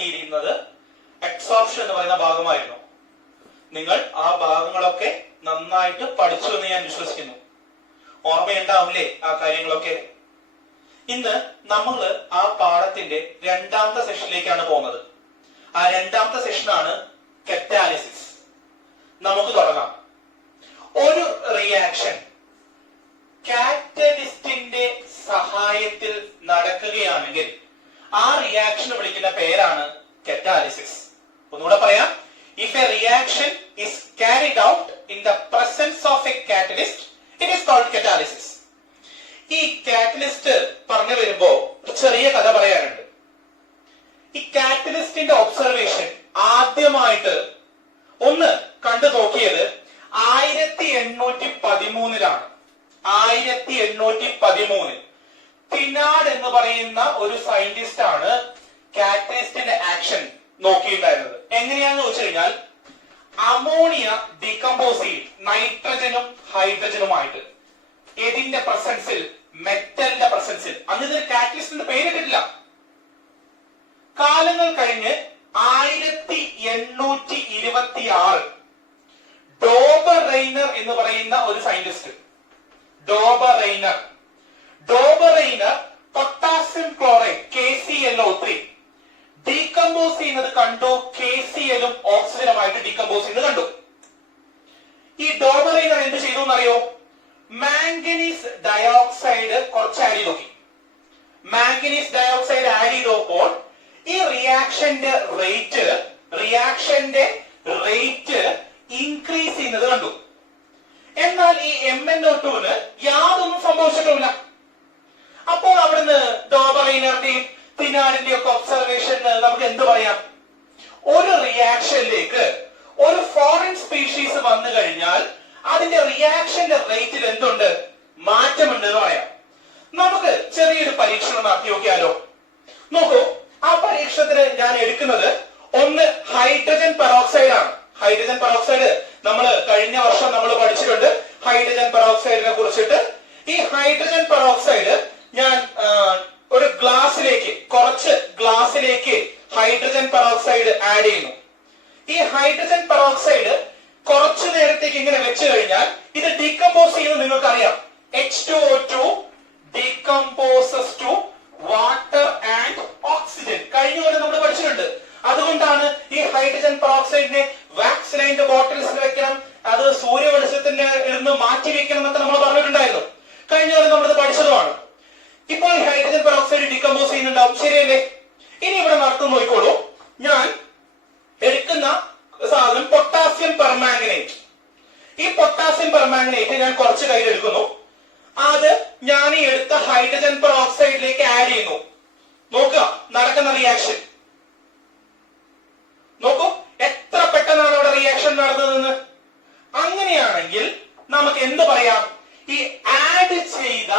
എത്തിയിരിക്കുന്നത് അബ്സോർപ്ഷൻ എന്ന് പറയുന്ന ഭാഗമായിരുന്നു. നിങ്ങൾ ആ ഭാഗങ്ങളൊക്കെ നന്നായിട്ട് പഠിച്ചു എന്ന് ഞാൻ വിശ്വസിക്കുന്നു. ഓർമ്മയുണ്ടാവില്ലേ ആ കാര്യങ്ങളൊക്കെ? ഇന്ന് നമ്മൾ ആ പാഠത്തിന്റെ രണ്ടാമത്തെ സെഷനിലേക്കാണ് പോകുന്നത്. ആ രണ്ടാമത്തെ സെഷനാണ് കറ്റാലിസിസ്. നമുക്ക് തുടങ്ങാം. ഒരു റിയാക്ഷൻ കാറ്റലിസ്റ്റിന്റെ സഹായത്തിൽ നടക്കുകയാണെങ്കിൽ ആ റിയാക്ഷന് വിളിക്കുന്ന പേരാണ് കറ്റാലിസിസ്. ഒന്നുകൂടെ പറയാം. If a reaction is carried out in the presence of a catalyst, it is called catalysis. ഈ കാറ്റലിസ്റ്റ് പറഞ്ഞു വരുമ്പോ ചെറിയ കഥ പറയാനുണ്ട്. ഈ കാറ്റലിസ്റ്റിന്റെ ഒബ്സർവേഷൻ ആദ്യമായിട്ട് ഒന്ന് കണ്ടു നോക്കിയത് 1813 1813 തിനാഡ് എന്ന് പറയുന്ന ഒരു സയന്റിസ്റ്റ് ആണ് കാറ്റലിസ്റ്റിന്റെ ആക്ഷൻ നോക്കിയിട്ടുണ്ടായിരുന്നത്. എങ്ങനെയാന്ന് ചോദിച്ചു കഴിഞ്ഞാൽ അമോണിയ ഡികമ്പോസ് ചെയ്യും നൈട്രജനും ഹൈഡ്രജനുമായിട്ട്. ഏതിന്റെ പ്രസൻസിൽ? മെറ്റലിന്റെ പ്രസൻസിൽ. അന്ന് ഇതിന് കാറ്റലിസ്റ്റിന്റെ പേരിട്ടിട്ടില്ല. കാലങ്ങൾ കഴിഞ്ഞ് 1826 ഡോബർ റെയ്നർ എന്ന് പറയുന്ന ഒരു scientist, Dobereiner potassium chloride KClO3 decompose ചെയ്യുന്നത് കണ്ടു. KClഉം ഓക്സിജനുമായിട്ട് ഡീകമ്പോസ് ചെയ്യുന്നത് കണ്ടു. ഈ ഡോബർ റെയ്നർ എന്ത് ചെയ്തു എന്നറിയോ? മാംഗനീസ് ഡയോക്സൈഡ് കുറച്ച് ആഡ് ചെയ്ത് നോക്കി. മാംഗനീസ് ഡയോക്സൈഡ് ആഡ് ചെയ്തപ്പോൾ ഈ റിയാക്ഷന്റെ റേറ്റ് ഇൻക്രീസ് ചെയ്യുന്നത് കണ്ടു. എന്നാൽ ഈ MnO2 യാതൊന്നും സംഭവിച്ചിട്ടില്ല. അപ്പോൾ അവിടുന്ന് ഡോബർ റെയ്നറിന്റെയും തിനാഡിന്റെ ഒക്കെ ഒബ്സർവേഷൻ നമുക്ക് എന്ത് പറയാം? ഒരു റിയാക്ഷനിലേക്ക് ഒരു ഫോറിൻ സ്പീഷീസ് വന്നു കഴിഞ്ഞാൽ അതിന്റെ റിയാക്ഷന്റെ റേറ്റിൽ എന്തുണ്ട്? മാറ്റമുണ്ട് എന്ന് പറയാം. നമുക്ക് ചെറിയൊരു പരീക്ഷണം നടത്തി നോക്കിയാലോ? നോക്കൂ, ആ പരീക്ഷണത്തിന് ഞാൻ എടുക്കുന്നത് ഒന്ന് ഹൈഡ്രജൻ പെറോക്സൈഡ് ആണ്. ഹൈഡ്രജൻ പെറോക്സൈഡ് നമ്മൾ കഴിഞ്ഞ വർഷം നമ്മൾ പഠിച്ചിട്ടുണ്ട് ഹൈഡ്രജൻ പെറോക്സൈഡിനെ കുറിച്ചിട്ട്. ഈ ഹൈഡ്രജൻ പെറോക്സൈഡ് ഞാൻ ഒരു കുറച്ച് ഗ്ലാസ്സിലേക്ക് ഹൈഡ്രജൻ പെറോക്സൈഡ് ആഡ് ചെയ്യുന്നു. ഈ ഹൈഡ്രജൻ പെറോക്സൈഡ് കുറച്ചു നേരത്തേക്ക് ഇങ്ങനെ വെച്ച് കഴിഞ്ഞാൽ ഇത് ഡീകമ്പോസ് ചെയ്യുന്നത് നിങ്ങൾക്കറിയാം. H2O2 decomposes to water and oxygen. കഴിഞ്ഞ പോലെ നമ്മൾ പഠിച്ചിട്ടുണ്ട്. അതുകൊണ്ടാണ് ഈ ഹൈഡ്രജൻ പെറോക്സൈഡിനെ വാക്സ് ലൈൻഡ് ബോട്ടിൽസിൽ വെക്കണം, അത് സൂര്യവെളിച്ചത്തിന്റെ ഇരുന്ന് മാറ്റി വെക്കണം എന്നൊക്കെ നമ്മൾ പറഞ്ഞിട്ടുണ്ടായിരുന്നു. കഴിഞ്ഞ പോലെ നമ്മൾ പഠിച്ചതുമാണ്. ഇപ്പോൾ ഹൈഡ്രജൻ പെറോക്സൈഡ് ഡീകമ്പോസ് ചെയ്യുന്നുണ്ടാവും, ശരിയല്ലേ? ഇനി ഇവിടെ നടത്തുന്ന നോക്കിക്കോളൂ. ഞാൻ എടുക്കുന്ന സാധനം പൊട്ടാസ്യം പെർമാംഗനേറ്റ്. ഈ പൊട്ടാസ്യം പെർമാംഗനേറ്റ് ഞാൻ കുറച്ച് കയ്യിലെടുക്കുന്നു. അത് ഞാൻ ഈ എടുത്ത ഹൈഡ്രജൻ പെറോക്സൈഡിലേക്ക് ആഡ് ചെയ്യുന്നു. നോക്കുക നടക്കുന്ന റിയാക്ഷൻ. നോക്കൂ എത്ര പെട്ടെന്നാണ് അവിടെ റിയാക്ഷൻ നടന്നതെന്ന്. അങ്ങനെയാണെങ്കിൽ നമുക്ക് എന്ത് പറയാം? ഈ ആഡ് ചെയ്ത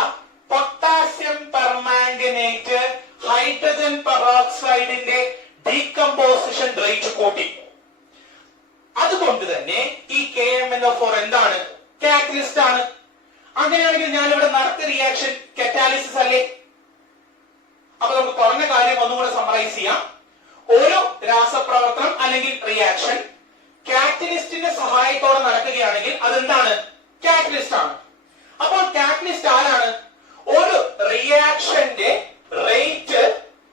പൊട്ടാസ്യം പെർമാംഗനേറ്റ് ഹൈഡ്രജൻ പെറോക്സൈഡിന്റെ ഡീകമ്പോസിഷൻ റേറ്റ് കൂട്ടി. അതുകൊണ്ട് തന്നെ ഈ KMnO4 എന്താണ്? കാറ്റലിസ്റ്റ് ആണ്. അങ്ങനെയാണെങ്കിൽ ഞാൻ ഇവിടെ നടത്തിയ റിയാക്ഷൻ കറ്റാലിസിസ് അല്ലേ? അപ്പൊ നമുക്ക് പറഞ്ഞ കാര്യം ഒന്നുകൂടെ സമ്മറൈസ് ചെയ്യാം. ഒരു രാസപ്രവർത്തനം അല്ലെങ്കിൽ റിയാക്ഷൻ കാറ്റലിസ്റ്റിന്റെ സഹായത്തോടെ നടക്കുകയാണെങ്കിൽ അതെന്താണ്? കാറ്റലിസ്റ്റ് ആണ്. അപ്പോൾ കാറ്റലിസ്റ്റ് ആരാണ്? ഒരു റിയാക്ഷന്റെ റേറ്റ്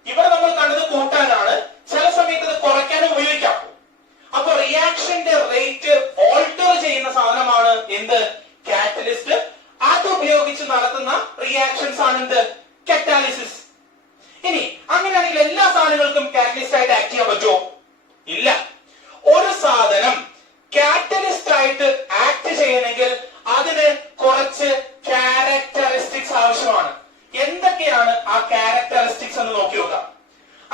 ഇവിടെ നമ്മൾ കണ്ടത് കൂട്ടാനാണ്, ചില സമയത്ത് അത് കുറയ്ക്കാനും ഉപയോഗിക്കാം. അപ്പൊ റിയാക്ഷന്റെ റേറ്റ് ഓൾട്ടർ ചെയ്യുന്ന സാധനമാണ് എന്ത്? കാറ്റലിസ്റ്റ്. അത് ഉപയോഗിച്ച് നടത്തുന്ന റിയാക്ഷൻസ് ആണ് എന്ത്? കറ്റാലിസിസ്. ഇനി അങ്ങനെയാണെങ്കിൽ എല്ലാ സാധനങ്ങൾക്കും കാറ്റലിസ്റ്റ് ആയിട്ട് ആക്ട് ചെയ്യാൻ പറ്റുമോ? ഇല്ല. ഒരു സാധനം കാറ്റലിസ്റ്റ് ആയിട്ട് ആക്ട് ചെയ്യണമെങ്കിൽ അതിന് കുറച്ച് ക്യാരക്ടറിസ്റ്റിക്സ് ആവശ്യമാണ്. എന്തൊക്കെയാണ് ആ ക്യാരക്ടറിസ്റ്റിക്സ് എന്ന് നോക്കി നോക്കാം.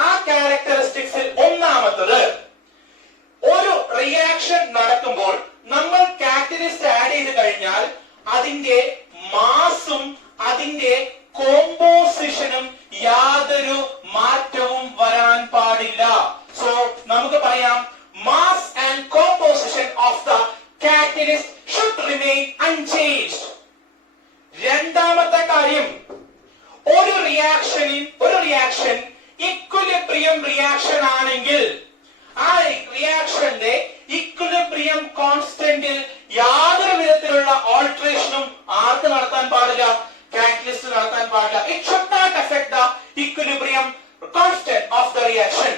ആ ക്യാരക്ടറിസ്റ്റിക്സിൽ ഒന്നാമത്തത്, ഒരു റിയാക്ഷൻ നടക്കുമ്പോൾ നമ്മൾ കാറ്റലിസ്റ്റ് ആഡ് ചെയ്ത് കഴിഞ്ഞാൽ അതിന്റെ മാസും അതിന്റെ കോമ്പോസിഷനും യാതൊരു മാറ്റവും വരാൻ പാടില്ല. സോ നമുക്ക് പറയാം mass and composition of the catalyst should remain unchanged. രണ്ടാമത്തെ കാര്യം, ഒരു റിയാക്ഷൻ ഇക്വിലിബ്രിയം റിയാക്ഷൻ ആണെങ്കിൽ ആ റിയാക്ഷന്റെ ഇക്വിലിബ്രിയം കോൺസ്റ്റന്റിൽ യാതൊരു വിധത്തിലുള്ള ഓൾട്ടറേഷനും ആർക്ക് നടത്താൻ പാടില്ല? കാറ്റലിസ്റ്റ് നടത്താൻ പാടില്ല. It should not affect the equilibrium constant of the reaction.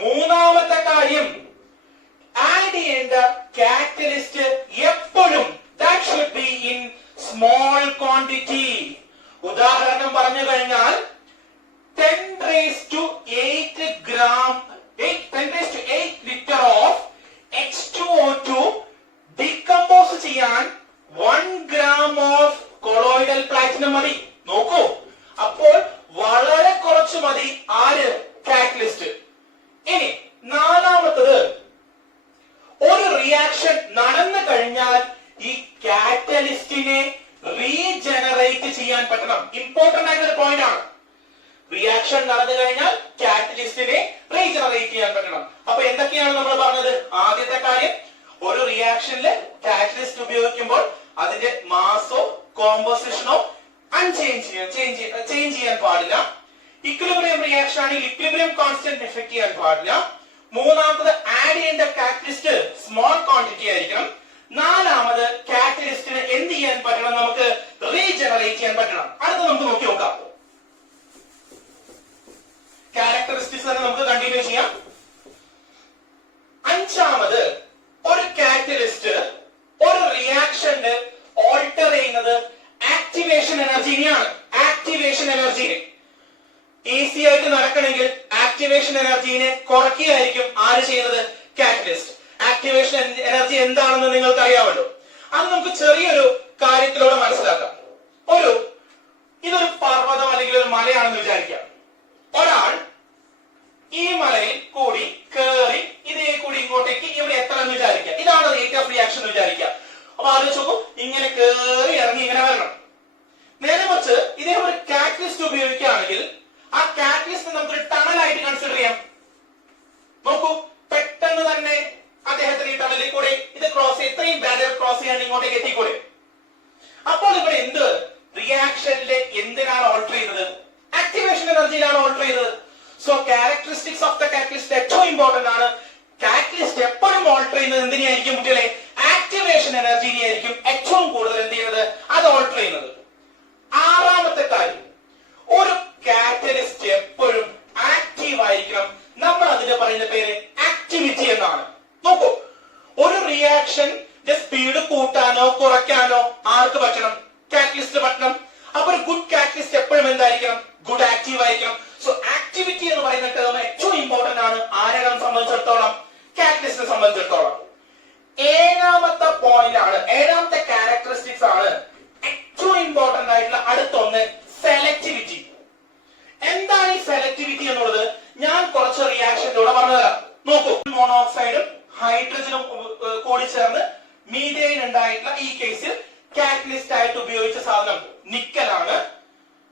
മൂന്നാമത്തെ കാര്യം, ആഡ് ചെയ്യേണ്ട കാറ്റലിസ്റ്റ് എപ്പോഴും that should be in small quantity. ഉദാഹരണം പറഞ്ഞു കഴിഞ്ഞാൽ 10⁸ gram 10⁸ liter of H2O2 decompose ചെയ്യാൻ 1 gram of colloidal platinum മതി. നോക്കൂ, അപ്പോൾ വളരെ കുറച്ച് മതി ആര്? കാറ്റലിസ്റ്റ്. ഇനി നാലാമത്തത്, ഒരു റിയാക്ഷൻ നടന്നു കഴിഞ്ഞാൽ ഈ കാറ്റലിസ്റ്റിനെ റീജനറേറ്റ് ചെയ്യാൻ പറ്റണം. ഇമ്പോർട്ടന്റ് ആയിട്ടുള്ള പോയിന്റ് ആണ്. റിയാക്ഷൻ നടന്നു കഴിഞ്ഞാൽ കാറ്റലിസ്റ്റിനെ റീജനറേറ്റ് ചെയ്യാൻ പറ്റണം. അപ്പൊ എന്തൊക്കെയാണ് നമ്മൾ പറഞ്ഞത്? ആദ്യത്തെ കാര്യം, ഒരു റിയാക്ഷനിൽ കാറ്റലിസ്റ്റ് ഉപയോഗിക്കുമ്പോൾ അതിന്റെ മാസോ കോമ്പോസിഷനോ ചേഞ്ച് ചെയ്യാൻ പാടില്ല. ഇക്വിലിബ്രിയം റിയാക്ഷൻ ആണെങ്കിൽ ഇക്വിലിബ്രിയം കോൺസ്റ്റന്റ് എഫക്ട് ചെയ്യാൻ പാടില്ല. മൂന്നാമത്, ആഡ് ചെയ്യേണ്ട കാറ്റലിസ്റ്റ് സ്മോൾ ക്വാണ്ടിറ്റി ആയിരിക്കണം. നാലാമത്, കാറ്റലിസ്റ്റിന് എന്ത് ചെയ്യാൻ പറ്റണം? നമുക്ക് റീജനറേറ്റ് ചെയ്യാൻ പറ്റണം. അടുത്ത് നമുക്ക് നോക്കി നോക്കാം. ക്യാരക്ടറിസ്റ്റിക്സ് തന്നെ നമുക്ക് കണ്ടിന്യൂ ചെയ്യാം. അഞ്ചാമത്, ഒരു കാറ്റലിസ്റ്റ് ഒരു റിയാക്ഷന് ഓൾട്ടർ ചെയ്യുന്നത് ആക്ടിവേഷൻ എനർജിനെയാണ്. ആക്ടിവേഷൻ എനർജിനെ ഈസി ആയിട്ട് നടക്കണമെങ്കിൽ ആക്ടിവേഷൻ എനർജിനെ കുറയ്ക്കുകയായിരിക്കും ആര് ചെയ്യുന്നത്? കാറ്റലിസ്റ്റ്. ആക്ടിവേഷൻ എനർജി എന്താണെന്ന് നിങ്ങൾക്ക് അറിയാമല്ലോ. അത് നമുക്ക് ചെറിയൊരു കാര്യത്തിലൂടെ മനസ്സിലാക്കാം. ഇതൊരു പർവ്വതം അല്ലെങ്കിൽ ഒരു മലയാണെന്ന് വിചാരിക്കാം. ഒരാൾ ഈ മലയിൽ കൂടി കേറി ഇതേ കൂടി ഇങ്ങോട്ടേക്ക് ഇവിടെ എത്തണമെന്ന് വിചാരിക്കാം. ഇതാണ് റേറ്റ് ഓഫ് റിയാക്ഷൻ എന്ന് വിചാരിക്കാം. അപ്പൊ ആലോചിച്ച് നോക്കൂ, ഇങ്ങനെ കേറി ഇറങ്ങി ഇങ്ങനെ വരണം. നേരെ മറിച്ച് ഇതേ ഒരു കാറ്റലിസ്റ്റ് ഉപയോഗിക്കുകയാണെങ്കിൽ ആ കാറ്റലിസ്റ്റ് നമുക്കൊരു ടണലായിട്ട് കൺസിഡർ ചെയ്യാം. നോക്കൂ, പെട്ടെന്ന് തന്നെ അദ്ദേഹത്തിന് ഈ ടണലിൽ കൂടെ ഇത് ഇത്രയും ബാരിയർ ക്രോസ് ചെയ്യാൻ ഇങ്ങോട്ടേക്ക് എത്തിക്കൂടെ? അപ്പോൾ ഇവിടെ എന്ത് റിയാക്ഷനിലെ എന്തിനാണ് ഓൾട്ടർ ചെയ്തത്? ആക്ടിവേഷൻ എനർജിയിലാണ് ഓൾട്ടർ ചെയ്തത്. So characteristics of the catalyst ഏറ്റവും ഇമ്പോർട്ടന്റ് ആണ്. കാറ്റലിസ്റ്റ് എപ്പോഴും ഓൾട്ടർ ചെയ്യുന്നത് എന്തിനായിരിക്കും കുട്ടികളെ? ആക്ടിവേഷൻ എനർജിനെ ആയിരിക്കും ഏറ്റവും കൂടുതൽ എന്ത് ചെയ്യുന്നത്? അത് ഓൾട്ടർ ചെയ്യുന്നത്. ആറാമത്തെ കാര്യം, ഒരു കാറ്റലിസ്റ്റ് എപ്പോഴും ആക്റ്റീവ് ആയിരിക്കണം. നമ്മൾ അതിന്റെ പറയുന്ന പേര് ആക്ടിവിറ്റി എന്നാണ്. നോക്കൂ, ഒരു റിയാക്ഷന്റെ സ്പീഡ് കൂട്ടാനോ കുറയ്ക്കാനോ ആർക്ക് പറ്റണം? കാറ്റലിസ്റ്റ് പറ്റണം. അപ്പൊ ഒരു ഗുഡ് കാറ്റലിസ്റ്റ് എപ്പോഴും എന്തായിരിക്കണം? ഗുഡ് ആക്റ്റീവ് ആയിരിക്കണം. സോ ആക്ടിവിറ്റി എന്ന് പറയുന്ന ടേം ഏറ്റവും ഇമ്പോർട്ടന്റ് ആണ് ആരെ സംബന്ധിച്ചിടത്തോളം? കാറ്റലിസ്റ്റിനെ സംബന്ധിച്ചിടത്തോളം. ഏഴാമത്തെ പോയിന്റ് ആണ്, ഏഴാമത്തെ ക്യാരക്ടറിസ്റ്റിക്സ് ആണ് ഏറ്റവും ഇമ്പോർട്ടന്റ് ആയിട്ടുള്ള അടുത്തൊന്ന്, സെലക്ടിവിറ്റി. എന്താണ് ഈ സെലക്ടിവിറ്റി എന്നുള്ളത് ഞാൻ കുറച്ച് റിയാക്ഷനിലൂടെ പറഞ്ഞുതരാം. നോക്കൂ, മോണോക്സൈഡും ഹൈഡ്രജനും കൂടി ചേർന്ന് മീഥെയ്ൻ ഉണ്ടായിട്ടുള്ള ഈ കേസിൽ കാറ്റലിസ്റ്റ് ആയിട്ട് ഉപയോഗിച്ച സാധനം നിക്കലാണ്.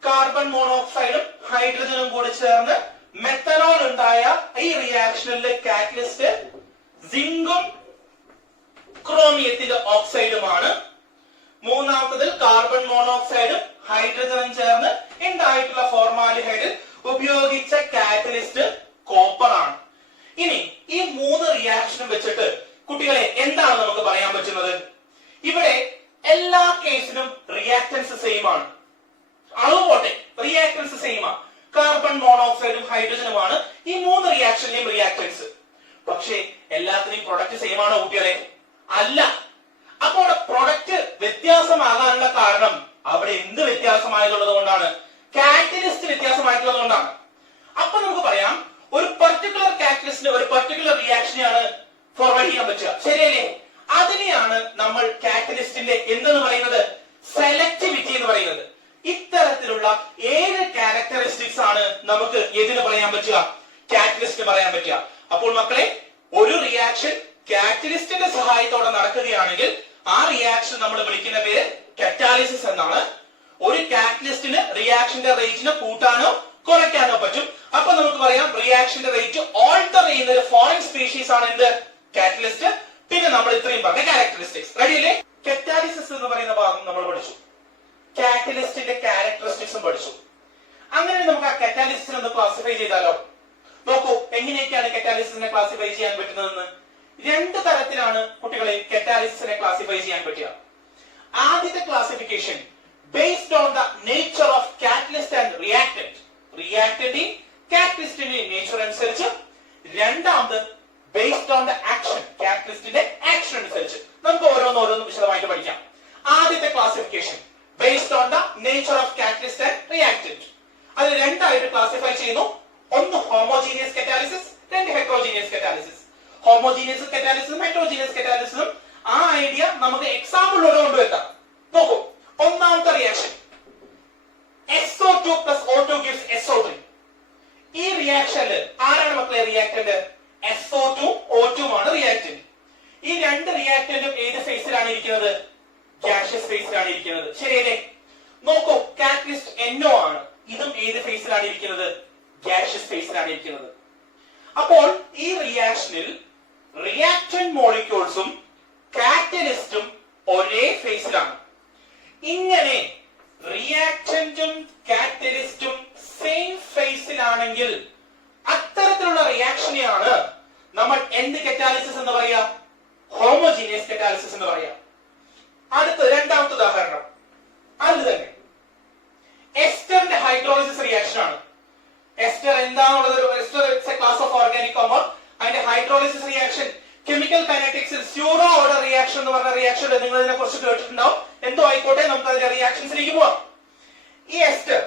കാർബൺ മോണോക്സൈഡും ഹൈഡ്രജനും കൂടി ചേർന്ന് മെത്തനോൾ ഉണ്ടായ ഈ റിയാക്ഷനിലെ കാറ്റലിസ്റ്റ് സിങ്കും ക്രോമിയത്തിന്റെ ഓക്സൈഡുമാണ്. മൂന്നാമത്തതിൽ കാർബൺ മോണോക്സൈഡും ഹൈഡ്രജനും ചേർന്ന് ഉണ്ടായിട്ടുള്ള ഫോർമാലിഹൈഡിൽ ഉപയോഗിച്ച കാറ്റലിസ്റ്റ് കോപ്പർ ആണ്. ഇനി ഈ മൂന്ന് റിയാക്ഷനും വെച്ചിട്ട് കുട്ടികളെ എന്താണ് നമുക്ക് പറയാൻ പറ്റുന്നത്? ഇവിടെ എല്ലാ കേസിലും റിയാക്ടൻസ് സെയിം ആണ്. അളവ് പോട്ടെ, റിയാക്ടൻസ് സെയിം ആണ്. കാർബൺ മോണോക്സൈഡും ഹൈഡ്രജനുമാണ് ഈ മൂന്ന് റിയാക്ഷനിലെയും റിയാക്ടൻസ്. പക്ഷേ എല്ലാത്തിനെയും പ്രൊഡക്റ്റ് സെയിം ആണോ കുട്ടികളെ? അല്ല. അപ്പോൾ പ്രൊഡക്റ്റ് വ്യത്യാസമാകാനുള്ള കാരണം അവിടെ എന്ത് വ്യത്യാസമായതുള്ളത് കൊണ്ടാണ്? കാറ്റലിസ്റ്റ് വ്യത്യാസമായിട്ടുള്ളത് കൊണ്ടാണ്. അപ്പൊ നമുക്ക് പറയാം, ഒരു പർട്ടിക്കുലർ കാറ്റലിസ്റ്റിന് ഒരു പർട്ടിക്കുലർ റിയാക്ഷനെയാണ് ഫോർവേഡ് ചെയ്യാൻ പറ്റുക, ശരിയല്ലേ? അതിനെയാണ് നമ്മൾ കാറ്റലിസ്റ്റിന്റെ എന്തെന്ന് പറയുന്നത്? സെലക്ടിവിറ്റി എന്ന് പറയുന്നത്. ഇത്തരത്തിലുള്ള 7 ക്യാരക്ടറിസ്റ്റിക്സ് ആണ് നമുക്ക് ഏതിന് പറയാൻ പറ്റുക? കാറ്റലിസ്റ്റിന് പറയാൻ പറ്റുക. അപ്പോൾ മക്കളെ, ഒരു റിയാക്ഷൻ കാറ്റലിസ്റ്റിന്റെ സഹായത്തോടെ നടക്കുകയാണെങ്കിൽ ആ റിയാക്ഷൻ നമ്മൾ വിളിക്കുന്ന പേര് കാറ്റാലിസിസ് എന്നാണ്. ഒരു കാറ്റലിസ്റ്റിന് റിയാക്ഷന്റെ റേറ്റിനെ കൂട്ടാനോ കുറയ്ക്കാനോ പറ്റും. അപ്പൊ നമുക്ക് പറയാം റിയാക്ഷന്റെ റേറ്റ് ഓൾട്ടർ ചെയ്യുന്ന ഒരു ഫോറിൻ സ്പീഷീസ് ആണ് എന്ത്? കാറ്റലിസ്റ്റ്. പിന്നെ നമ്മൾ ഇത്രയും പറഞ്ഞ ക്യാരക്ടറിസ്റ്റിക്സ് റെഡി അല്ലേ? കാറ്റാലിസിസ് എന്ന് പറയുന്ന ഭാഗം നമ്മൾ പഠിച്ചു, കാറ്റലിസ്റ്റിന്റെ ക്യാരക്ടറിസ്റ്റിക്സും പഠിച്ചു. അങ്ങനെ നമുക്ക് ആ കറ്റാലിസിസിനെ ഒന്ന് ക്ലാസിഫൈ ചെയ്താലോ? നോക്കൂ, എങ്ങനെയൊക്കെയാണ് കറ്റാലിസിസിനെ ക്ലാസിഫൈ ചെയ്യാൻ പറ്റുന്നതെന്ന്. രണ്ട് തരത്തിലാണ് കുട്ടികളെ കറ്റാലിസിസിനെ ക്ലാസിഫൈ ചെയ്യാൻ പറ്റുക. ആദ്യത്തെ classification based on the nature of catalyst and reactant. റിയാക്ടന്റെയും കാറ്റലിസ്റ്റിന്റെയും നേച്ചർ അനുസരിച്ച്. രണ്ടാമത് based on the action, കാറ്റലിസ്റ്റിന്റെ ആക്ഷൻ അനുസരിച്ച്. നമുക്ക് ഓരോന്നും വിശദമായിട്ട് പഠിക്കാം. ആദ്യത്തെ classification based on the nature of catalyst and reactant. അത് രണ്ടായിട്ട് ക്ലാസിഫൈ ചെയ്യുന്നു. ഒന്ന് ഹോമോജീനിയസ് കറ്റാലിസിസ്, രണ്ട് ഹെറ്ററോജീനിയസ് കറ്റാലിസിസ്. ഹോമോജീനിയസ് കറ്റാലിസിസും ഹെറ്ററോജീനിയസ് കറ്റാലിസിസും ആ ഐഡിയ നമുക്ക് എക്സാമ്പിളിലൂടെ കൊണ്ടുവെക്കാം. നോക്കൂ, ഒന്നാമത്തെ reaction SO2 plus O2 gives SO3. ഈ റിയാക്ഷനിൽ ആരാണ് മക്കളെ റിയാക്ടന്റ്? SO2 O2 ആണ് റിയാക്ടന്റ്. ഈ രണ്ട് റിയാക്ടന്റും ഏത് ഫേസിലാണ് ഇരിക്കുന്നത്? ഗ്യാഷ്യസ് ഫേസിലാണ് ഇരിക്കുന്നത്. ശരിയല്ലേ? നോക്കൂ, കാറ്റലിസ്റ്റ് NO ആണ്. ഇതും ഏത് ഫേസിലാണ് ഇരിക്കുന്നത്? ഗ്യാഷ്യസ് ഫേസിലാണ് ഇരിക്കുന്നത്. അപ്പോൾ ഈ റിയാക്ഷനിൽ റിയാക്ടന്റ് മോളിക്യൂൾസും കാറ്റലിസ്റ്റും ഒരേ ഫേസിലാണ്. ഇങ്ങനെ റിയാക്ടന്റും കാറ്റലിസ്റ്റും സെയിം ഫേസിലാണെങ്കിൽ അത്തരത്തിലുള്ള റിയാക്ഷനെയാണ് നമ്മൾ എന്ത് കറ്റാലിസിസ് എന്ന് പറയാ? ഹോമോജീനിയസ് കറ്റാലിസിസ് എന്ന് പറയാം. അടുത്ത രണ്ടാമത്തെ ഉദാഹരണം അത് തന്നെ എസ്റ്ററിന്റെ ഹൈഡ്രോളിസിസ് റിയാക്ഷൻ ആണ്. എസ്റ്റർ എന്താണുള്ളത്? Ester it's a class of organic compound. അതിന്റെ ഹൈഡ്രോളിസിസ് റിയാക്ഷൻ കെമിക്കൽ കൈനറ്റിക്സിൽ സ്യൂഡോ ഓർഡർ റിയാക്ഷൻ എന്ന് പറഞ്ഞ റിയാക്ഷൻ നിങ്ങൾ ഇതിനെ കുറിച്ച് കേട്ടിട്ടുണ്ടാവും. എന്തോ ആയിക്കോട്ടെ, നമുക്ക് അതിന്റെ റിയാക്ഷൻസിലേക്ക് പോവാം. ഈ എസ്റ്റർ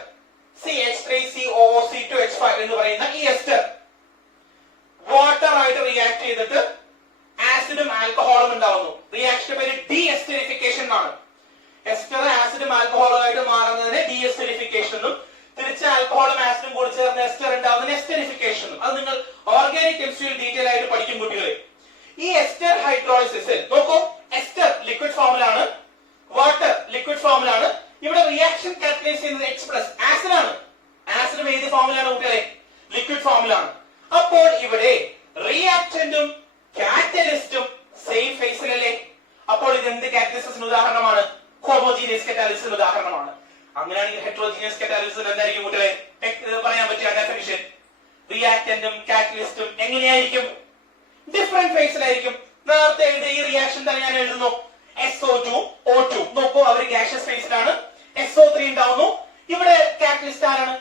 CH3COO2H5 എന്ന് പറയുന്ന ഈ എസ്റ്റർ വാട്ടർ ആയിട്ട് റിയാക്ട് ചെയ്തിട്ട് ആസിഡും ആൽക്കഹോളും ഉണ്ടാവുന്നു. റിയാക്ഷന്റെ പേര് ഡീഎസ്റ്ററിഫിക്കേഷൻ എന്നാണ്. എസ്റ്റർ ആസിഡും ആൽക്കഹോളും ആയിട്ട് മാറുന്നതിന് ഡീഎസ്റ്ററിഫിക്കേഷൻ എന്നും തിരിച്ച് ആൽക്കഹോളും ആസിഡും കൂടി ചേർന്ന് എസ്റ്റർ ഉണ്ടാവുന്നതിന് എസ്റ്ററിഫിക്കേഷൻ എന്നും. അത് നിങ്ങൾ ഓർഗാനിക് കെമിസ്ട്രിയിൽ ഡീറ്റെയിൽ ആയിട്ട് പഠിക്കും കുട്ടികളെ. ഈ എസ്റ്റർ ഹൈഡ്രോളിസിസിൽ നോക്കൂ, എസ്റ്റർ ലിക്വിഡ് ഫോമിലാണ്, വാട്ടർ ലിക്വിഡ് ഫോമിലാണ്. ഇവിടെ റിയാക്ഷൻ കാറ്റലൈസ് ചെയ്യുന്നത് H+ ആസിഡ് ആണ്. ആസിഡും ഏത് ഫോമിലാണ് കുട്ടികളെ? ലിക്വിഡ് ഫോമിലാണ്. അപ്പോൾ ഇവിടെ റിയാക്ടന്റും കാറ്റലിസ്റ്റും സെയിം ഫേസിലല്ലേ? അപ്പോൾ ഇത് എന്ത് കാറ്റലിസിന് ഉദാഹരണമാണ്? ഹോമോജീനിയസ് കറ്റാലിസിന് ഉദാഹരണമാണ്. അങ്ങനെയാണെങ്കിൽ ഹെറ്ററോജീനിയസ് കറ്റാലിസിന് എന്തായിരിക്കും കുട്ടികളെ പറയാൻ പറ്റിയ ഡെഫിനിഷൻ? റിയാക്ടന്റും കാറ്റലിസ്റ്റും എങ്ങനെയായിരിക്കും? ഡിഫറെന്റ് ഫേസിലായിരിക്കും. നേരത്തെ എഴുതിയ ഈ റിയാക്ഷൻ തന്നെ ഞാൻ എഴുതുന്നു. SO2 O2 നോക്കൂ, അവർ ഗ്യാഷ്യസ് ഫേസിലാണ്. SO3 ഉണ്ടാവുന്നു. ഇവിടെ കാറ്റലിസ്റ്റ് ആരാണ്?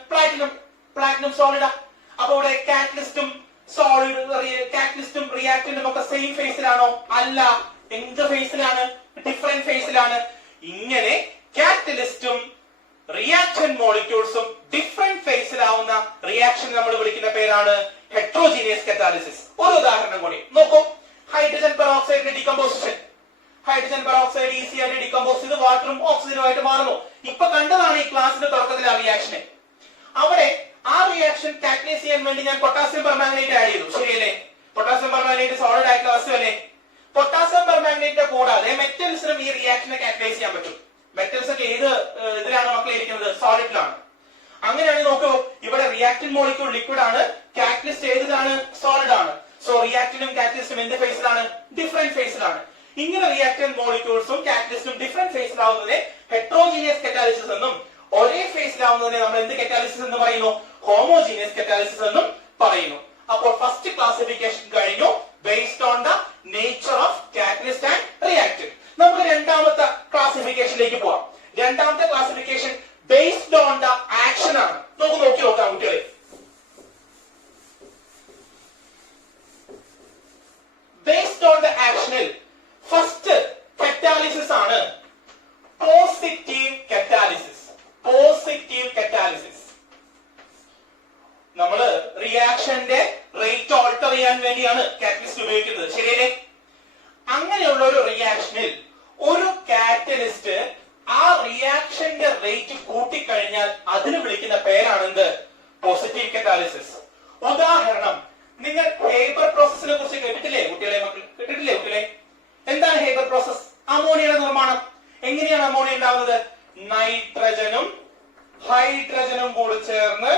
പ്ലാറ്റിനം സോളിഡാ. അപ്പൊ ഇവിടെ കാറ്റലിസ്റ്റും റിയാക്ടന്റും ഒക്കെ സെയിം ഫേസിലാണോ? അല്ല. എന്ത് ഫേസിലാണ്? ഡിഫറെന്റ് ഫേസിലാണ്. ഇങ്ങനെ കാറ്റലിസ്റ്റും റിയാക്ടന്റ് മോളിക്യൂൾസും ഡിഫറെന്റ് ഫേസിലാവുന്ന റിയാക്ഷൻ നമ്മൾ വിളിക്കുന്ന പേരാണ് ഹെറ്ററോജീനിയസ് കറ്റാലിസിസ്. ഒരു ഉദാഹരണം കൂടി നോക്കൂ. ഹൈഡ്രജൻ പെറോക്സൈഡിന്റെ ഡീകമ്പോസിഷൻ. ഹൈഡ്രജൻ പെറോക്സൈഡ് ഈസി ആയിട്ട് ഡീകമ്പോസ് ചെയ്ത് വാട്ടറും ഓക്സിജനും ആയിട്ട് മാറുന്നു. ഇപ്പൊ കണ്ടതാണ് ഈ ക്ലാസിന്റെ തുടക്കത്തിൽ ആ റിയാക്ഷനെ. അവിടെ ആ റിയാക്ഷൻ കാറ്റലൈസ് ചെയ്യാൻ വേണ്ടി ഞാൻ പൊട്ടാസ്യം പെർമാംഗനേറ്റ് ആഡ് ചെയ്തു. ശരിയല്ലേ? പൊട്ടാസ്യം പെർമാംഗനേറ്റ് സോളിഡ് ആയിട്ടുള്ള വസ്തുവല്ലേ? പൊട്ടാസ്യം പെർമാംഗനേറ്റ് കൂടാതെ മെറ്റൽസിനും ഈ റിയാക്ഷനെ കാറ്റലൈസ് ചെയ്യാൻ പറ്റും. മെറ്റൽസ് ഒക്കെ ഏത് ഇതിലാണ് മക്കളെ ഇരിക്കുന്നത്? സോളിഡിലാണ്. അങ്ങനെയാണെങ്കിൽ നോക്കൂ, ഇവിടെ റിയാക്ടന്റ് മോളിക്യൂൾ ലിക്വിഡ് ആണ്, കാറ്റലിസ്റ്റ് ഏതാണ്? സോളിഡ് ആണ്. സോ റിയാക്ടന്റും കാറ്റലിസ്റ്റും എന്ത് ഫേസിലാണ്? ഡിഫറെന്റ് ഫേസിലാണ്. ഇങ്ങനെ റിയാക്ടന്റ് മോളിക്യൂൾസും കാറ്റലിസ്റ്റും ഡിഫറെന്റ് ഫേസിലാവുന്നതിനെ ഹെറ്ററോജീനിയസ് കറ്റാലിസിസ് എന്നും ഒരേ ഫേസിലാവുന്നതിനെ നമ്മൾ എന്ത് കറ്റാലിസിസ് എന്ന് പറയുന്നു? ഹോമോജീനിയസ് കറ്റാലിസിസ് എന്നും പറയുന്നു. അപ്പോൾ ഫസ്റ്റ് ക്ലാസിഫിക്കേഷൻ കഴിഞ്ഞു, based on the nature of catalyst and reactant. നമുക്ക് രണ്ടാമത്തെ ക്ലാസിഫിക്കേഷനിലേക്ക് പോവാം. രണ്ടാമത്തെ classification based on the action ആണ്. നമുക്ക് നോക്കി നോക്കാം കുട്ടികളെ. ബേസ്ഡ് ഓൺ ദ ആക്ഷനിൽ ഫസ്റ്റ് കറ്റാലിസിസ് ആണ് പോസിറ്റീവ് കറ്റാലിസിസ്. പോസിറ്റീവ് കറ്റാലിസിസ് നമ്മള് റിയാക്ഷന്റെ റേറ്റ് ഓൾട്ടർ ചെയ്യാൻ വേണ്ടിയാണ് കാറ്റലിസ്റ്റ് ഉപയോഗിക്കുന്നത്. ശരിയല്ലേ? അങ്ങനെയുള്ള ഒരു റിയാക്ഷനിൽ ഒരു കാറ്റലിസ്റ്റ് ആ റിയാക്ഷന്റെ റേറ്റ് കൂട്ടിക്കഴിഞ്ഞാൽ അതിന് വിളിക്കുന്ന പേരാണ് എന്ത്? Positive catalysis. ഉദാഹരണം, നിങ്ങൾ ഹേബർ പ്രോസസിനെ കുറിച്ച് കേട്ടിട്ടില്ലേ കുട്ടികളെ? കേട്ടിട്ടില്ലേ കുട്ടികളെ? എന്താണ് ഹേബർ പ്രോസസ്? അമോണിയയുടെ നിർമ്മാണം. എങ്ങനെയാണ് അമോണിയ ഉണ്ടാവുന്നത്? നൈട്രജനും ഹൈഡ്രജനും കൂടി ചേർന്ന്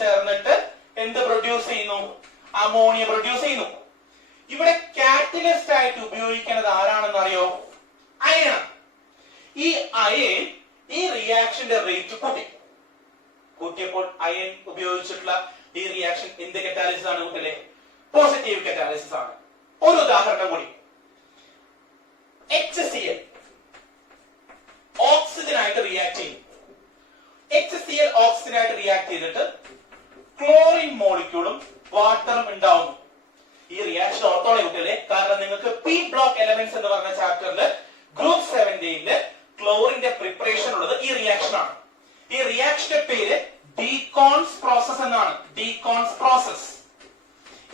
ചേർന്നിട്ട് എന്ത് പ്രൊഡ്യൂസ് ചെയ്യുന്നു? അമോണിയ പ്രൊഡ്യൂസ് ചെയ്യുന്നു. ഇവിടെ കാറ്റലിസ്റ്റ് ആയിട്ട് ഉപയോഗിക്കുന്നത് ആരാണെന്ന് അറിയോ? അയൺ. ഈ അയൺ ഈ റിയാക്ഷന്റെ റേറ്റ് കൂട്ടിയപ്പോൾ അയൺ ഉപയോഗിച്ചിട്ടുള്ള ഈ റിയാക്ഷൻ എന്ത് കറ്റാലിസിസ് ആണ് കുട്ടികളെ? പോസിറ്റീവ് കറ്റാലിസിസ് ആണ്. ഒരു ഉദാഹരണം കൂടി. HCl ഓക്സിജൻ ആയിട്ട് റിയാക്ട് ചെയ്യും. HCl ഓക്സിജൻ ആയിട്ട് റിയാക്ട് ചെയ്തിട്ട് ക്ലോറിൻ മോളിക്യൂളും വാട്ടറും ഉണ്ടാവുന്നു. ഈ റിയാക്ഷൻ ഓർത്തോളെ കുട്ടികളെ, കാരണം നിങ്ങൾക്ക് പി ബ്ലോക്ക് എലമെന്റ്സ് എന്ന് പറഞ്ഞ ചാപ്റ്ററിൽ ഗ്രൂപ്പ് 17 ക്ലോറിന്റെ പ്രിപ്പറേഷൻ ഉള്ളത് ഈ റിയാക്ഷൻ ആണ്. ഈ റിയാക്ഷന്റെ പേര് ഡീകോൺസ് പ്രോസസ് എന്നാണ്. ഡീകോൺസ് പ്രോസസ്.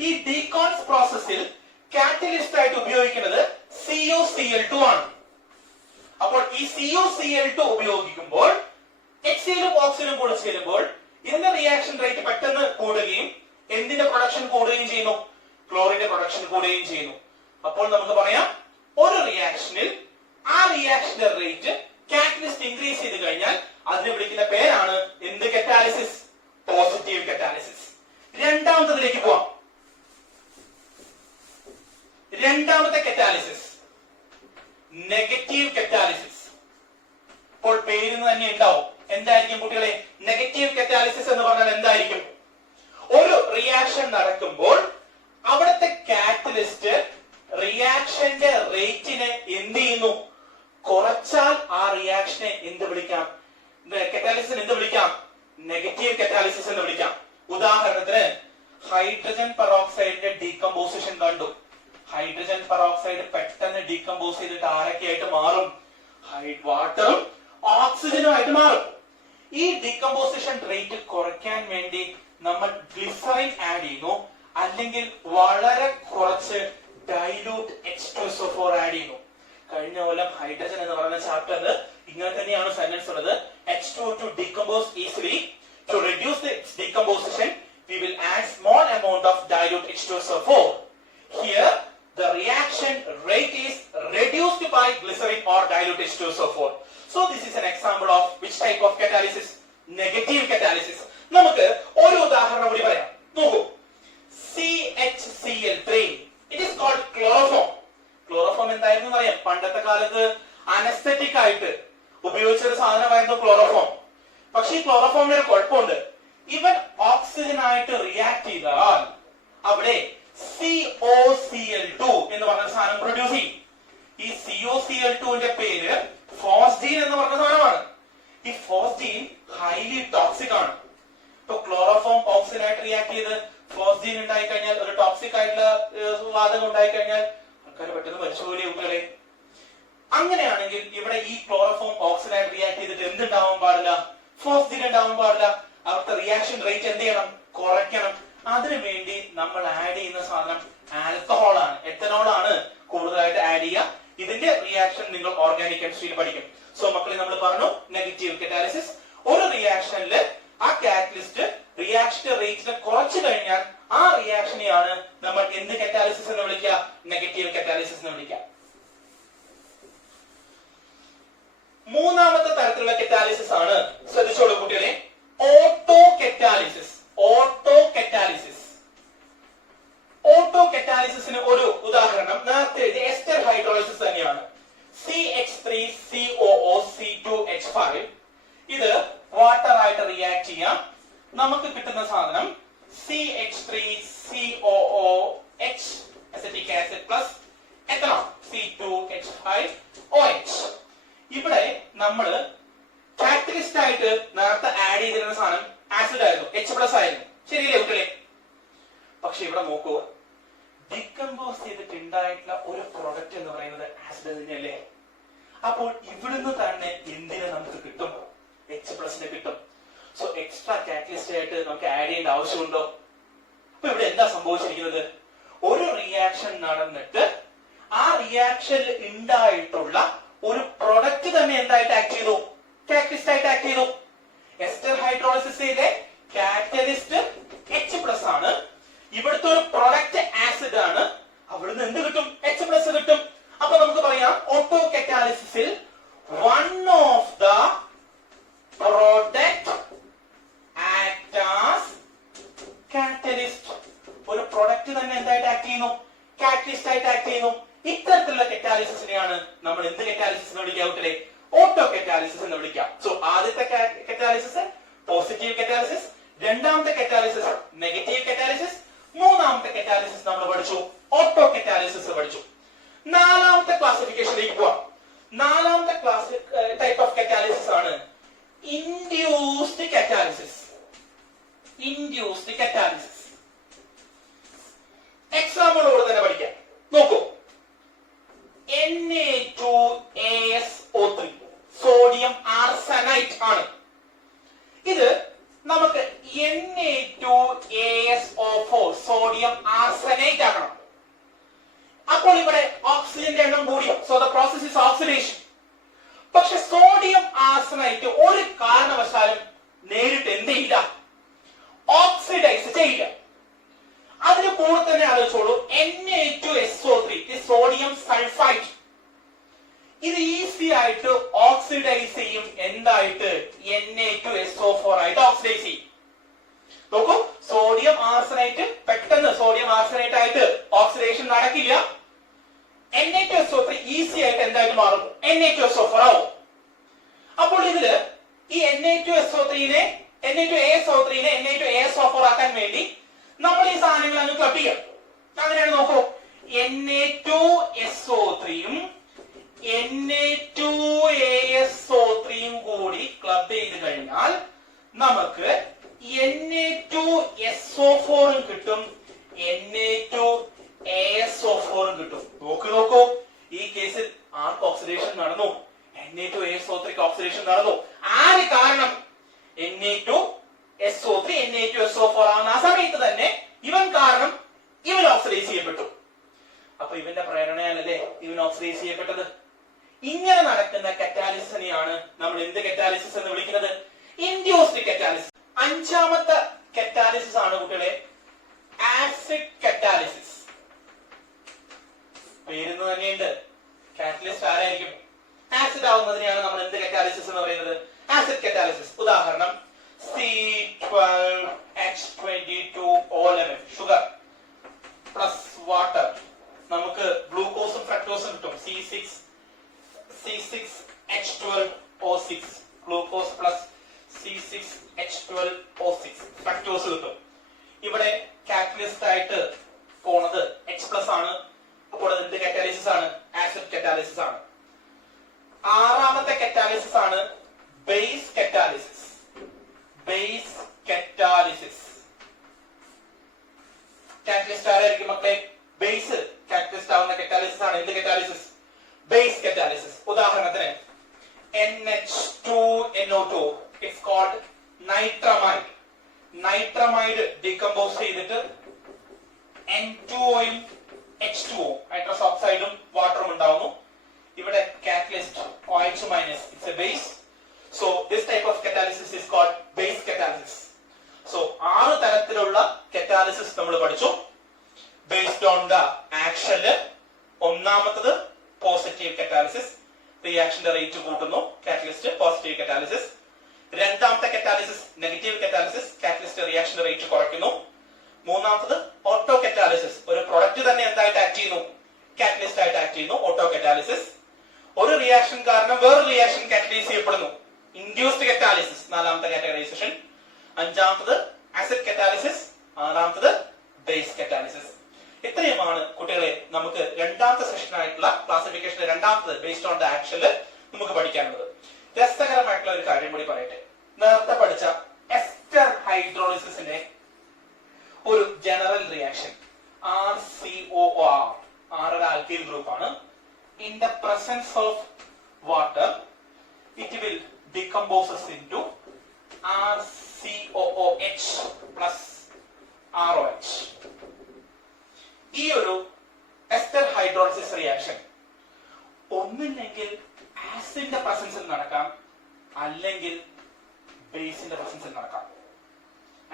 ഈ ഡീകോൺസ് പ്രോസസ്സിൽ കാറ്റലിസ്റ്റ് ആയിട്ട് ഉപയോഗിക്കുന്നത് CuCl2 ആണ്. അപ്പോൾ ഈ CuCl2 ഉപയോഗിക്കുമ്പോൾ HCl ഓക്സിജനും കൂടെ ചേരുമ്പോൾ ഇതിന്റെ റിയാക്ഷൻ റേറ്റ് പെട്ടെന്ന് കൂടുകയും എന്തിന്റെ പ്രൊഡക്ഷൻ കൂടുകയും ചെയ്യുന്നു? ക്ലോറിന്റെ പ്രൊഡക്ഷൻ കൂടുകയും ചെയ്യുന്നു. അപ്പോൾ നമുക്ക് പറയാം, ഒരു റിയാക്ഷനിൽ ആ റിയാക്ഷന്റെ റേറ്റ് കാറ്റലിസ്റ്റ് ഇൻക്രീസ് ചെയ്ത് കഴിഞ്ഞാൽ അതിനെ വിളിക്കുന്ന പേരാണ് എന്ത് കറ്റാലിസിസ്? Positive catalysis. രണ്ടാമത്തേതിലേക്ക് പോവാം. രണ്ടാമത്തെ കറ്റാലിസിസ് നെഗറ്റീവ് കറ്റാലിസിസ്. അപ്പോൾ പേരിന് തന്നെ ഉണ്ടാവും. എന്തായിരിക്കും കുട്ടികളെ നെഗറ്റീവ് കറ്റാലിസിസ് എന്ന് പറഞ്ഞാൽ? എന്തായിരിക്കും? ഒരു റിയാക്ഷൻ നടക്കുമ്പോൾ അവിടുത്തെ കാറ്റലിസ്റ്റ് റിയാക്ഷന്റെ റേറ്റിനെ എന്ത് ചെയ്യുന്നു? കുറച്ചാൽ ആ റിയാക്ഷനെ എന്ത് വിളിക്കാം? കറ്റാലിസിസ് എന്ത് വിളിക്കാം? നെഗറ്റീവ് കറ്റാലിസിസ് എന്ന് വിളിക്കാം. ഉദാഹരണത്തിന് ഹൈഡ്രജൻ പെറോക്സൈഡിന്റെ ഡീകമ്പോസിഷൻ കണ്ടു. ഹൈഡ്രജൻ പെറോക്സൈഡ് പെട്ടെന്ന് ഡീകമ്പോസ് ചെയ്തിട്ട് ആരൊക്കെയായിട്ട് മാറും? വാട്ടറും ഓക്സിജനുമായിട്ട് മാറും. ഈ ഡീകമ്പോസിഷൻ റേറ്റ് കുറയ്ക്കാൻ വേണ്ടി നമ്മൾ ഗ്ലിസറിൻ ആഡ് ചെയ്യുന്നു, അല്ലെങ്കിൽ വളരെ കുറച്ച് ഡൈലൂട്ട് H2SO4 ആഡ് ചെയ്യുന്നു. കഴിഞ്ഞ കൊല്ലം ഹൈഡ്രജൻ എന്ന് പറയുന്ന ചാപ്റ്ററിൽ ഇങ്ങനെ തന്നെയാണ് സെന്റൻസ് ഉള്ളത്. H2O to decompose easily. To reduce its decomposition, we will add small amount of dilute H2SO4. Here, the reaction rate is reduced by glycerin or dilute H2SO4. So this is an example of which type of catalysis? Negative catalysis. നമുക്ക് ഒരു ഉദാഹരണം കൂടി പറയാം. നോക്കൂ, CHCl3. It is called chloroform. Chloroform എന്തായിരുന്നു അറിയാം? പണ്ടത്തെ കാലത്ത് അനസ്തെറ്റിക് ആയിട്ട് ഉപയോഗിച്ചൊരു സാധനമായിരുന്നു ക്ലോറോഫോം. പക്ഷെ ഈ ക്ലോറോഫോമിന് ഒരു കുഴപ്പമുണ്ട്. ഇവൻ ഓക്സിജൻ ആയിട്ട് റിയാക്ട് ചെയ്താൽ അവിടെ COCl2 എന്ന് പറഞ്ഞ സാധനം പ്രൊഡ്യൂസ് ചെയ്യും. ഈ COCl2ന്റെ പേര് ഫോസ്ജീൻ എന്ന് പറഞ്ഞ സാധനമാണ്. ഈ ഫോസ്ജീൻ ഹൈലി ടോക്സിക് ആണ്. ഇപ്പൊ ക്ലോറോഫോം ഓക്സിജൻ ആയിട്ട് റിയാക്ട് ചെയ്ത് ഫോസ്ജീൻ ഉണ്ടായി കഴിഞ്ഞാൽ, ഒരു ടോക്സിക് ആയിട്ടുള്ള വാതകം ഉണ്ടായി കഴിഞ്ഞാൽ ആൾക്കാർ പെട്ടെന്ന് മരിച്ചുപോയി കുട്ടികളെ. അങ്ങനെയാണെങ്കിൽ ഇവിടെ ഈ ക്ലോറോഫോം ഓക്സിജൻ ആയിട്ട് റിയാക്ട് ചെയ്തിട്ട് എന്തുണ്ടാവാൻ പാടില്ല? ഫോസ്ജീൻ ഉണ്ടാവാൻ പാടില്ല. അവിടുത്തെ റിയാക്ഷൻ റേറ്റ് എന്ത് ചെയ്യണം? കുറയ്ക്കണം. അതിനുവേണ്ടി നമ്മൾ ആഡ് ചെയ്യുന്ന സാധനം ആൽക്കഹോൾ ആണ്, എത്തനോൾ ആണ് കൂടുതലായിട്ട് ആഡ് ചെയ്യുക. ഇതിന്റെ റിയാക്ഷൻ നിങ്ങൾ ഓർഗാനിക് കെമിസ്ട്രിയിൽ പഠിക്കും. സോ മക്കളെ, നമ്മൾ പറഞ്ഞു നെഗറ്റീവ് കറ്റാലിസിസ്. ഒരു റിയാക്ഷനിൽ ആ കാറ്റലിസ്റ്റ് റിയാക്ഷൻ റേറ്റിനെ കുറച്ചു കഴിഞ്ഞാൽ ആ റിയാക്ഷനെയാണ് നമ്മൾ എന്ത് കറ്റാലിസിസ് എന്ന് വിളിക്കുക? നെഗറ്റീവ് കറ്റാലിസിസ് എന്ന് വിളിക്കുക. മൂന്നാമത്തെ തരത്തിലുള്ള കറ്റാലിസിസ് ആണ്, ശ്രദ്ധിച്ചോളൂ കുട്ടികളെ, auto catalysis. Auto catalysis. Auto കറ്റാലിസിന് ഒരു ഉദാഹരണം നേരത്തെ എഴുതിയ എസ്റ്റർ ഹൈഡ്രോളിസിസ് തന്നെയാണ്. CH3COOC2H5. ഇത് വാട്ടർ ആയിട്ട് റിയാക്ട് ചെയ്യാം. നമുക്ക് കിട്ടുന്ന സാധനം CH3COOH acetic acid plus ethanol C2H5OH. ഇവിടെ നമ്മൾ കാറ്റലിസ്റ്റ് ആയിട്ട് നേരത്തെ ആഡ് ചെയ്തിരുന്ന സാധനം ആസിഡ് ആയിരുന്നു, H+ ആയിരുന്നു. ശരിയല്ലേ കുട്ടികളെ? പക്ഷെ ഇവിടെ നോക്കൂ, ഡികമ്പോസ് ചെയ്തിട്ട് ഉണ്ടായിട്ടുള്ള ഒരു പ്രൊഡക്റ്റ് എന്ന് പറയുന്നത് ആസിഡ് തന്നെയല്ലേ? അപ്പോൾ ഇവിടുന്ന് തന്നെ എന്തിനെ നമുക്ക് കിട്ടും? H+ കിട്ടും. സോ എക്സ്ട്രാ കാറ്റലിസ്റ്റ് ആയിട്ട് നമുക്ക് ആഡ് ചെയ്യേണ്ട ആവശ്യമുണ്ടോ? അപ്പൊ ഇവിടെ എന്താ സംഭവിച്ചിരിക്കുന്നത്? ഒരു റിയാക്ഷൻ നടന്നിട്ട് ആ റിയാക്ഷനിൽ ഉണ്ടായിട്ടുള്ള ഒരു പ്രൊഡക്റ്റ് തന്നെ എന്തായിട്ട് ആക്ട് ചെയ്തു? കാറ്റലിസ്റ്റ് ആയിട്ട് ആക്ട് ചെയ്തു. എസ്റ്റർ ഹൈഡ്രോളിസിസിലെ കാറ്റലിസ്റ്റ് H+ ആണ്. ഇവിടുത്തെ ഒരു പ്രൊഡക്റ്റ് ആസിഡ് ആണ്. അവിടുന്ന് എന്ത് കിട്ടും? H+ കിട്ടും. അപ്പൊ നമുക്ക് പറയാം, ഓട്ടോ കറ്റാലിസിസിൽ one of the product act as catalyst. ഒരു പ്രൊഡക്റ്റ് തന്നെ എന്തായിട്ട് ആക്ട് ചെയ്യുന്നു? കാറ്റലിസ്റ്റ് ആയിട്ട് ആക്ട് ചെയ്യുന്നു. ഇത്തരത്തിലുള്ള കറ്റാലിസിസിനെയാണ് നമ്മൾ എന്ത് കറ്റാലിസിസ് എന്ന് വിളിക്കുക? ഓട്ടോ കറ്റാലിസിസ് എന്ന് വിളിക്കാം. സോ ആദ്യത്തെ കറ്റാലിസിസ് പോസിറ്റീവ് കറ്റാലിസിസ്, രണ്ടാമത്തെ കറ്റാലിസിസ് നെഗറ്റീവ് കറ്റാലിസിസ്, മൂന്നാമത്തെ കറ്റാലിസിസ് നമ്മൾ പഠിച്ചു ഓട്ടോ കറ്റാലിസിസ് പഠിച്ചു. നാലാമത്തെ ക്ലാസിഫിക്കേഷനിലേക്ക് പോവാം. നാലാമത്തെ ടൈപ്പ് ഓഫ് കറ്റാലിസിസ് ആണ് ഇൻഡ്യൂസ്ഡ് കറ്റാലിസിസ്. ഇൻഡ്യൂസ്ഡ് കറ്റാലിസിസ് എക്സാമ്പിളോട് തന്നെ പഠിക്കാം. നോക്കൂ, Na2ASO3 സോഡിയം ആർസനൈറ്റ് ആണ്. ഇത് നമുക്ക് Na2ASO4 സോഡിയം ആർസനൈറ്റ് ആക്കണം. അപ്പോൾ ഇവിടെ ഓക്സിജന്റെ എണ്ണം കൂടി. So the process is oxidation. പക്ഷെ സോഡിയം ആർസനൈറ്റ് ഒരു കാരണവശാലും നേരിട്ട് എന്ത് ചെയ്യില്ല, ഓക്സിഡൈസ് ചെയ്യില്ല. അതിന് കൂടെ തന്നെ ആലോചിച്ചോളൂ, Na2SO3 സോഡിയം സൾഫൈറ്റ്. ഇത് ഈസി ആയിട്ട് ഓക്സിഡൈസ് ചെയ്യും. എന്തായിട്ട്? Na2SO4 ആയിട്ട് ഓക്സിഡൈസ് ചെയ്യും. നോക്കൂ, സോഡിയം ആർസനൈറ്റ് പെട്ടെന്ന് സോഡിയം ആർസനൈറ്റ് ആയിട്ട് ഓക്സിഡേഷൻ നടക്കില്ല. Na2SO3 ഈസി ആയിട്ട് എന്തായിട്ട് മാറും? Na2SO4 ആവും. അപ്പോൾ ഇതില് ഈ Na2SO3നെ Na2ASO4 ആക്കാൻ വേണ്ടി നമ്മൾ ഈ സാധനങ്ങൾ അങ്ങ് ക്ലബ് ചെയ്യാം. അങ്ങനെയാണ്. നോക്കൂ, Na2SO3യും Na2ASO3യും കൂടി ക്ലബ് ചെയ്ത് കഴിഞ്ഞാൽ നമുക്ക് Na2SO4 കിട്ടും, Na2ASO4 കിട്ടും. നോക്കൂ, ഈ കേസിൽ ആർക്ക് ഓക്സിഡേഷൻ നടന്നു? Na2ASO3 ഓക്സിഡേഷൻ നടന്നു. ആര് കാരണം? Na2SO3 Na2SO4 ആവുന്ന ആ സമയത്ത് തന്നെ ഇവൻ കാരണം ഇവൻ ഓക്സിഡൈസ് ചെയ്യപ്പെട്ടു. അപ്പൊ ഇവന്റെ പ്രേരണയാണല്ലേ ഇവൻ ഓക്സിഡൈസ് ചെയ്യപ്പെട്ടത്. ഇങ്ങനെ നടക്കുന്ന കറ്റാലിസിനെയാണ് നമ്മൾ എന്ത് കറ്റാലിസിസ് എന്ന് വിളിക്കുന്നത്? Induced catalysis. അഞ്ചാമത്തെ കറ്റാലിസിസ് ആണ് കുട്ടികളെ ആസിഡ് കറ്റാലിസിസ്. പേരുന്ന് തന്നെയുണ്ട്. കാറ്റലിസ്റ്റ് ആരായിരിക്കും? ആസിഡ് ആവുന്നതിനെയാണ് നമ്മൾ എന്ത് കറ്റാലിസിസ് എന്ന് പറയുന്നത്? Acid catalysis. ഉദാഹരണം C12H22O11 ഷുഗർ പ്ലസ് വാട്ടർ. നമുക്ക് ഗ്ലൂക്കോസും ഫ്രക്ടോസും കിട്ടും. C6H12O6 glucose plus C6H12O6 fructose കിട്ടും. ഇവിടെ കാറ്റലിസ്റ്റ് ആയിട്ട് പോണത് H+ ആണ്. അപ്പോൾ അത് എന്ത് കറ്റാലിസിസ് ആണ്? ആസിഡ് കറ്റാലിസിസ് ആണ്. ആറാമത്തെ കറ്റാലിസിസ് ആണ് base catalysis. Base catalysis. Catalyst ആരായിരിക്കും മക്കളെ? ബേസ് കാറ്റലിസ്റ്റ് ആവുന്ന കറ്റാലിസിസ് ആണ് എന്ത് കറ്റാലിസിസ്? Base catalysis. ഉദാഹരണത്തിന് NH2NO2 ഇറ്റ്സ് കോൾഡ് നൈട്രമൈഡ്. നൈട്രമൈഡ് ഡീകമ്പോസ് ചെയ്തിട്ട് N2Oയും H2O നൈട്രസ് ഓക്സൈഡും വാട്ടറും ഉണ്ടാവുന്നു. ഇവിടെ catalyst OH- it's a base. So this type of catalysis is called base catalysis. So ആറ് തരത്തിലുള്ള catalysis നമ്മൾ പഠിച്ചു based on the action. ഒന്നാമത്തേത് പോസിറ്റീവ് catalysis, റിയാക്ഷന്റെ റേറ്റ് കൂട്ടുന്നു, കാറ്റലിസ്റ്റ് പോസിറ്റീവ് catalysis. രണ്ടാമത്തെ catalysis നെഗറ്റീവ് catalysis, കാറ്റലിസ്റ്റ് റിയാക്ഷന്റെ റേറ്റ് കുറയ്ക്കുന്നു. മൂന്നാമത്തേത് ഓട്ടോ കറ്റാലിസിസ്, ഒരു പ്രൊഡക്റ്റ് തന്നെ എന്തായിട്ട് ആക്ട് ചെയ്യുന്നു? കാറ്റലിസ്റ്റ് ആയിട്ട് ആക്ട് ചെയ്യുന്നു, ഓട്ടോ കറ്റാലിസിസ്. ഒരു റിയാക്ഷൻ കാരണം വേറൊരു റിയാക്ഷൻ കാറ്റലൈസ് ചെയ്യപ്പെടുന്നു, ഇൻഡ്യൂസ്ഡ് കറ്റാലിസിസ്. നാലാമത്തെ കാറ്റഗറൈസേഷൻ. അഞ്ചാമത്തത് ആസിഡ് കറ്റാലിസിസ്, ആറാമത്തത് ബേസ് കറ്റാലിസിസ്. ഇത്രയുമാണ് കുട്ടികളെ നമുക്ക് രണ്ടാമത്തെ സെഷൻ ആയിട്ടുള്ള ക്ലാസിഫിക്കേഷന്റെ രണ്ടാമത്തത് ബേസ്ഡ് ഓൺ ദ ആക്ഷനിൽ നമുക്ക് പഠിക്കാനുള്ളത്. രസകരമായിട്ടുള്ള ഒരു കാര്യം കൂടി പറയട്ടെ. നേരത്തെ പഠിച്ച എസ്റ്റർ ഹൈഡ്രോളിസിന്റെ ഒരു ജനറൽ റിയാക്ഷൻ RCOR, ഒരു ആൽക്കൈൽ ഗ്രൂപ്പ് ആണ്. In the presence of water, it will decomposes into RCOOH plus ROH. ഈ ഒരു എസ്റ്റർ ഹൈഡ്രോളിസിസ് റിയാക്ഷൻ ഒന്നില്ലെങ്കിൽ ആസിഡിന്റെ പ്രസൻസിൽ നടക്കാം, അല്ലെങ്കിൽ ബേസിന്റെ പ്രസൻസിൽ നടക്കാം.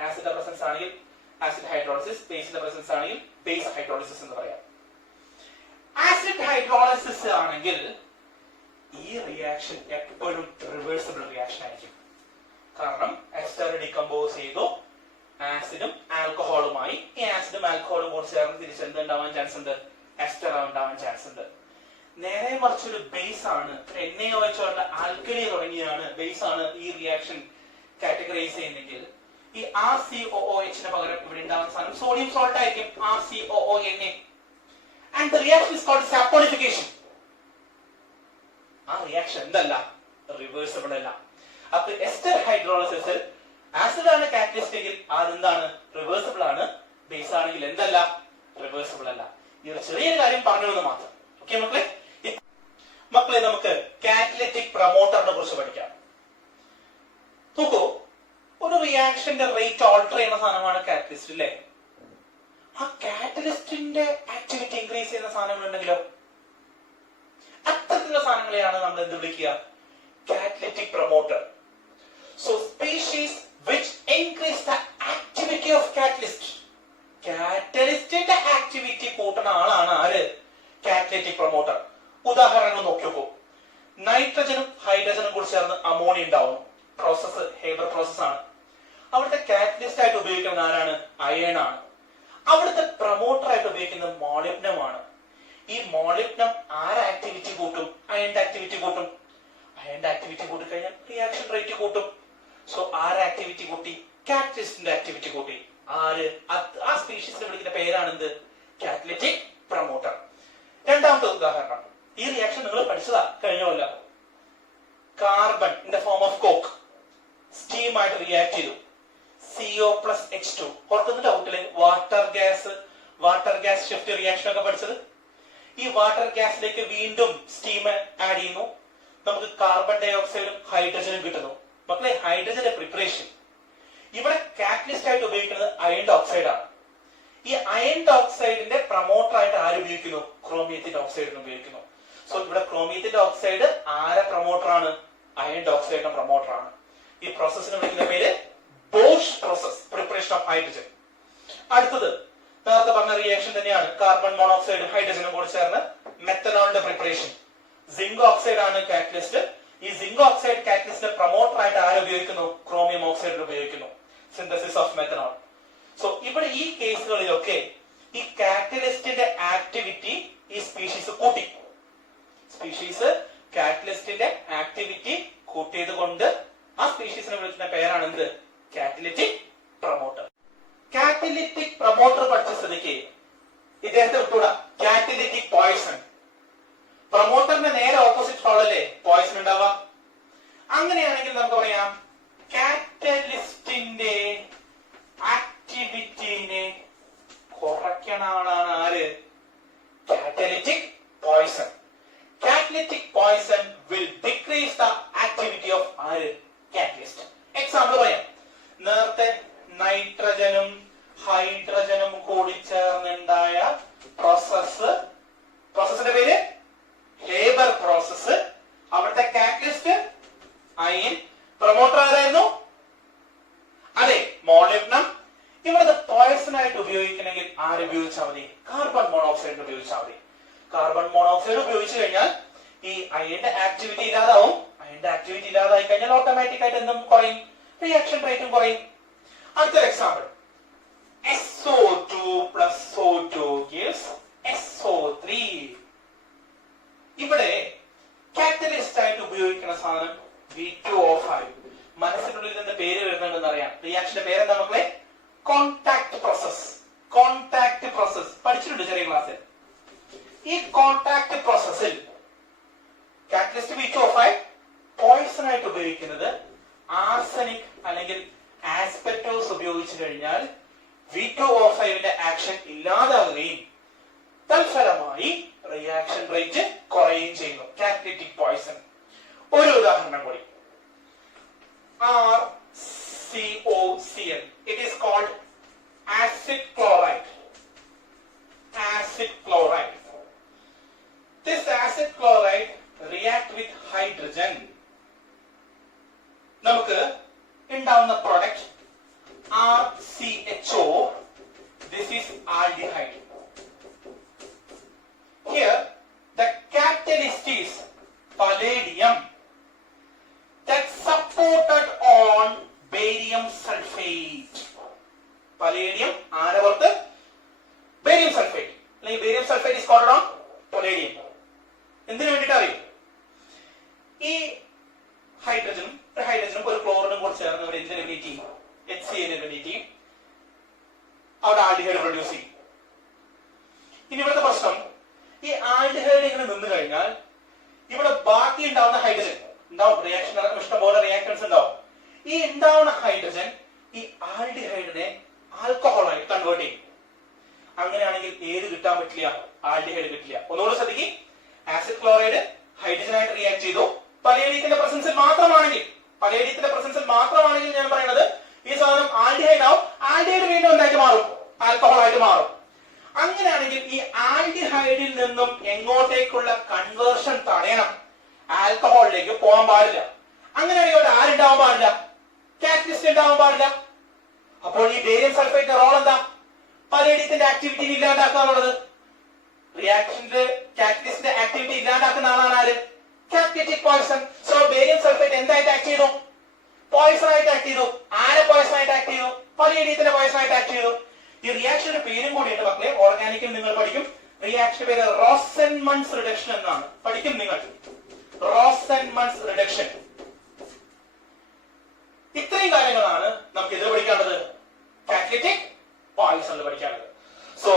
ആസിഡിന്റെ പ്രസൻസ് ആണെങ്കിൽ ആസിഡ് ഹൈഡ്രോളിസിസ്, ബേസിന്റെ പ്രസൻസ് ആണെങ്കിൽ ബേസ് ഹൈഡ്രോളിസിസ് എന്ന് പറയാം. ആസിഡ് ഹൈഡ്രോളിസിസ് ആണെങ്കിൽ ഈ റിയാക്ഷൻ എപ്പോഴും റിവേഴ്സിബിൾ റിയാക്ഷൻ ആയിരിക്കും. കാരണം എസ്റ്റർ ഡികമ്പോസ് ചെയ്തു, ആസിഡും ആൽക്കഹോളുമായി. ഈ ആസിഡും ആൽക്കഹോളും കൂടി ചേർന്ന് തിരിച്ച് എന്ത് ഉണ്ടാവാൻ ചാൻസ് ഉണ്ട്? എസ്റ്റർ ഉണ്ടാവാൻ ചാൻസ് ഉണ്ട്. നേരെ മറിച്ചൊരു ബേസ് ആണ്. NaOH ആൽക്കലി തുടങ്ങിയാണ് ബേസ് ആണ് ഈ റിയാക്ഷൻ കാറ്റഗറൈസ് ചെയ്യുന്നെങ്കിൽ ഈ RCOOH പകരം ഇവിടെ ഉണ്ടാകുന്ന സാധനം സോഡിയം സോൾട്ട് ആയിരിക്കും, RCOONA. And the reaction is called saponification. ആ റിയാക്ഷൻ എന്തല്ല, റിവേഴ്സിബിൾ അല്ല. അപ്പൊ എസ്റ്റർ ഹൈഡ്രോളിസിസിൽ ആസിഡ് ആണ് കാറ്റലിസ്റ്റ് എങ്കിൽ അതെന്താണ്, റിവേഴ്സിബിൾ ആണ്. ബേസ് ആണെങ്കിൽ എന്തല്ല, റിവേഴ്സിബിൾ അല്ല. ഈ ഒരു ചെറിയൊരു കാര്യം പറഞ്ഞുവെന്ന് മാത്രം. ഓക്കെ മക്കളെ, മക്കളെ നമുക്ക് കാറ്റലിറ്റിക് പ്രൊമോട്ടറിനെ കുറിച്ച് പഠിക്കാം. നോക്കൂ, ഒരു റിയാക്ഷന്റെ റേറ്റ് ഓൾട്ടർ ചെയ്യുന്ന സാധനമാണ് കാറ്റലിസ്റ്റ് അല്ലേ? ആ കാറ്റലിസ്റ്റിന്റെ ആക്ടിവിറ്റി ഇൻക്രീസ് ചെയ്യുന്ന സാധനങ്ങൾ ഉണ്ടെങ്കിലോ, അത്തരത്തിലുള്ള സാധനങ്ങളെയാണ് നമ്മൾ എന്ത് വിളിക്കുക, catalytic promoter. So species which increase the activity of catalyst. കാറ്റലിസ്റ്റിന്റെ ആക്ടിവിറ്റി കൂട്ടുന്ന ആളാണ് ആര്, കാറ്റലിറ്റിക് പ്രൊമോട്ടർ. ഉദാഹരണങ്ങൾ നോക്കിയോക്കൂ. നൈട്രജനും ഹൈഡ്രജനും കൂടി ചേർന്ന് അമോണിയ ഉണ്ടാവുന്നു. പ്രോസസ് ഹേബർ പ്രോസസ് ആണ്. അവിടുത്തെ കാറ്റലിസ്റ്റ് ആയിട്ട് ഉപയോഗിക്കുന്നത് ആരാണ്, അയൺ ആണ്. അവിടുത്തെ പ്രൊമോട്ടർ ആയിട്ട് ഉപയോഗിക്കുന്നത് മോളിബ്ഡനം ആണ്. ഈ മോളിബ്ഡനം ആരെ ആക്ടിവിറ്റി കൂട്ടും, അയണിന്റെ ആക്ടിവിറ്റി കൂട്ടും. അയണിന്റെ ആക്ടിവിറ്റി കൂട്ടി കഴിഞ്ഞാൽ റിയാക്ഷൻ റേറ്റ് കൂട്ടും. സോ ആരെ ആക്ടിവിറ്റി കൂട്ടി, കാറ്റലിസ്റ്റിന്റെ ആക്ടിവിറ്റി കൂട്ടി. ആര്, ആ സ്പീഷീസിനെ വിളിക്കുന്ന പേരാണ് എന്ത്, കാറ്റലിറ്റിക് പ്രൊമോട്ടർ. രണ്ടാമത്തെ ഉദാഹരണം, ഈ റിയാക്ഷൻ നിങ്ങൾ പഠിച്ചതാ കഴിഞ്ഞല്ല. Carbon in the form of coke steam ആയിട്ട് റിയാക്ട് ചെയ്തു, CO+H2. ഓർക്കുന്നുണ്ട് ഔട്ടില് വാട്ടർ ഗ്യാസ് ഷിഫ്റ്റ് റിയാക്ഷൻ ഒക്കെ പഠിച്ചത്. ഈ വാട്ടർ ഗ്യാസിലേക്ക് വീണ്ടും സ്റ്റീം ആഡ് ചെയ്യുന്നു, നമുക്ക് കാർബൺ ഡൈ ഓക്സൈഡും ഹൈഡ്രജനും കിട്ടുന്നു. മക്കളെ, ഹൈഡ്രജന്റെ പ്രിപ്പറേഷൻ ഇവിടെ കാറ്റലിസ്റ്റ് ആയിട്ട് ഉപയോഗിക്കുന്നത് അയൺ ഓക്സൈഡ് ആണ്. ഈ അയൺ ഓക്സൈഡിന്റെ പ്രൊമോട്ടർ ആയിട്ട് ആര് ഉപയോഗിക്കുന്നു, ക്രോമിയത്തിന്റെ ഓക്സൈഡിന് ഉപയോഗിക്കുന്നു. സോ ഇവിടെ ക്രോമിയത്തിന്റെ ഓക്സൈഡ് ആരെ പ്രൊമോട്ടർ ആണ്, അയൺ ഓക്സൈഡിന്റെ പ്രൊമോട്ടർ ആണ്. ഈ പ്രോസസ്സിനെ വിളിക്കുന്ന പേര് Bosch process, preparation of hydrogen. അടുത്തത് നേരത്തെ പറഞ്ഞ റിയാക്ഷൻ തന്നെയാണ്, കാർബൺ മോണോക്സൈഡും ഹൈഡ്രജനും കൂടി ചേർന്ന് മെത്തനോളിന്റെ പ്രിപ്പറേഷൻ. സിങ്ക് ഓക്സൈഡ് ആണ് കാറ്റലിസ്റ്റ്. ഈ സിങ്ക് ഓക്സൈഡ് കാറ്റലിസ്റ്റിന്റെ പ്രൊമോട്ടർ ആയിട്ട് ആര് ഉപയോഗിക്കുന്നു, ക്രോമിയം ഓക്സൈഡ് ഉപയോഗിക്കുന്നു. Synthesis of methanol. സോ ഇവിടെ ഈ കേസുകളിലൊക്കെ ഈ കാറ്റലിസ്റ്റിന്റെ ആക്ടിവിറ്റി ഈ സ്പീഷീസ് കൂട്ടി. സ്പീഷീസ് കാറ്റലിസ്റ്റിന്റെ ആക്ടിവിറ്റി കൂട്ടിയത് കൊണ്ട് ആ സ്പീഷീസിനെ വിളിക്കുന്ന പേരാണ് എന്ത്, കാറ്റലിറ്റിക് പ്രൊമോട്ടർ. കാറ്റലിറ്റിക് പ്രൊമോട്ടർ പഠിച്ച സ്ഥിതിക്ക് ഇദ്ദേഹത്തെ വിട്ടൂടാ, കാറ്റലിറ്റിക് പോയിസൺ. പ്രൊമോട്ടറിന്റെ നേരെ ഓപ്പോസിറ്റ് റോളല്ലേ പോയിസൺ ഉണ്ടാവുക. അങ്ങനെയാണെങ്കിൽ നമുക്ക് പറയാം കാറ്റലിസ്റ്റിന്റെ ആക്ടിവിറ്റിനെ കുറയ്ക്കണ ആളാണ് ആര്, catalytic poison. Catalytic poison will decrease the activity of ആര്, catalyst. എക്സാമ്പിൾ പറയാം. നേരത്തെ നൈട്രജനും ഹൈഡ്രജനും കൂടി ചേർന്നുണ്ടായ പ്രോസസ്സിന്റെ പേര് ഹേബർ പ്രോസസ്. അവിടുത്തെ കാറ്റലിസ്റ്റ് അയൺ, പ്രൊമോട്ടർ ആരായിരുന്നു, അതെ മോളിബ്ഡനം. ഇവിടുത്തെ പോയിസൺ ആയിട്ട് ഉപയോഗിക്കണമെങ്കിൽ ആര് ഉപയോഗിച്ചാൽ മതി, കാർബൺ മോണോക്സൈഡ് ഉപയോഗിച്ചാൽ മതി. കാർബൺ മോണോക്സൈഡ് ഉപയോഗിച്ചു കഴിഞ്ഞാൽ ഈ അയണിന്റെ ആക്ടിവിറ്റി ഇല്ലാതാവും. അയണിന്റെ ആക്ടിവിറ്റി ഇല്ലാതായി കഴിഞ്ഞാൽ ഓട്ടോമാറ്റിക് ആയിട്ട് എന്തും കുറയും, റിയാക്ഷൻ റേറ്റും കുറയും. അടുത്തൊരു example, SO2 plus O2 gives SO3. ഇവിടെ കാറ്റലിസ്റ്റ് ആയിട്ട് ഉപയോഗിക്കുന്ന സാധനം V2O5. മനസ്സിനുള്ളിൽ നിന്ന് പേര് വരുന്നുണ്ടെന്ന് അറിയാം. റിയാക്ഷന്റെ പേരെന്താ മക്കളെ, കോണ്ടാക്ട് പ്രോസസ്. കോണ്ടാക്ട് പ്രോസസ് പഠിച്ചിട്ടുണ്ട് ചെറിയ ക്ലാസ്സിൽ. ഈ കോണ്ടാക്ട് പ്രോസസ്സിൽ കാറ്റലിസ്റ്റ് V2O5 പോയിസൺ ആയിട്ട് ഉപയോഗിക്കുന്നത് ആർസനിക് അല്ലെങ്കിൽ ആസ്പെറ്റോസ് ഉപയോഗിച്ചു കഴിഞ്ഞാൽ V2O5ന്റെ ആക്ഷൻ ഇല്ലാതാവുകയും തൽഫലമായി റിയാക്ഷൻ റേറ്റ് കുറയുകയും ചെയ്യുന്നു. Catalytic poison. ഒരു ഉദാഹരണം കൂടി, RCOCl. It is called acid chloride. Acid chloride. This acid chloride react with hydrogen. നമുക്ക് ഉണ്ടാവുന്ന product RCHO. This is aldehyde. Here the catalyst is palladium that supported on barium sulfate. Palladium ആരവർത്ത്, barium sulfate. Like barium sulfate is coated on palladium. എന്തിനു വേണ്ടിയിട്ട് അറിയും? ഈ ഹൈഡ്രജനും ഒരു ക്ലോറിനും കൂടെ ചേർന്ന് ഇവിടെ എന്തിനെ എമിറ്റ് ചെയ്യും? HCl എമിറ്റ് ചെയ്യും. അവിടെ ആൽഡിഹൈഡ് പ്രൊഡ്യൂസ് ചെയ്യും. ഇനി ഇവിടുത്തെ പ്രശ്നം, ഈ ആൽഡിഹൈഡ് ഇങ്ങനെ നിന്ന് കഴിഞ്ഞാൽ ഇവിടെ ബാക്കി ഉണ്ടാവുന്ന ഹൈഡ്രജൻ ഉണ്ടാവും, റിയാക്ഷൻ ഇഷ്ടംപോലെ റിയാക്ഷൻസ് ഉണ്ടാവും. ഈ ഉണ്ടാവുന്ന ഹൈഡ്രജൻ ഈ ആൽഡിഹൈഡിനെ ആൽക്കഹോളായി കൺവേർട്ട് ചെയ്യും. അങ്ങനെയാണെങ്കിൽ ഏത് കിട്ടാൻ പറ്റില്ല? ആൽഡിഹൈഡ് കിട്ടില്ല. ഒന്നുകൂടെ ശ്രദ്ധിക്കും, ആസിഡ് ക്ലോറൈഡ് ഹൈഡ്രജനായിട്ട് റിയാക്ട് ചെയ്തു. പലേഡിയത്തിന്റെ പ്രസൻസിൽ മാത്രമാണെങ്കിൽ ഞാൻ പറയുന്നത് ഈ സാധനം ആൽഡിഹൈഡ് ആവും. ആൽഡിഹൈഡ് വീണ്ടും എന്തായിട്ട് മാറും? ആൽക്കഹോളായിട്ട് മാറും. അങ്ങനെയാണെങ്കിൽ ഈ ആൽഡിഹൈഡിൽ നിന്നും എങ്ങോട്ടേക്കുള്ള കൺവേർഷൻ തടയണം, ആൽക്കഹോളിലേക്ക് പോകാൻ പാടില്ല. അങ്ങനെയാണെങ്കിൽ അവിടെ ആരുണ്ടാവാൻ പാടില്ല? കാറ്റലിസ്റ്റ് ഉണ്ടാവാൻ പാടില്ല. അപ്പോൾ ഈ ബേരിയം സൾഫേറ്റിന്റെ റോൾ എന്താ? പലേഡിയത്തിന്റെ ആക്ടിവിറ്റി ഇല്ലാണ്ടാക്കുക എന്നുള്ളത്. റിയാക്ഷന്റെ കാറ്റലിസ്റ്റിന്റെ ആക്ടിവിറ്റി ഇല്ലാണ്ടാക്കുന്ന ആളാണ് ആര്? Catalytic poison. So barium sulphate എന്തായിട്ട് ആക്ട് ചെയ്തു? പോയിസൺ ആയിട്ട് ആക്ട് ചെയ്തു. ആരെ പോയിസൺ ആയിട്ട് ആക്ട് ചെയ്തു? പലേഡിയത്തിന്റെ പോയിസൺ ആയിട്ട് ആക്ട് ചെയ്തു. ഈ റിയാക്ഷന്റെ പേരും കൂടിയുണ്ട് മക്കളെ. ഓർഗാനിക്കിൽ നിങ്ങൾ പഠിക്കും. റിയാക്ഷൻ പേര് റോസൻമൺസ് റിഡക്ഷൻ എന്നാണ്. പഠിക്കും നിങ്ങൾ, റോസൻമൺസ് റിഡക്ഷൻ. ഇത്രയും കാര്യങ്ങളാണ് നമുക്ക് ഇതിൽ പഠിക്കേണ്ടത്, കാറ്റലിറ്റിക് പോയിസണിൽ പഠിക്കേണ്ടത്. സോ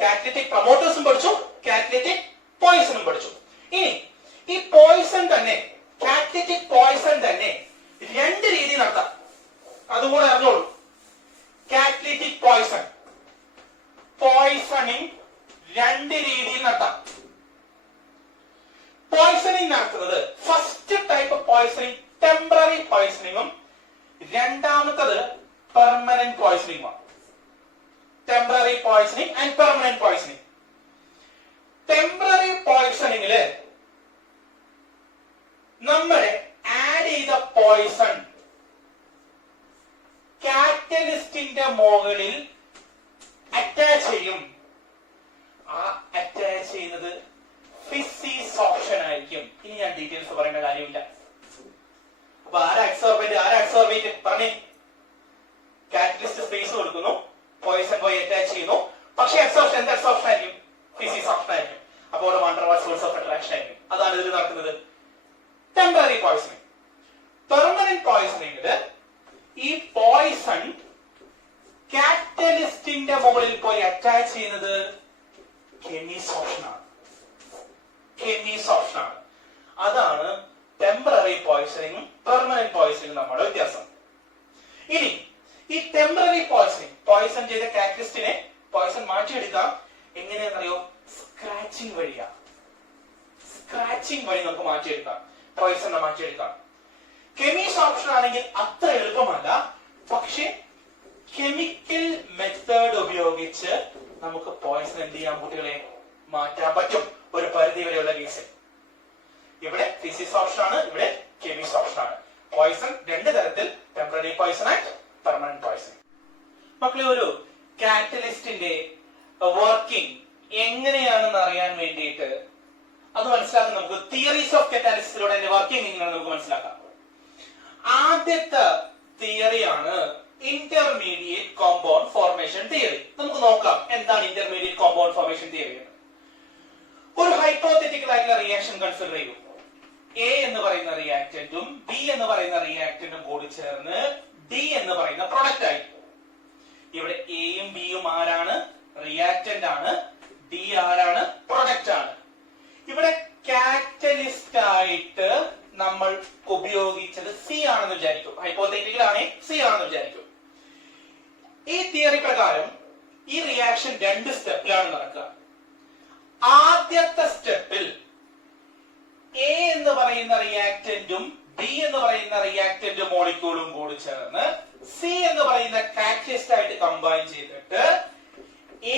കാറ്റലിറ്റിക് പ്രൊമോട്ടേഴ്സും പഠിച്ചു, കാറ്റലിറ്റിക് പോയിസണും പഠിച്ചു. ഇനി ഈ പോയിസൺ തന്നെ, കാറ്റലിറ്റിക് പോയിസൺ തന്നെ രണ്ട് രീതിയിൽ നടത്താം. അതുകൂടെ അറിഞ്ഞോളൂ. കാറ്റലിറ്റിക് പോയിസണിങ് രണ്ട് രീതിയിൽ നടത്താം. പോയിസണിങ് നടത്തുന്നത് ഫസ്റ്റ് ടൈപ്പ് പോയിസണിങ് ടെമ്പററി പോയിസണിങ്ങും രണ്ടാമത്തത് പെർമനന്റ് പോയിസണിങ്ങുമാണ്. Temporary poisoning and permanent poisoning. Temporary പോയിസണിങ്ങില് നമ്മൾ ആഡ് ചെയ്ത പോയിസൺ കാറ്റലിസ്റ്റിന്റെ മുകളിൽ അറ്റാച്ച് ചെയ്യും. ആ അറ്റാച്ച് ചെയ്യുന്നത് ഫിസിസ് ഓപ്ഷൻ ആയിരിക്കും. ഇനി ഞാൻ ഡീറ്റെയിൽസ് പറയേണ്ട കാര്യമില്ല. അപ്പൊ ആരാ അബ്സോർബേറ്റ് പറഞ്ഞേ? കാറ്റലിസ്റ്റ് സ്പേസ് കൊടുക്കുന്നു, പോയിസൺ പോയി അറ്റാച്ച് ചെയ്യുന്നു. പക്ഷേ അബ്സോർപ്ഷൻ എന്ത് അബ്സോർപ്ഷൻ ആയിരിക്കും? ഫിസിസ് ഓപ്ഷൻ ആയിരിക്കും. അപ്പോൾ അവിടെ wonder what source of attraction ആയിരിക്കും. അതാണ് ഇതിൽ നടക്കുന്നത് ടെമ്പററി പോയിസണിങ്. പെർമനന്റ് പോയിസണിങ്ങില് ഈ പോയിസൺ കാറ്റലിസ്റ്റിന്റെ മുകളിൽ പോയി അറ്റാച്ച് ചെയ്യുന്നത് കെമീസ് ഓപ്ഷനാണ്. അതാണ് ടെമ്പററി പോയിസണിങ്ങും പെർമനന്റ് പോയിസണിങ്ങും നമ്മുടെ വ്യത്യാസം. ഇനി ഈ ടെമ്പററി പോയിസൺ ചെയ്ത കാറ്റലിസ്റ്റിനെ പോയിസൺ മാറ്റിയെടുക്കാം. എങ്ങനെയാണെന്നറിയോ? സ്ക്രാച്ചിങ് വഴി നമുക്ക് മാറ്റിയെടുക്കാം, പോയിസൺ മാറ്റിയെടുക്കാം. കെമീസ് ഓപ്ഷൻ ആണെങ്കിൽ അത്ര എളുപ്പമല്ല. പക്ഷെ കെമിക്കൽ മെത്തേഡ് ഉപയോഗിച്ച് നമുക്ക് പോയിസൺ എന്ത് ചെയ്യാൻ കുട്ടികളെ മാറ്റാൻ പറ്റും ഒരു പരിധി വരെയുള്ള കേസിൽ. ഇവിടെ ഫിസിക്സ് ഓപ്ഷൻ ആണ്, ഇവിടെ കെമിക്സ് ഓപ്ഷൻ ആണ്. പോയിസൺ രണ്ട് തരത്തിൽ, temporary poison and permanent poison. മക്കളെ, ഒരു കാറ്റലിസ്റ്റിന്റെ വർക്കിംഗ് എങ്ങനെയാണെന്ന് അറിയാൻ വേണ്ടിയിട്ട് അത് മനസ്സിലാക്കാൻ നമുക്ക് തിയറീസ് ഓഫ് കാറ്റാലിസിസിലൂടെ അതിന്റെ വർക്കിംഗ് എങ്ങനെയാണ് നമുക്ക് മനസ്സിലാക്കാം. ആദ്യത്തെ തിയറിയാണ് ഇന്റർമീഡിയറ്റ് കോമ്പൗണ്ട് ഫോർമേഷൻ തിയറി. നമുക്ക് നോക്കാം എന്താണ് ഇന്റർമീഡിയറ്റ് കോമ്പൗണ്ട് ഫോർമേഷൻ തിയറി എന്ന്. ഒരു ഹൈപ്പോത്തറ്റിക്കൽ ആയിട്ടുള്ള റിയാക്ഷൻ കൺസിഡർ ചെയ്യും. എ എന്ന് പറയുന്ന റിയാക്ടന്റും ബി എന്ന് പറയുന്ന റിയാക്ടന്റും കൂടി ചേർന്ന് ഡി എന്ന് പറയുന്ന പ്രൊഡക്റ്റ് ആയി. ഇവിടെ എയും ബിയും ആരാണ്? റിയാക്ടന്റ് ആണ്. ഡി ആരാണ്? പ്രൊഡക്റ്റ് ആണ്. ഇവിടെ കാറ്റലിസ്റ്റ് ആയിട്ട് നമ്മൾ ഉപയോഗിച്ചത് സി ആണെന്ന് വിചാരിക്കും. ഹൈപ്പോത്തറ്റിക്കൽ ആണ്, സി ആണെന്ന് വിചാരിക്കും. ഈ തിയറി പ്രകാരം ഈ റിയാക്ഷൻ രണ്ട് സ്റ്റെപ്പിലാണ് നടക്കുക. ആദ്യത്തെ സ്റ്റെപ്പിൽ എ എന്ന് പറയുന്ന റിയാക്ടന്റും ബി എന്ന് പറയുന്ന റിയാക്ടന്റ് മോളിക്യൂളും കൂടി ചേർന്ന് സി എന്ന് പറയുന്ന കാറ്റലിസ്റ്റ് ആയിട്ട് കമ്പൈൻ ചെയ്തിട്ട്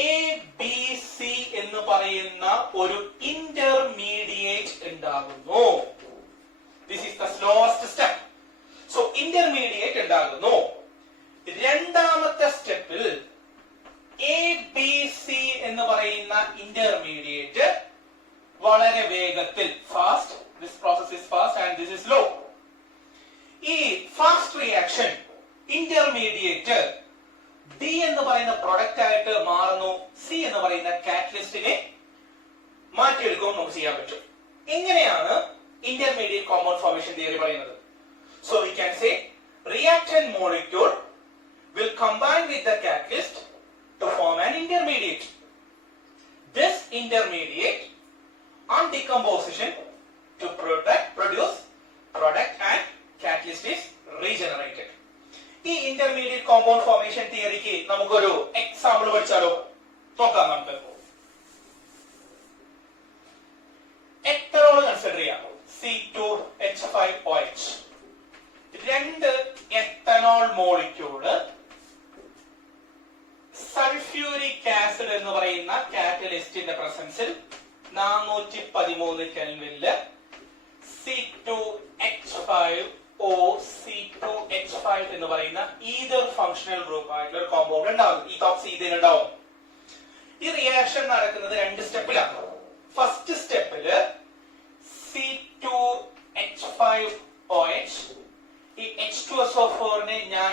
എ ബി സി എന്ന് പറയുന്ന ഒരു ഇന്റർമീഡിയേറ്റ് ഉണ്ടാകുന്നു. This is the slowest step. So intermediate ഉണ്ടാകുന്നു. രണ്ടാമത്തെ സ്റ്റെപ്പിൽ എ ബി സി എന്ന് പറയുന്ന ഇന്റർമീഡിയേറ്റ് വളരെ വേഗത്തിൽ, fast, this process is fast and this is slow. ഈ ഫാസ്റ്റ് റിയാക്ഷൻ ഇന്റർമീഡിയേറ്റ് ഡി എന്ന് പറയുന്ന പ്രൊഡക്റ്റ് ആയിട്ട് മാറുന്നു. സി എന്ന് പറയുന്ന കാറ്റലിസ്റ്റിനെ മാറ്റിയെടുക്കുമ്പോൾ നമുക്ക് ചെയ്യാൻ പറ്റും. ഇങ്ങനെയാണ് ഇന്റർമീഡിയറ്റ് കോമ്പൗണ്ട് ഫോർമേഷൻ തിയറി പറയുന്നത്. So we can say reaction molecule will combine with the catalyst to form an intermediate. This intermediate on decomposition to produce product and catalyst is regenerated. ഈ intermediate compound formation തിയറിക്ക് നമുക്കൊരു example പഠിച്ചാലോ? നോക്കാം നമുക്ക്. Ethanol consider ചെയ്യാം. C2H5OH. രണ്ട് ethanol molecule sulphuric acid എന്ന് പറയുന്ന കാറ്റലിസ്റ്റിന്റെ പ്രസൻസിൽ 413 കെൽവിനില് C2H5O C2H5 എന്ന് പറയുന്ന ഈതർ ഫങ്ഷണൽ ഗ്രൂപ്പ് ആയിട്ടുള്ള ഒരു കോമ്പൗണ്ട് ഉണ്ടാവും. ഈതോക്സീതേൻ. ഈ റിയാക്ഷൻ നടക്കുന്നത് രണ്ട് സ്റ്റെപ്പിലാണ്. ഫസ്റ്റ് സ്റ്റെപ്പില് C2H5OH ഈ H2SO4 ഞാൻ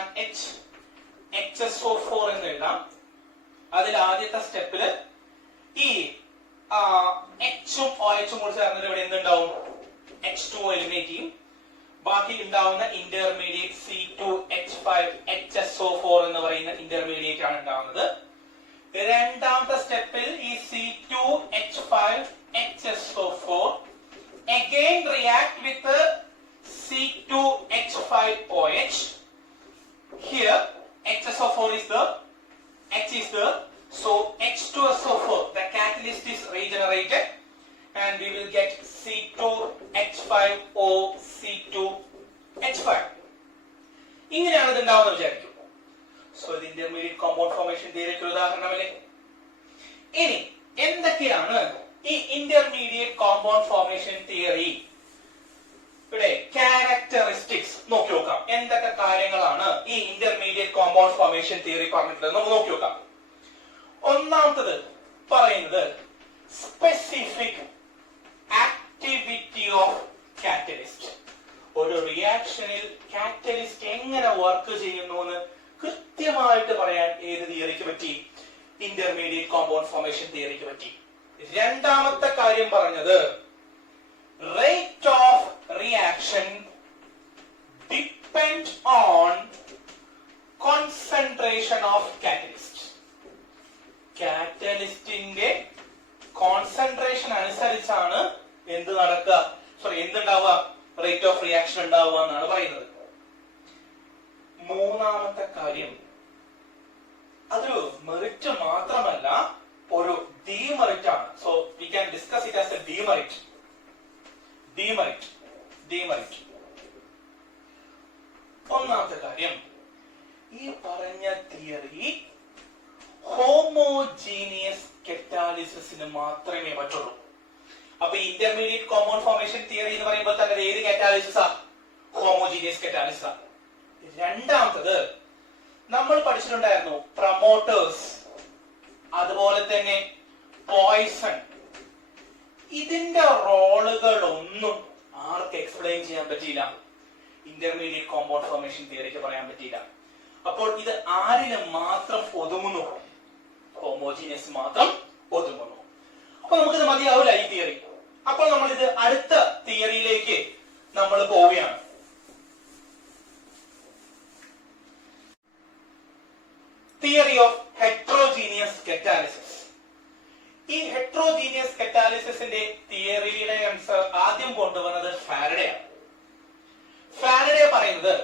HSO4 എന്ന് എഴുതാം. അതിൽ ആദ്യത്തെ സ്റ്റെപ്പില് ഈ Hഉം OHഉം കൂടി ചേർന്നിട്ട് ഇവിടെ എന്തുണ്ടാവും? H2O എലിമിനേറ്റ് ചെയ്യും. ബാക്കി ഉണ്ടാവുന്ന ഇന്റർമീഡിയറ്റ് C2H5HSO4 എന്ന് പറയുന്ന ഇന്റർമീഡിയറ്റ് ആണ് ഉണ്ടാവുന്നത്. രണ്ടാമത്തെ സ്റ്റെപ്പിൽ ഈ C2H5HSO4 again react with C2H5OH. Here HSO4 is there, H is there, so H2SO4, the catalyst is regenerated and we will get C2H5O C2H5. ഇങ്ങനെയാണ് ഇത് ഉണ്ടാവുന്നത് വിചാരിക്കും. സോ ഇത് ഇന്റർമീഡിയറ്റ് കോമ്പൗണ്ട് ഫോർമേഷൻ തിയറിക്ക് ഒരു ഉദാഹരണമല്ലേ? ഇനി എന്തൊക്കെയാണ് ഈ ഇന്റർമീഡിയറ്റ് കോമ്പൗണ്ട് ഫോർമേഷൻ തിയറി ഇവിടെ ക്യാരക്ടറിസ്റ്റിക്സ് നോക്കി നോക്കാം. എന്തൊക്കെ കാര്യങ്ങളാണ് ഈ ഇന്റർമീഡിയറ്റ് കോമ്പൗണ്ട് ഫോർമേഷൻ തിയറി പറഞ്ഞിട്ടുള്ളത് നമുക്ക് നോക്കി നോക്കാം. ഒന്നാമത്തത് പറയുന്നത് സ്പെസിഫിക് ആക്ടിവിറ്റി ഓഫ് കാറ്റലിസ്റ്റ്. ഒരു റിയാക്ഷനിൽ കാറ്റലിസ്റ്റ് എങ്ങനെ വർക്ക് ചെയ്യുന്നു എന്ന് കൃത്യമായിട്ട് പറയാൻ ഏത് തിയറിക്ക് പറ്റി? ഇന്റർമീഡിയറ്റ് കോമ്പൗണ്ട് ഫോർമേഷൻ തിയറിക്ക് പറ്റി. രണ്ടാമത്തെ കാര്യം പറഞ്ഞത് rate of reaction depend on concentration of catalyst. കാറ്റലിസ്റ്റിന്റെ കോൺസെൻട്രേഷൻ അനുസരിച്ചാണ് എന്തുണ്ടാവുക, റേറ്റ് ഓഫ് റിയാക്ഷൻ ഉണ്ടാവുക എന്നാണ് പറയുന്നത്. മൂന്നാമത്തെ കാര്യം അതൊരു മെറിറ്റ് മാത്രമല്ല, ഒരു demerit ആണ്. So we can discuss it as a demerit. ഒന്നാമത്തെ കാര്യം, ഈ പറഞ്ഞ തിയറി ഹോമോജീനിയസ് കറ്റാലിസിസിന് മാത്രമേ പറ്റുള്ളൂ. അപ്പൊ ഇന്റർമീഡിയറ്റ് കോമ്പൗണ്ട് ഫോർമേഷൻ തിയറി എന്ന് പറയുമ്പോൾ തന്നെ ഏത് കറ്റാലിസിസാ? ഹോമോജീനിയസ് കറ്റാലിസിസാ. രണ്ടാമത്തത് നമ്മൾ പഠിച്ചിട്ടുണ്ടായിരുന്നു പ്രൊമോട്ടേഴ്സ്, അതുപോലെ തന്നെ പോയിസൺ. ഇതിന്റെ റോളുകളൊന്നും ആർക്ക് എക്സ്പ്ലെയിൻ ചെയ്യാൻ പറ്റിയില്ല? ഇന്റർമീഡിയറ്റ് കോമ്പൗണ്ട് ഫോർമേഷൻ തിയറിക്ക് പറയാൻ പറ്റിയില്ല. അപ്പോൾ ഇത് ആരിന് മാത്രം ഒതുങ്ങുന്നു? ഹോമോജീനിയസ് മാത്രം ഒതുങ്ങുന്നു. അപ്പൊ നമുക്കിത് മതിയാവില്ല ഈ തിയറി. അപ്പോൾ നമ്മൾ ഇത് അടുത്ത തിയറിയിലേക്ക് നമ്മൾ പോവുകയാണ്. Theory of heterogeneous catalysis. ഈ ഹെട്രോജീനിയസ് കറ്റാലിസിസിന്റെ തിയറിയുടെ ആദ്യം കൊണ്ടുവന്നത് ഫാരഡേ ആണ്. ഫാരഡേ പറയുന്നത്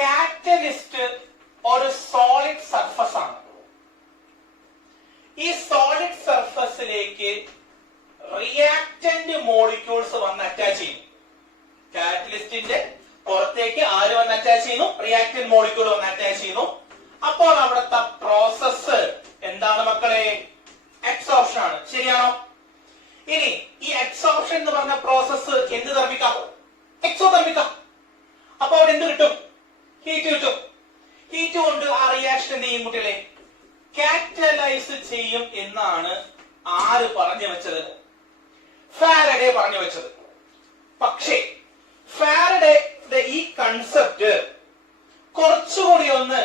കാറ്റലിസ്റ്റ് ഒരു സോളിഡ് സർഫസ് ആണ്. ഈ സോളിഡ് സർഫസിലേക്ക് റിയാക്ടന്റ് മോളിക്യൂൾസ് വന്ന് അറ്റാച്ച് ചെയ്യും. കാറ്റലിസ്റ്റിന്റെ പുറത്തേക്ക് ആര് വന്ന് അറ്റാച്ച് ചെയ്യുന്നു? റിയാക്ടന്റ് മോളിക്യൂൾ വന്ന് അറ്റാച്ച് ചെയ്യുന്നു. അപ്പോൾ അവിടുത്തെ പ്രോസസ് എന്താണ് മക്കളെ? എക്സോപ്ഷൻ ആണ്. ശരിയാണോ? ഇനി ഈ എക്സോപ്ഷൻ എന്ന് പറഞ്ഞ പ്രോസസ് എന്ത് നിർമ്മിക്കാം? എക്സോതെർമിക്കാം. അപ്പൊ അവിടെ എന്ത് കിട്ടും? ഹീറ്റ് കിട്ടും. ഹീറ്റ് കൊണ്ട് ആ റിയാക്ഷൻ എന്ത് ചെയ്യും കുട്ടികളെ? കാറ്റലൈസ് ചെയ്യും എന്നാണ് ആര് പറഞ്ഞു വെച്ചത്? ഫാരഡേ പറഞ്ഞു വെച്ചത്. പക്ഷേ ഫാരഡേയുടെ ഈ കൺസെപ്റ്റ് കുറച്ചുകൂടി ഒന്ന്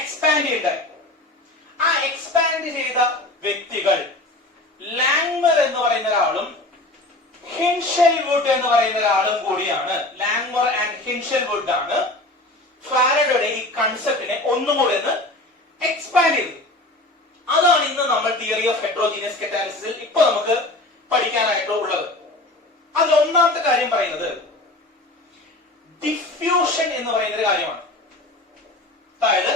എക്സ്പാൻഡ് ചെയ്യണ്ടായി. ആ എക്സ്പാൻഡ് ചെയ്ത വ്യക്തികൾ ലാങ്മർ എന്ന് പറയുന്ന ഒരാളും ഹിൻഷെൽവുഡ് എന്ന് പറയുന്ന ഒരാളും കൂടിയാണ്, ലാങ്മർ ആൻഡ് ഹിൻഷെൽവുഡ് ആണ് ഫാരഡയുടെ ഈ കൺസെപ്റ്റിനെ ഒന്നുകൂടി ഒന്ന് എക്സ്പാൻഡ് ചെയ്തത്. അതാണ് ഇന്ന് നമ്മൾ തിയറി ഓഫ് ഹെറ്ററോജീനിയസ് കറ്റാലിസിസിൽ ഇപ്പൊ നമുക്ക് പഠിക്കാനായിട്ട് ഉള്ളത്. അതിൽ ഒന്നാമത്തെ കാര്യം പറയുന്നത് ഡിഫ്യൂഷൻ എന്ന് പറയുന്ന ഒരു കാര്യമാണ്. അതായത്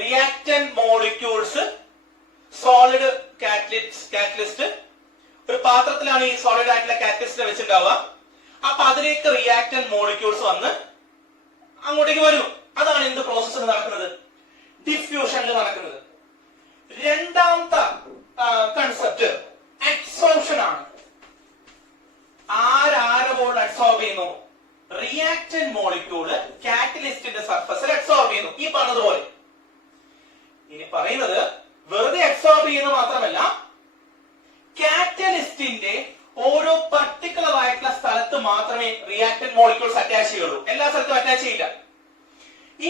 റിയാക്ടന്റ് മോളിക്യൂൾസ്, സോളിഡ് കാറ്റലിസ്റ്റ് ഒരു പാത്രത്തിലാണ് ഈ സോളിഡ് ആയിട്ടുള്ള കാറ്റലിസ്റ്റ് വെച്ചിട്ടുണ്ടാവുക. അപ്പൊ അതിലേക്ക് റിയാക്ടന്റ് മോളിക്യൂൾസ് വന്ന് അങ്ങോട്ടേക്ക് വരുന്നു. അതാണ് എന്ത് പ്രോസസ് നടക്കുന്നത്? ഡിഫ്യൂഷനിൽ നടക്കുന്നത്. രണ്ടാമത്തെ കൺസെപ്റ്റ് അഡ്സോർപ്ഷൻ ആണ്. ആരപ്പോൾ അഡ്സോർബ് ചെയ്യുന്നു? റിയാക്ടന്റ് മോളിക്യൂള് കാറ്റലിസ്റ്റിന്റെ സർഫസിൽ അഡ്സോർബ് ചെയ്യുന്നു, ഈ പറഞ്ഞതുപോലെ. ഇനി പറയുന്നത് വെറുതെ അഡ്സോർബ് ചെയ്യുന്നത് മാത്രമല്ല, കാറ്റലിസ്റ്റിന്റെ ഓരോ പർട്ടിക്കുലർ ആയിട്ടുള്ള സ്ഥലത്ത് മാത്രമേ റിയാക്ടന്റ് മോളിക്യൂൾസ് അറ്റാച്ച് ചെയ്യുള്ളൂ, എല്ലാ സ്ഥലത്തും അറ്റാച്ച് ചെയ്യില്ല.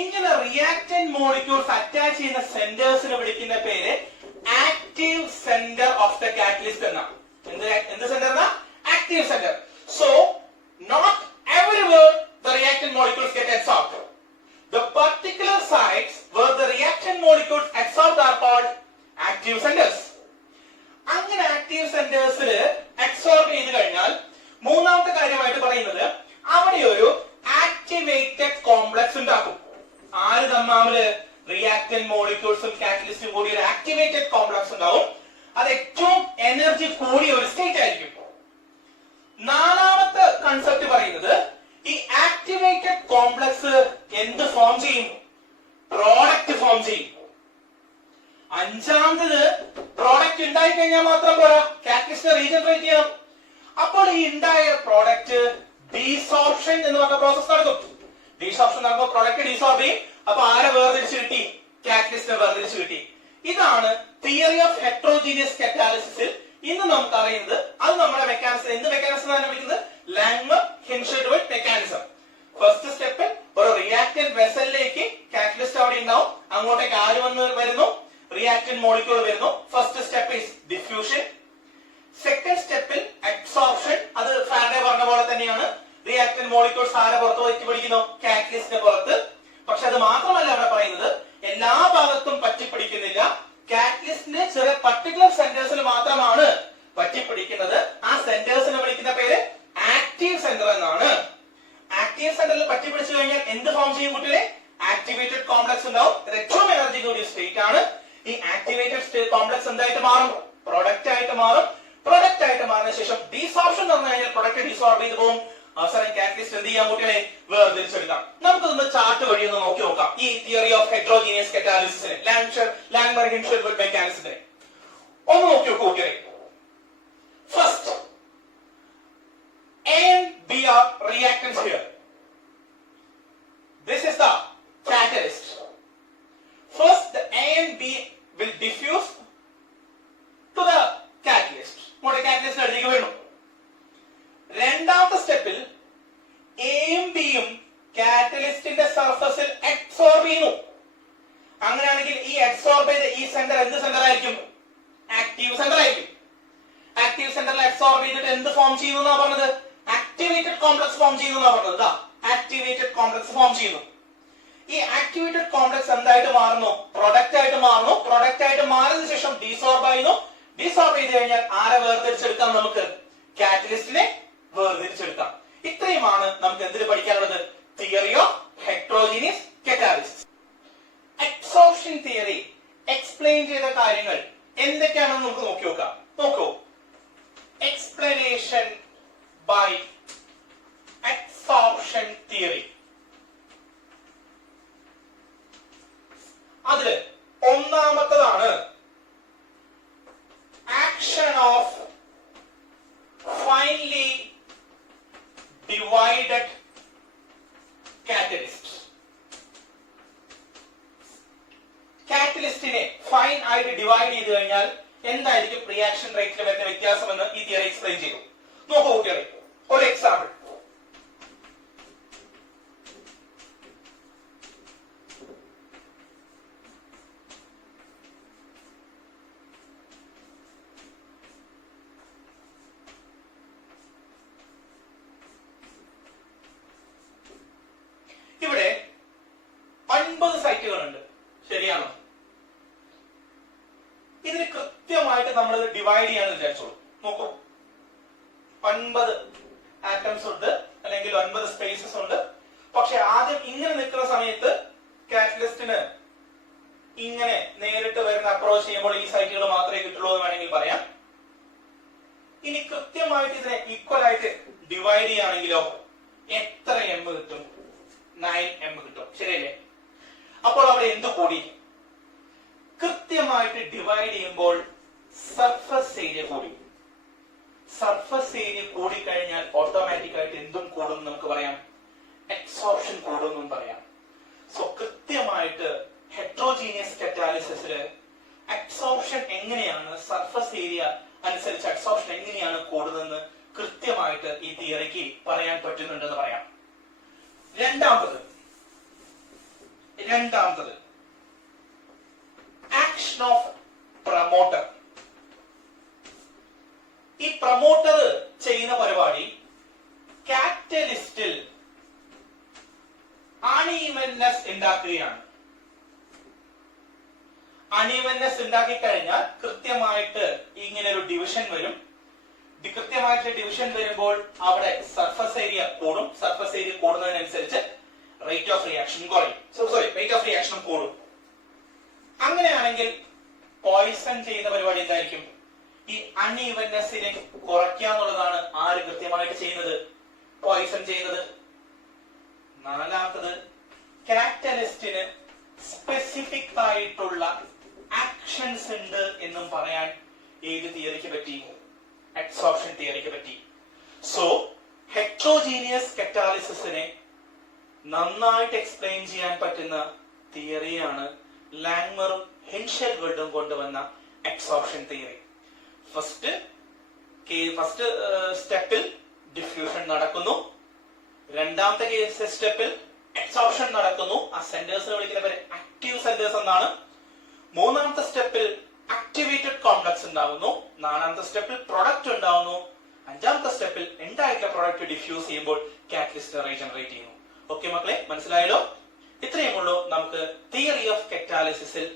ഇങ്ങനെ റിയാക്ടന്റ് മോളിക്യൂൾസ് അറ്റാച്ച് ചെയ്യുന്ന സെന്റേഴ്സിന് വിളിക്കുന്ന പേര് active centre of the catalyst എന്നാണ്. എന്ത് centre? Active centre. So not everywhere the reactant molecules get adsorbed. The particular sites where the reactant molecules adsorbed are called active centers. അങ്ങനെ active സെന്റേഴ്സിൽ adsorb ചെയ്ത് കഴിഞ്ഞാൽ മൂന്നാമത്തെ കാര്യമായിട്ട് പറയുന്നത് അവിടെ ഒരു ആക്ടിവേറ്റഡ് കോംപ്ലക്സ് ഉണ്ടാക്കും. ആര് തമ്മില്? റിയാക്ടന്റ് മോളിക്യൂൾസും കാറ്റലിസ്റ്റും കൂടി ഒരു ആക്ടിവേറ്റഡ് കോംപ്ലക്സ് ഉണ്ടാവും. അത് ഏറ്റവും എനർജി കൂടിയ ഒരു സ്റ്റേറ്റ് ആയിരിക്കും. നാലാമത്തെ കൺസെപ്റ്റ് പറയുന്നത് ഈ ആക്ടിവേറ്റഡ് കോംപ്ലക്സ് എന്ത് ഫോം ചെയ്യും? പ്രോഡക്റ്റ് ഫോം ചെയ്യും. അഞ്ചാമത് പ്രോഡക്റ്റ് ഉണ്ടായി കഴിഞ്ഞാൽ മാത്രം പോരാ, കാറ്റലിസ്റ്റ് റീജനറേറ്റ് ചെയ്യണം. അപ്പോൾ ഈ ഉണ്ടായ പ്രോഡക്റ്റ് ഡീസോർപ്ഷൻ എന്ന് പറഞ്ഞ പ്രോസസ് നടക്കും. ഡീസോർപ്ഷൻ നടക്കുമ്പോൾ പ്രോഡക്റ്റ് ഡീസോർബ് ചെയ്യും. അപ്പൊ ആരെ വേർതിരിച്ച് കിട്ടി? കാറ്റലിസ്റ്റിനെ വേർതിരിച്ച് കിട്ടി. ഇതാണ് തിയറി ഓഫ് ഹെറ്ററോജീനിയസ് കറ്റാലിസിസിൽ ഇന്ന് നമുക്ക് അറിയുന്നത്. അത് നമ്മുടെ മെക്കാനിസം, എന്ത് മെക്കാനിസം ആണ് വിളിക്കുന്നത്? ലാങ്മർ ഹിൻഷെൽവുഡ് മെക്കാനിസം. ഫസ്റ്റ് സ്റ്റെപ്പിൽ ഒരു റിയാക്ടന്റ് വെസലിലേക്ക് കാറ്റലിസ്റ്റ് അവിടെ ഉണ്ടാവും. അങ്ങോട്ടേക്ക് ആര് വന്ന് വരുന്നു? റിയാക്ടന്റ് മോളിക്യൂൾ വരുന്നു. First step is diffusion. Second സ്റ്റെപ്പിൽ അഡ്സോർപ്ഷൻ. അത് ഫാരഡേ പറഞ്ഞ പോലെ തന്നെയാണ്. റിയാക്ടന്റ് മോളിക്യൂൾസ് ആരെ പുറത്ത് വെച്ച് പിടിക്കുന്നു? കാറ്റലിസ്റ്റിന്റെ പുറത്ത്. പക്ഷെ അത് മാത്രമല്ല അവിടെ പറയുന്നത്, എല്ലാ ഭാഗത്തും പറ്റിപ്പിടിക്കുന്നില്ല. കാറ്റലിസ്റ്റിന്റെ ചെറിയ പർട്ടിക്കുലർ സെന്റേഴ്സിൽ മാത്രമാണ് പറ്റിപ്പിടിക്കുന്നത്. ആ സെന്റേഴ്സിനെ വിളിക്കുന്ന പേര് ആക്റ്റീവ് സെന്റർ എന്നാണ്. ആക്റ്റീവ് സെന്ററിൽ പറ്റിപ്പിടിച്ചു കഴിഞ്ഞാൽ എന്ത് ഫോം ചെയ്യും കുട്ടികളെ? ആക്ടിവേറ്റഡ് കോംപ്ലക്സ് ഉണ്ടാവും. ഇത് ഏറ്റവും എനർജി കൂടിയ സ്റ്റേറ്റ് ആണ്. ഈ ആക്ടിവേറ്റഡ് കോംപ്ലക്സ് എന്തായിട്ട് മാറും? പ്രൊഡക്റ്റ് ആയിട്ട് മാറും. പ്രൊഡക്റ്റ് ആയിട്ട് മാറിയ ശേഷം ഡീസോർപ്ഷൻ നടന്നു കഴിഞ്ഞാൽ പ്രൊഡക്റ്റ് ഡീസോർബ് ചെയ്ത് പോകും. അവസാനം കാറ്റലിസ്റ്റ് എന്ത് ചെയ്യാൻ കുട്ടികളെ? വേർതിരിച്ചെടുക്കാം. നമുക്കൊന്ന് ചാർട്ട് വഴി ഒന്ന് നോക്കി നോക്കാം ഈ തിയറി ഓഫ് ഹെറ്ററോജീനിയസ് കറ്റാലിസിസിനെ, ലാങ്മർ ഹിൻഷെൽവുഡ് മെക്കാനിസത്തിനെ ഒന്ന് നോക്കി നോക്കൂ കുട്ടികളെ. First A and B are reactants here. This is the catalyst. First, the A and B will diffuse to the catalyst. What a catalyst അടുത്തേക്ക് വീണു. രണ്ടാമത്തെ സ്റ്റെപ്പിൽ എയും ബിയും കാറ്റലിസ്റ്റിന്റെ സർഫസിൽ അഡ്സോർബ് ചെയ്യുന്നു. അങ്ങനെയാണെങ്കിൽ ഈ അഡ്സോർബ് ചെയ്ത ഈ സെന്റർ എന്ത് സെന്റർ ആയിരിക്കും? ആക്റ്റീവ് സെന്റർ ആയിരിക്കും. ആക്റ്റീവ് സെന്ററിൽ അഡ്സോർബ് ചെയ്തിട്ട് എന്ത് ഫോം ചെയ്യുന്നു എന്നാ പറഞ്ഞത്? ആക്ടിവേറ്റഡ് കോംപ്ലക്സ് ഫോം ചെയ്യുന്നു എന്നാ പറഞ്ഞത്. ആക്ടിവേറ്റഡ് കോംപ്ലക്സ് ഫോം ചെയ്യുന്നു. ഈ ആക്ടിവേറ്റഡ് കോംപ്ലക്സ് എന്തായിട്ട് മാറുന്നു? പ്രൊഡക്റ്റ് ആയിട്ട് മാറുന്നു. പ്രൊഡക്റ്റ് ആയിട്ട് മാറിയതിനു ശേഷം ഡീസോർബ് ആയിരുന്നു. ഡീസോർബ് ചെയ്ത് കഴിഞ്ഞാൽ ആരെ വേർതിരിച്ചെടുക്കാം? നമുക്ക് കാറ്റലിസ്റ്റിനെ വേർതിരിച്ചെടുക്കാം. ഇത്രയുമാണ് നമുക്ക് എന്തിന് പഠിക്കാനുള്ളത്? Theory of heterogeneous catalysis. Adsorption theory explain ചെയ്ത കാര്യങ്ങൾ എന്തൊക്കെയാണെന്ന് നമുക്ക് നോക്കി നോക്കാം. നോക്കൂ. Explanation by adsorption theory. അതില് ഒന്നാമത്തതാണ് action of finely divided catalyst. കാറ്റലിസ്റ്റിനെ ഫൈൻ ആയിട്ട് ഡിവൈഡ് ചെയ്ത് കഴിഞ്ഞാൽ എന്തായിരിക്കും റിയാക്ഷൻ റേറ്റിൽ വരുന്ന വ്യത്യാസം എന്ന് ഈ തിയറി എക്സ്പ്ലെയിൻ ചെയ്തു. നോക്കൂ കുട്ടികളെ, ഒരു എക്സാമ്പിൾ. സൈറ്റുകളുണ്ട്, ശരിയാണോ? ഇതിന് കൃത്യമായിട്ട് നമ്മൾ ഡിവൈഡ് ചെയ്യാന്ന് വിചാരിച്ചോളൂ. നോക്കൂ, 9 ആറ്റംസ് ഉണ്ട്, അല്ലെങ്കിൽ 9 സ്പേസസ് ഉണ്ട്. പക്ഷെ ആദ്യം ഇങ്ങനെ നിൽക്കുന്ന സമയത്ത് കാറ്റലിസ്റ്റിന് ഇങ്ങനെ നേരിട്ട് വരുന്ന അപ്രോച്ച് ചെയ്യുമ്പോൾ ഈ സൈറ്റുകൾ മാത്രമേ കിട്ടുള്ളൂ എന്ന് വേണമെങ്കിൽ പറയാം. ഇനി കൃത്യമായിട്ട് ഇതിനെ ഈക്വൽ ആയിട്ട് ഡിവൈഡ് ചെയ്യുകയാണെങ്കിലോ എത്ര എം കിട്ടും? 9 m കിട്ടും, ശരിയല്ലേ? അപ്പോൾ അവിടെ എന്ത് കൂടി? കൃത്യമായിട്ട് ഡിവൈഡ് ചെയ്യുമ്പോൾ സർഫസ് ഏരിയ കൂടി. സർഫസ് ഏരിയ കൂടിക്കഴിഞ്ഞാൽ ഓട്ടോമാറ്റിക് ആയിട്ട് എന്തും കൂടും നമുക്ക് പറയാം, എക്സോർപ്ഷൻ കൂടും പറയാം. സോ കൃത്യമായിട്ട് ഹെട്രോജീനിയസ് കറ്റാലിസിസില് എക്സോർപ്ഷൻ എങ്ങനെയാണ്, സർഫസ് ഏരിയ അനുസരിച്ച് എക്സോർപ്ഷൻ എങ്ങനെയാണ് കൂടുന്നതെന്ന് കൃത്യമായിട്ട് ഈ തിയറിക്ക് പറയാൻ പറ്റുന്നുണ്ടെന്ന് പറയാം. രണ്ടാമത്തത് ആക്ഷൻ ഓഫ് പ്രൊമോട്ടർ. ഈ പ്രൊമോട്ടർ ചെയ്യുന്ന പരിപാടി കാറ്റലിസ്റ്റിൽ അൺഈവൻനെസ് ഉണ്ടാക്കുകയാണ്. അൺഈവൻനെസ് ഉണ്ടാക്കി കഴിഞ്ഞാൽ കൃത്യമായിട്ട് ഇങ്ങനെ ഒരു ഡിവിഷൻ വരും. കൃത്യമായിട്ട് ഡിവിഷൻ വരുമ്പോൾ അവിടെ സർഫസ് ഏരിയ കൂടും. സർഫസ് ഏരിയ കൂടുന്നതിനനുസരിച്ച് റേറ്റ് ഓഫ് റിയാക്ഷൻ കുറയും. റേറ്റ് ഓഫ് റിയാക്ഷൻ കൂടും. അങ്ങനെയാണെങ്കിൽ പോയിസൺ ചെയ്യുന്ന പരിപാടി എന്തായിരിക്കും? ഈ അൺഈവൻനെസ്സിനെ കുറയ്ക്കുക എന്നുള്ളതാണ് ആര് കൃത്യമായിട്ട് ചെയ്യുന്നത്? പോയിസൺ ചെയ്യുന്നത്. നാലാമത്തത് കാറ്റലിസ്റ്റിന് സ്പെസിഫിക് ആയിട്ടുള്ള ആക്ഷൻസ് ഉണ്ട് എന്നും പറയാൻ ഏത് തിയറിക്ക് പറ്റി? എക്സോർപ്ഷൻ തിയറിക്ക് പറ്റി. സോ ഹെട്രോജീനിയസ് കറ്റാലിസിസിനെ നന്നായിട്ട് എക്സ്പ്ലെയിൻ ചെയ്യാൻ പറ്റുന്ന തിയറിയാണ് ലാങ്മറും ഹിൻഷെൽവുഡും കൊണ്ടുവന്ന എക്സോർപ്ഷൻ തിയറി. ഫസ്റ്റ് സ്റ്റെപ്പിൽ ഡിഫ്യൂഷൻ നടക്കുന്നു. രണ്ടാമത്തെ സ്റ്റെപ്പിൽ എക്സോർപ്ഷൻ നടക്കുന്നു. ആ സെന്റേഴ്സിനെ വിളിക്കുന്ന പേര് ആക്റ്റീവ് സെന്റേഴ്സ് എന്നാണ്. മൂന്നാമത്തെ സ്റ്റെപ്പിൽ ആക്ടിവേറ്റഡ് കോംപ്ലക്സ് ഉണ്ടാവുന്നു. നാലാമത്തെ സ്റ്റെപ്പിൽ പ്രൊഡക്റ്റ് ഉണ്ടാവുന്നു. അഞ്ചാമത്തെ സ്റ്റെപ്പിൽ ഉണ്ടായിട്ടുള്ള പ്രൊഡക്റ്റ് ഡിഫ്യൂസ് ചെയ്യുമ്പോൾ കാറ്റലിസ്റ്റ് റീജനറേറ്റ് ചെയ്യുന്നു. ഓക്കെ മക്കളെ, മനസ്സിലായല്ലോ? ഇത്രയും ഉള്ളൂ നമുക്ക് തിയറി ഓഫ് കറ്റാലിസിസിൽ.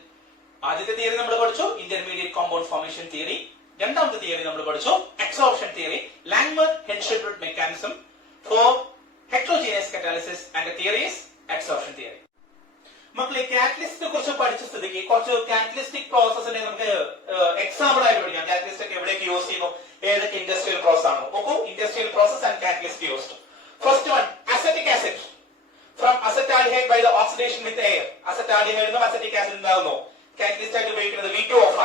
ആദ്യത്തെ തിയറി നമ്മൾ പഠിച്ചു ഇന്റർമീഡിയറ്റ് കോമ്പൗണ്ട് ഫോർമേഷൻ തിയറി. രണ്ടാമത്തെ തിയറി നമ്മൾ പഠിച്ചു adsorption theory, Langmuir Hinshelwood mechanism for heterogeneous catalysis and the theory is adsorption theory. മക്കളെ, കാറ്റലിസ്റ്റിനെ കുറിച്ച് പഠിച്ച സ്ഥിതിക്ക് കുറച്ച് കാറ്റലിസ്റ്റിക് പ്രോസസ്സിനെ നമുക്ക് എക്സാമ്പിൾ ആയിട്ട് പഠിക്കാം. കാറ്റലിസ്റ്റ് ഒക്കെ എവിടേക്ക് യൂസ് ചെയ്യുന്നു, ഏതൊക്കെ ഇൻഡസ്ട്രിയൽ പ്രോസസ് ആണ്? നോക്കൂ, industrial process and catalyst used. First one, acetic acid. From acetaldehyde by the oxidation with air. Acetaldehyde നിന്നും acetic acid ഉണ്ടാകുന്നു. കാറ്റലിസ്റ്റ് ആയിട്ട് ഉപയോഗിക്കുന്നത് V2O5.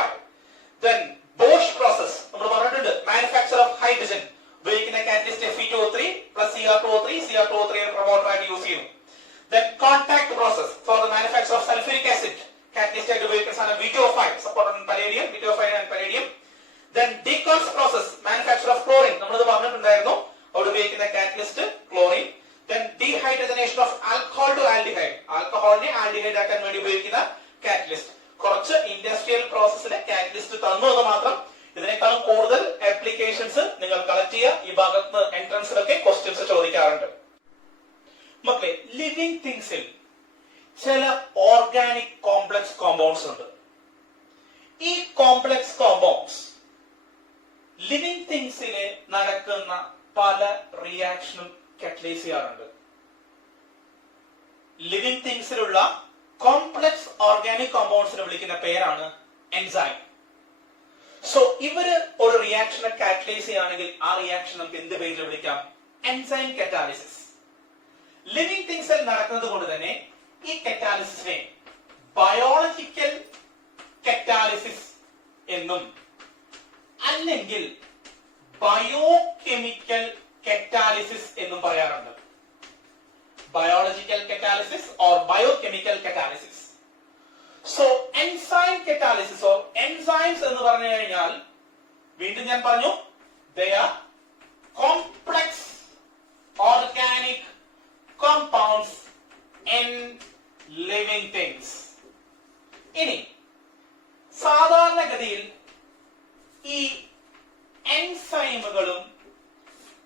Then Bosch process നമ്മൾ പറഞ്ഞിട്ടുണ്ട്, manufacture of hydrogen ഉപയോഗിക്കുന്ന catalyst Fe2O3 plus CR2O3. CR2O3 promoter ആയിട്ട് use ചെയ്യുന്നു. Then contact process for the manufacture of sulfuric acid. Catalyst ആയിട്ട് ഉപയോഗിക്കുന്ന സാധനം V2O5, support on palladium, V2O5 and palladium. Then Decals process, manufacture of chlorine. നമ്മളത് പറഞ്ഞിട്ടുണ്ടായിരുന്നു, അവിടെ ഉപയോഗിക്കുന്ന catalyst chlorine. Then dehydrogenation of alcohol to aldehyde. ആൽക്കഹോളിനെ aldehyde ആക്കാൻ വേണ്ടി ഉപയോഗിക്കുന്ന കാറ്റലിസ്റ്റ്. കുറച്ച് ഇൻഡസ്ട്രിയൽ പ്രോസസ്സിലെ കാറ്റലിസ്റ്റ് തന്നു എന്ന് മാത്രം. ഇതിനേക്കാളും കൂടുതൽ ആപ്ലിക്കേഷൻസ് നിങ്ങൾ കളക്ട് ചെയ്യുക. ഈ ഭാഗത്ത് എൻട്രൻസിലൊക്കെ ക്വസ്റ്റ്യൻസ് ചോദിക്കാറുണ്ട്. മക്കളെ, ലിവിംഗ് തിങ്സിൽ ചില ഓർഗാനിക് കോംപ്ലക്സ് കോമ്പൗണ്ട്സ് ഉണ്ട്. ഈ കോംപ്ലക്സ് കോമ്പൗണ്ട്സ് ലിവിംഗ് തിങ്സിലെ നടക്കുന്ന പല റിയാക്ഷനും കാറ്റലൈസ് ചെയ്യാറുണ്ട്. ലിവിംഗ് തിങ്സിലുള്ള കോംപ്ലക്സ് ഓർഗാനിക് കോമ്പൗണ്ട്സിനെ വിളിക്കുന്ന പേരാണ് എൻസൈം. സോ ഇവര് ഒരു റിയാക്ഷനെ കാറ്റലൈസ് ചെയ്യുകയാണെങ്കിൽ ആ റിയാക്ഷൻ നമുക്ക് എന്ത് പേരിൽ വിളിക്കാം? Enzyme catalysis. ലിവിംഗ് തിങ്സിൽ നടക്കുന്നത് കൊണ്ട് തന്നെ ഈ കാറ്റാലിസിസിനെ ബയോളജിക്കൽ കാറ്റാലിസിസ് എന്നും അല്ലെങ്കിൽ ബയോകെമിക്കൽ കാറ്റാലിസിസ് എന്നും പറയാറുണ്ട്. Biological catalysis or biochemical catalysis. So enzyme catalysis or enzymes എന്ന് പറഞ്ഞു കഴിഞ്ഞാൽ വീണ്ടും ഞാൻ പറഞ്ഞു, they are complex organic compounds in living things. ഇനി സാധാരണഗതിയിൽ ഈ എൻസൈമുകളും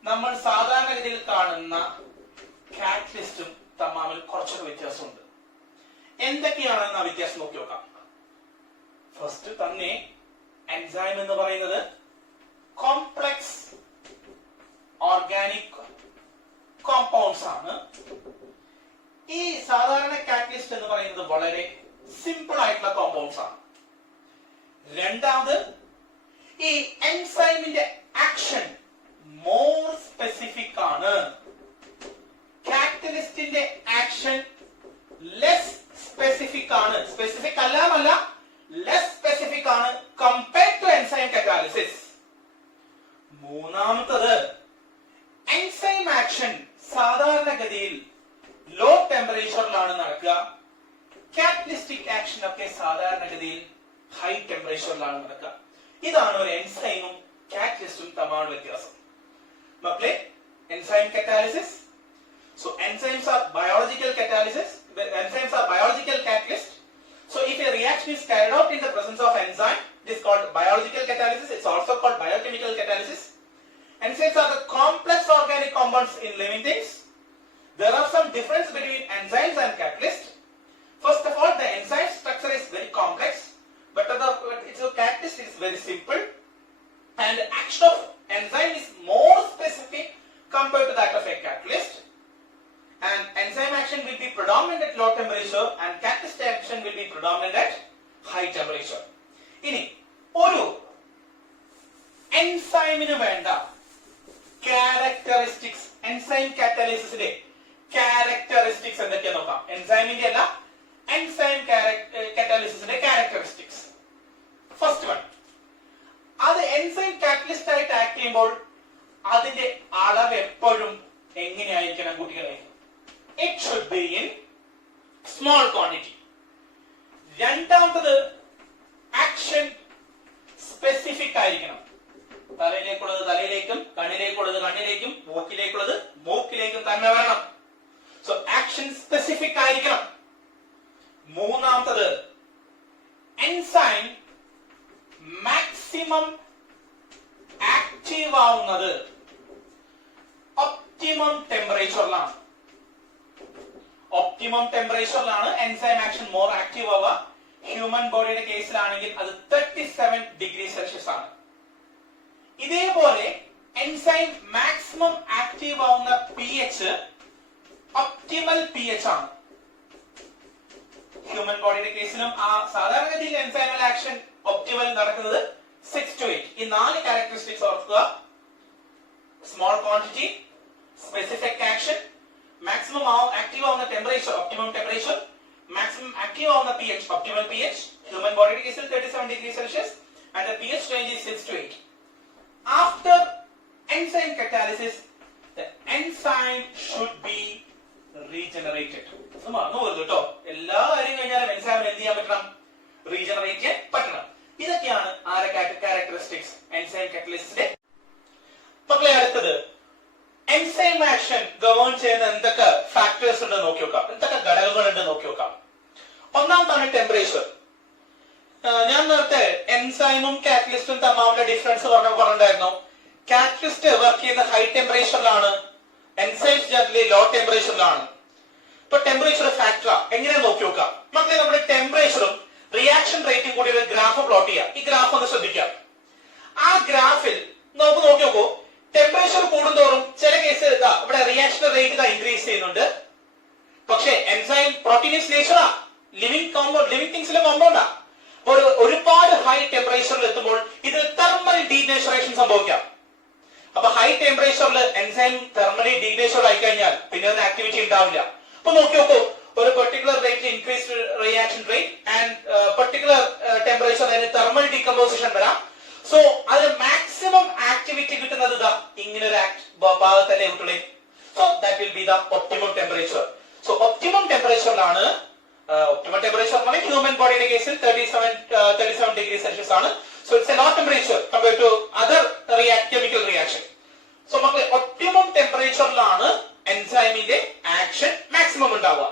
നമ്മൾ സാധാരണഗതിയിൽ കാണുന്ന കാറ്റലിസ്റ്റും തമ്മിൽ കുറച്ചൊക്കെ വ്യത്യാസമുണ്ട്. എന്തൊക്കെയാണെന്ന് ആ വ്യത്യാസം നോക്കി നോക്കാം. ഫസ്റ്റ് തന്നെ എൻസൈം എന്ന് പറയുന്നത് കോംപ്ലക്സ് ഓർഗാനിക് കോമ്പൗണ്ട്സ് ആണ്. ഈ സാധാരണ കാറ്റലിസ്റ്റ് എന്ന് പറയുന്നത് വളരെ സിമ്പിൾ ആയിട്ടുള്ള കോമ്പൗണ്ട്സ് ആണ്. രണ്ടാമത് ഈ എൻസൈമിന്റെ ആക്ഷൻ മോർ സ്പെസിഫിക് ആണ്. കാറ്റലിസ്റ്റിന്റെ ആക്ഷൻ ലെസ് സ്പെസിഫിക് ആണ്. സ്പെസിഫിക് അല്ല, ലെസ് സ്പെസിഫിക് ആണ് കമ്പയർഡ് ടു എൻസൈം കാറ്റാലിസിസ്. മൂന്നാമത്തത് എൻസൈം ആക്ഷൻ സാധാരണഗതിയിൽ ലോ ടെമ്പറേച്ചറിലാണ് നടക്കുക. കാറ്റലിസ്റ്റിക് ആക്ഷൻ ഒക്കെ സാധാരണഗതിയിൽ ഹൈ ടെമ്പറേച്ചറിലാണ് നടക്കുക. ഇതാണ് ഒരു എൻസൈമും കാറ്റലിസ്റ്റും തമ്മിലുള്ള വ്യത്യാസം. മക്കളെ, enzyme catalysis. So enzymes are biological catalysis. Enzymes are biological catalyst. So if a reaction is carried out in the presence of enzyme, it is called biological catalysis. It's also called biochemical catalysis. Enzymes are the complex organic compounds in living things. There are some difference between enzymes and catalysts. First of all, the enzyme structure is very complex, but its catalyst is very simple, and the action of enzyme is more specific compared to that of a catalyst. And enzyme action will be predominant at low temperature, and catalyst action will be predominant at high temperature. ഇനി ഒരു എൻസൈമിന് വേണ്ട characteristics, enzyme കാറ്റലിസിസിന്റെ characteristics എന്തൊക്കെയാ നോക്കാം. എൻസൈമിന്റെ അല്ല, enzyme കാറ്റലിസിസിന്റെ characteristics. First one, അത് enzyme catalyst ആയിട്ട് act ചെയ്യുമ്പോൾ അതിന്റെ അളവ് എപ്പോഴും എങ്ങനെയായിരിക്കണം കുട്ടികളെ? It should be in small quantity. രണ്ടാമത്തത്, ആക്ഷൻ സ്പെസിഫിക് ആയിരിക്കണം. തലയിലേക്കുള്ളത് തലയിലേക്കും, കണ്ണിലേക്കുള്ളത് കണ്ണിലേക്കും, മൂക്കിലേക്കുള്ളത് മൂക്കിലേക്കും തന്നെ വരണം. സോ ആക്ഷൻ സ്പെസിഫിക് ആയിരിക്കണം. മൂന്നാമത്തത്, എൻസൈം മാക്സിമം ആക്റ്റീവ് ആവുന്നത് ഒപ്റ്റിമം ടെമ്പറേച്ചറിലാണ്. ഒപ്റ്റിമം ടെമ്പറേച്ചറിലാണ് എൻസൈം ആക്ഷൻ മോർ ആക്റ്റീവ് ആവുക. ഹ്യൂമൻ ബോഡിയുടെ കേസിലാണെങ്കിൽ അത് 37 ഡിഗ്രി സെൽഷ്യസ് ആണ്. ഇതേപോലെ എൻസൈം മാക്സിമം ആക്റ്റീവ് ആവുന്ന pH ഒപ്റ്റിമൽ pH ആണ്. ഹ്യൂമൻ ബോഡിയുടെ കേസിലും ആ സാധാരണഗതിയിൽ എൻസൈമൽ ആക്ഷൻ ഒപ്റ്റിമൽ നടക്കുന്നത് 6 to 8. ഈ 4 ക്യാരക്ടറിസ്റ്റിക്സ് ഓർക്കുക. Small quantity, specific action, maximum active on the temperature, optimum temperature, maximum active on the pH, optimal pH. Human body is 37 degrees Celsius, and the pH range is 6 to 8. After enzyme catalysis, the enzyme should be regenerated. No worries, to ella karyam kayinal enzyme endu cheyan pattanam, regenerate cheyan pattanam. ഇതൊക്കെയാണ് ആരെ characteristics enzyme കാറ്റലിസ്റ്റിന്റെ. മക്കളെ, അടുത്തത് enzyme action govern ചെയ്യുന്ന എന്തൊക്കെ factors ഉണ്ട് നോക്കി നോക്കാം, എന്തൊക്കെ ഘടകങ്ങളുണ്ട് നോക്കി നോക്കാം. ഒന്നാമതാണ് ടെമ്പറേച്ചർ. ഞാൻ നേരത്തെ എൻസൈമും കാറ്റലിസ്റ്റും തമ്മിലുള്ള ഡിഫറൻസ് പറഞ്ഞിട്ടുണ്ടായിരുന്നു. കാറ്റലിസ്റ്റ് വർക്ക് ചെയ്യുന്ന ഹൈ ടെമ്പറേച്ചറിലാണ്, എൻസൈംസ് ജനറലി ലോ ടെമ്പറേച്ചറിലാണ്. ഇപ്പൊ ടെമ്പറേച്ചർ ഫാക്ടർ എങ്ങനെ നോക്കി നോക്കാം. മക്കളെ, നമ്മുടെ ടെമ്പറേച്ചറും റിയാക്ഷൻ റേറ്റും കൂടി ഒരു ഗ്രാഫ് പ്ലോട്ട് ചെയ്യാം. ഈ ഗ്രാഫ് ഒന്ന് ശ്രദ്ധിക്കാം. ആ ഗ്രാഫിൽ നമുക്ക് നോക്കി നോക്കൂ, ടെമ്പറേച്ചർ കൂടുന്തോറും ചില കേസ് ഇവിടെ റിയാക്ഷൻ റേറ്റ് ഇൻക്രീസ് ചെയ്യുന്നുണ്ട്. പക്ഷേ എൻസൈം പ്രോട്ടീനിയസ് നേച്ചറാ, ലിവിംഗ് തിങ്സിലെ കോമ്പൗണ്ടാ. ഒരുപാട് ഹൈ ടെമ്പറേച്ചറിൽ എത്തുമ്പോൾ ഇത് തെർമൽ ഡീനേച്ചറേഷൻ സംഭവിക്കാം. അപ്പൊ ഹൈ ടെമ്പറേച്ചറിൽ എൻസൈം തെർമലി ഡീനേച്ചർ ആയി കഴിഞ്ഞാൽ പിന്നെ അതിന് ആക്ടിവിറ്റി ഉണ്ടാവില്ല. അപ്പൊ നോക്കി നോക്കൂ, ഒരു പെർട്ടിക്കുലർ റേറ്റിൽ increased reaction rate and particular temperature അതിന് തെർമൽ ഡീകമ്പോസിഷൻ വരാം. സോ അതിന് മാക്സിമം ആക്ടിവിറ്റി കിട്ടുന്നത് ഇതാ ഇങ്ങനെ ഒരു ഭാഗത്തല്ലേ കുട്ടികളെ. So that will be the optimum temperature. So optimum ടെമ്പറേച്ചറിലാണ്, ഒപ്റ്റിമം ടെമ്പറേച്ചർ എന്ന് പറഞ്ഞാൽ ഹ്യൂമൻ ബോഡിയുടെ കേസിൽ 37 ഡിഗ്രി സെൽഷ്യസ് ആണ്. So it's a low temperature compared to other chemical reaction. So നമുക്ക് ഒപ്റ്റിമം ടെമ്പറേച്ചറിലാണ് എൻസൈമിന്റെ ആക്ഷൻ മാക്സിമം ഉണ്ടാവുക.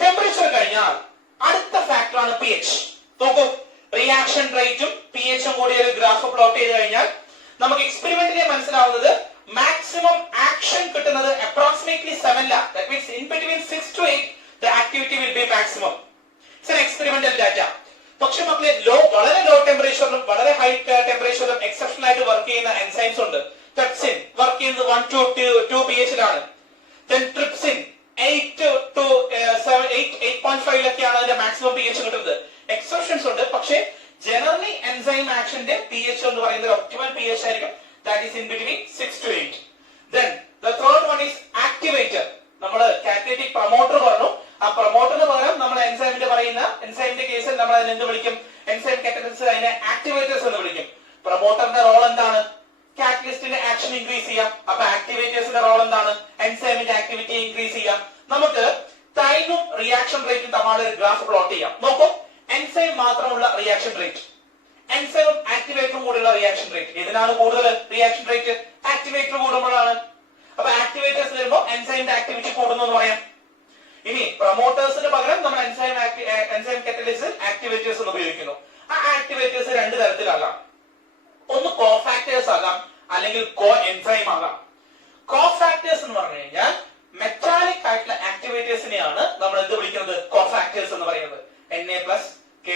ടെമ്പറേച്ചർ കഴിഞ്ഞാൽ അടുത്ത ഫാക്ടറാണ് pH. നോക്കൂ, റിയാക്ഷൻ റേറ്റും pHും കൂടി ഒരു ഗ്രാഫ് പ്ലോട്ട് ചെയ്ത് കഴിഞ്ഞാൽ നമുക്ക് എക്സ്പെരിമെന്റിനെ മനസ്സിലാവുന്നത് മാക്സിമം ആക്ഷൻ കിട്ടുന്നത് അപ്രോക്സിമേറ്റ്ലി 7 ലാ. That means in between 6 to 8 the activity will be maximum. It's an experimental data. പക്ഷെ മക്കളെ വളരെ ലോ ടെമ്പറേച്ചറിലും വളരെ ഹൈ ടെമ്പറേച്ചറിലും എക്സെപ്ഷണൽ ആയിട്ട് വർക്ക് ചെയ്യുന്ന എൻസൈംസ് ഉണ്ട്. ട്രിപ്സിൻ വർക്ക് ചെയ്യുന്നത് 1 to 2 pH ലാണ്. Then trypsin 8 to 8.5 ലൊക്കെയാണ് അതിന്റെ മാക്സിമം pH കിട്ടുന്നത്. എക്സെപ്ഷൻസ് ഉണ്ട്. പക്ഷെ ജനറലി എൻസൈം ആക്ഷന്റെ pH എന്ന് പറയുന്നത് ഒപ്റ്റിമൽ pH ആയിരിക്കും. That is in between 6 to 8. Then the third one is activator. നമ്മൾ കാറ്റലിറ്റിക് പ്രൊമോട്ടർ പറഞ്ഞു. ആ പ്രൊമോട്ടറിന് പകരം നമ്മൾ എൻസൈമിന്റെ പറയുന്ന എൻസൈമിന്റെ കേസിൽ നമ്മൾ അതിനെ എന്ത് വിളിക്കും? എൻസൈം കാറ്റലിസ്റ്റ് അതിനെ ആക്ടിവേറ്റേഴ്സ് എന്ന് വിളിക്കും. പ്രൊമോട്ടറിന്റെ റോൾ എന്താണ്? കാറ്റലിസ്റ്റിന്റെ ആക്ഷൻ ഇൻക്രീസ് ചെയ്യാം. അപ്പൊ ആക്ടിവേറ്റേഴ്സിന്റെ റോൾ എന്താണ്? എൻസൈമിന്റെ ആക്ടിവിറ്റി ഇൻക്രീസ് ചെയ്യാം. നമുക്ക് ടൈമും റിയാക്ഷൻ റേറ്റും തമ്മിലുള്ള ഒരു ഗ്രാഫ് പ്ലോട്ട് ചെയ്യാം. നോക്കൂ, എൻസൈം മാത്രമുള്ള റിയാക്ഷൻ റേറ്റ്, എൻസൈമും ആക്ടിവേറ്ററും കൂടെയുള്ള റിയാക്ഷൻ റേറ്റ്, ഇതിനാണ് കൂടുതൽ റിയാക്ഷൻ റേറ്റ്? ആക്ടിവേറ്റർ കൂടുമ്പോഴാണ്. അപ്പൊ ആക്ടിവേറ്റേഴ്സ് വരുമ്പോൾ എൻസൈമിന്റെ ആക്ടിവിറ്റി കൂടുന്നു എന്ന് പറയാം. ഇനി പ്രൊമോട്ടേഴ്സിന് പകരം നമ്മൾ എൻസൈം കാറ്റലിസിസ് ആക്ടിവേറ്റേഴ്സ് എന്ന് ഉപയോഗിക്കുന്നു. ആ ആക്ടിവേറ്റേഴ്സ് രണ്ട് തരത്തിലാകാം. ഒന്ന് കോഫാക്ടേഴ്സ് ആകാം, അല്ലെങ്കിൽ കോ എൻസൈം ആകാം. കോഫാക്ടേഴ്സ് എന്ന് പറഞ്ഞു കഴിഞ്ഞാൽ മെറ്റാലിക് ആയിട്ടുള്ള ആക്ടിവേറ്റേഴ്സിനെയാണ് നമ്മൾ എന്ത് വിളിക്കുന്നത്? കോഫാക്ടേഴ്സ് എന്ന് പറയുന്നത്. Na+, K+,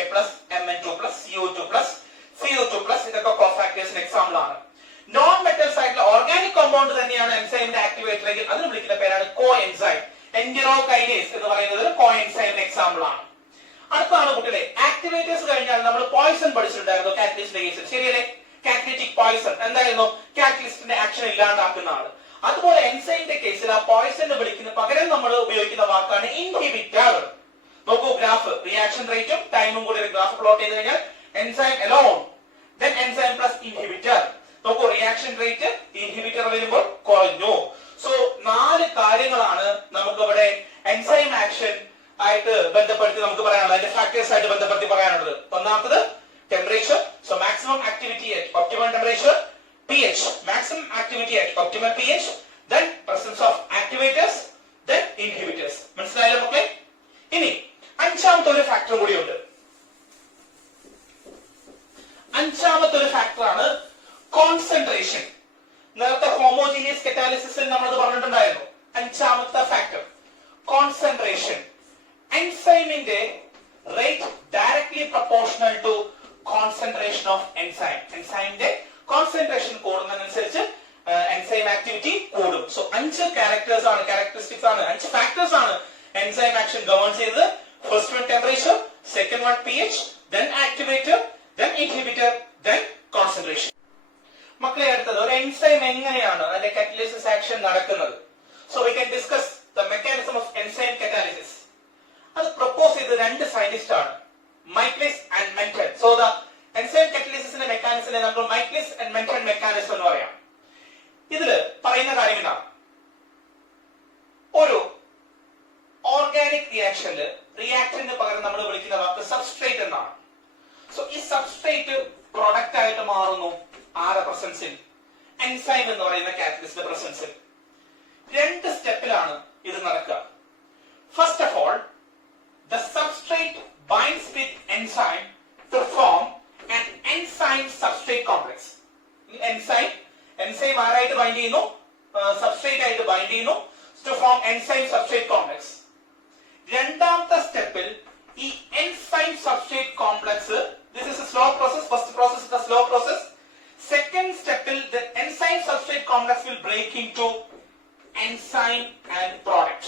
Mn2+, CO2+, CO2+, ഇതൊക്കെ കോഫാക്ടേഴ്സിന് എക്സാമ്പിൾ ആണ്. നോൺ മെറ്റൽസ് ആയിട്ടുള്ള ഓർഗാനിക് കോമ്പൗണ്ട് തന്നെയാണ് എൻസൈമിന്റെ ആക്ടിവേറ്റർ എങ്കിൽ അതിന് വിളിക്കുന്ന പേരാണ് കോ എൻസൈം. എൻഡിറോകൈനേസ് എന്ന് പറയുന്നത് കോ എൻസൈമിന് എക്സാമ്പിൾ ആണ്. അടുത്താണ് കുട്ടികളെ, ആക്ടിവേറ്റേഴ്സ് കഴിഞ്ഞാൽ നമ്മൾ പോയിസൺ പഠിച്ചിട്ടുണ്ടായിരുന്നു കാറ്റലിസ്റ്റിന്റെ കേസിൽ, ശരിയല്ലേ? കാറ്റലിറ്റിക് പോയിസൺ എന്തായിരുന്നു? കാറ്റലിസ്റ്റിന്റെ ആക്ഷൻ ഇല്ലാണ്ടാക്കുന്ന ആള്. അതുപോലെ എൻസൈമിന്റെ കേസിൽ ആ പോയിസൺ വിളിക്കുന്ന പകരം നമ്മൾ ഉപയോഗിക്കുന്ന വാക്കാണ് ഇൻഹിബിറ്റർ. നോക്കൂ ഗ്രാഫ്, റിയാക്ഷൻ റേറ്റും ടൈമും കൂടി ഒരു ഗ്രാഫ് പ്ലോട്ട് ചെയ്ത് കഴിഞ്ഞാൽ enzyme alone, then enzyme plus inhibitor. നോക്കൂ, റിയാക്ഷൻ റേറ്റ് ഇൻഹിബിറ്റർ വരുമ്പോൾ കുറഞ്ഞു. സോ 4 കാര്യങ്ങളാണ് നമുക്ക് ഇവിടെ എൻസൈം ആക്ഷൻ ആയിട്ട് ബന്ധപ്പെടുത്തി നമുക്ക് പറയാനുള്ളത്, അതിന്റെ ഫാക്ടേഴ്സ് ആയിട്ട് ബന്ധപ്പെടുത്തി പറയാനുള്ളത്. ഒന്നാമത്തത് temperature, so maximum activity at optimal temperature. pH, maximum activity at optimal pH. Then presence of activators, then inhibitors. മനസ്സിലായല്ലോ മക്കളെ? ഇനി അഞ്ചാമത്തെ ഒരു ഫാക്ടർ കൂടിയുണ്ട്. അഞ്ചാമത്തെ ഒരു ഫാക്ടറാണ് കോൺസെൻട്രേഷൻ. നേരത്തെ ഹോമോജീനിയസ് കറ്റാലിസിസിൽ നമ്മളത് പറഞ്ഞിട്ടുണ്ടായിരുന്നു. അഞ്ചാമത്തെ ഫാക്ടർ കോൺസെൻട്രേഷൻ. എൻസൈമിന്റെ rate directly proportional to concentration of enzyme. എൻസൈമിന്റെ കോൺസെൻട്രേഷൻ കൂടുന്നതിനനുസരിച്ച് എൻസൈം ആക്ടിവിറ്റി കൂടും. സോ 5 ക്യാരക്ടറിസ്റ്റിക്സ് ആണ്, 5 ഫാക്ടേഴ്സ് ആണ് എൻസൈം ആക്ഷൻ ഗവേൺ ചെയ്തത്. First one temperature, second one pH, then activator, then inhibitor, then concentration. മക്കളെ അടുത്തത് ഒരു എൻസൈം എങ്ങനെയാണ് അതിന്റെ കാറ്റലിസിസ് ആക്ഷൻ നടക്കുന്നത്. So we can discuss the mechanism of enzyme catalysis. അത് പ്രൊപ്പോസ് ചെയ്ത 2 സയന്റിസ്റ്റ് ആണ്, Michaelis and Menten. So the enzyme കാറ്റലിസിസിന്റെ മെക്കാനിസത്തിനെ നമ്മൾ മൈക്ലിസ് ആൻഡ് മെന്റൺ മെക്കാനിസം എന്ന് പറയാം. ഇതില് പറയുന്ന കാര്യം എന്താണ്? ഒരു ഓർഗാനിക് റിയാക്ഷനില് റിയാക്ടന്റിന് പകരം നമ്മൾ വിളിക്കുന്ന വാക്ക് സബ്സ്ട്രേറ്റ് എന്നാണ്. സോ ഈ സബ്സ്ട്രേറ്റ് പ്രൊഡക്റ്റ് ആയിട്ട് മാറുന്നു ആരുടെ പ്രസൻസിൽ? എൻസൈം എന്ന് പറയുന്ന കാറ്റലിസ്റ്റിന്റെ പ്രസൻസിൽ. 2 സ്റ്റെപ്പിലാണ് ഇത് നടക്കുക. First of all, the substrate binds with enzyme to form an enzyme substrate complex. എൻസൈം ആരായിട്ട് ബൈൻഡ് ചെയ്യുന്നു? സബ്സ്ട്രേറ്റ് ആയിട്ട് ബൈൻഡ് ചെയ്യുന്നു to form enzyme substrate complex. രണ്ടാമത്തെ സ്റ്റെപ്പിൽ ഈ enzyme substrate complex, this is a slow process. First process is a slow process. Second stepil the enzyme substrate complex will break into enzyme and product.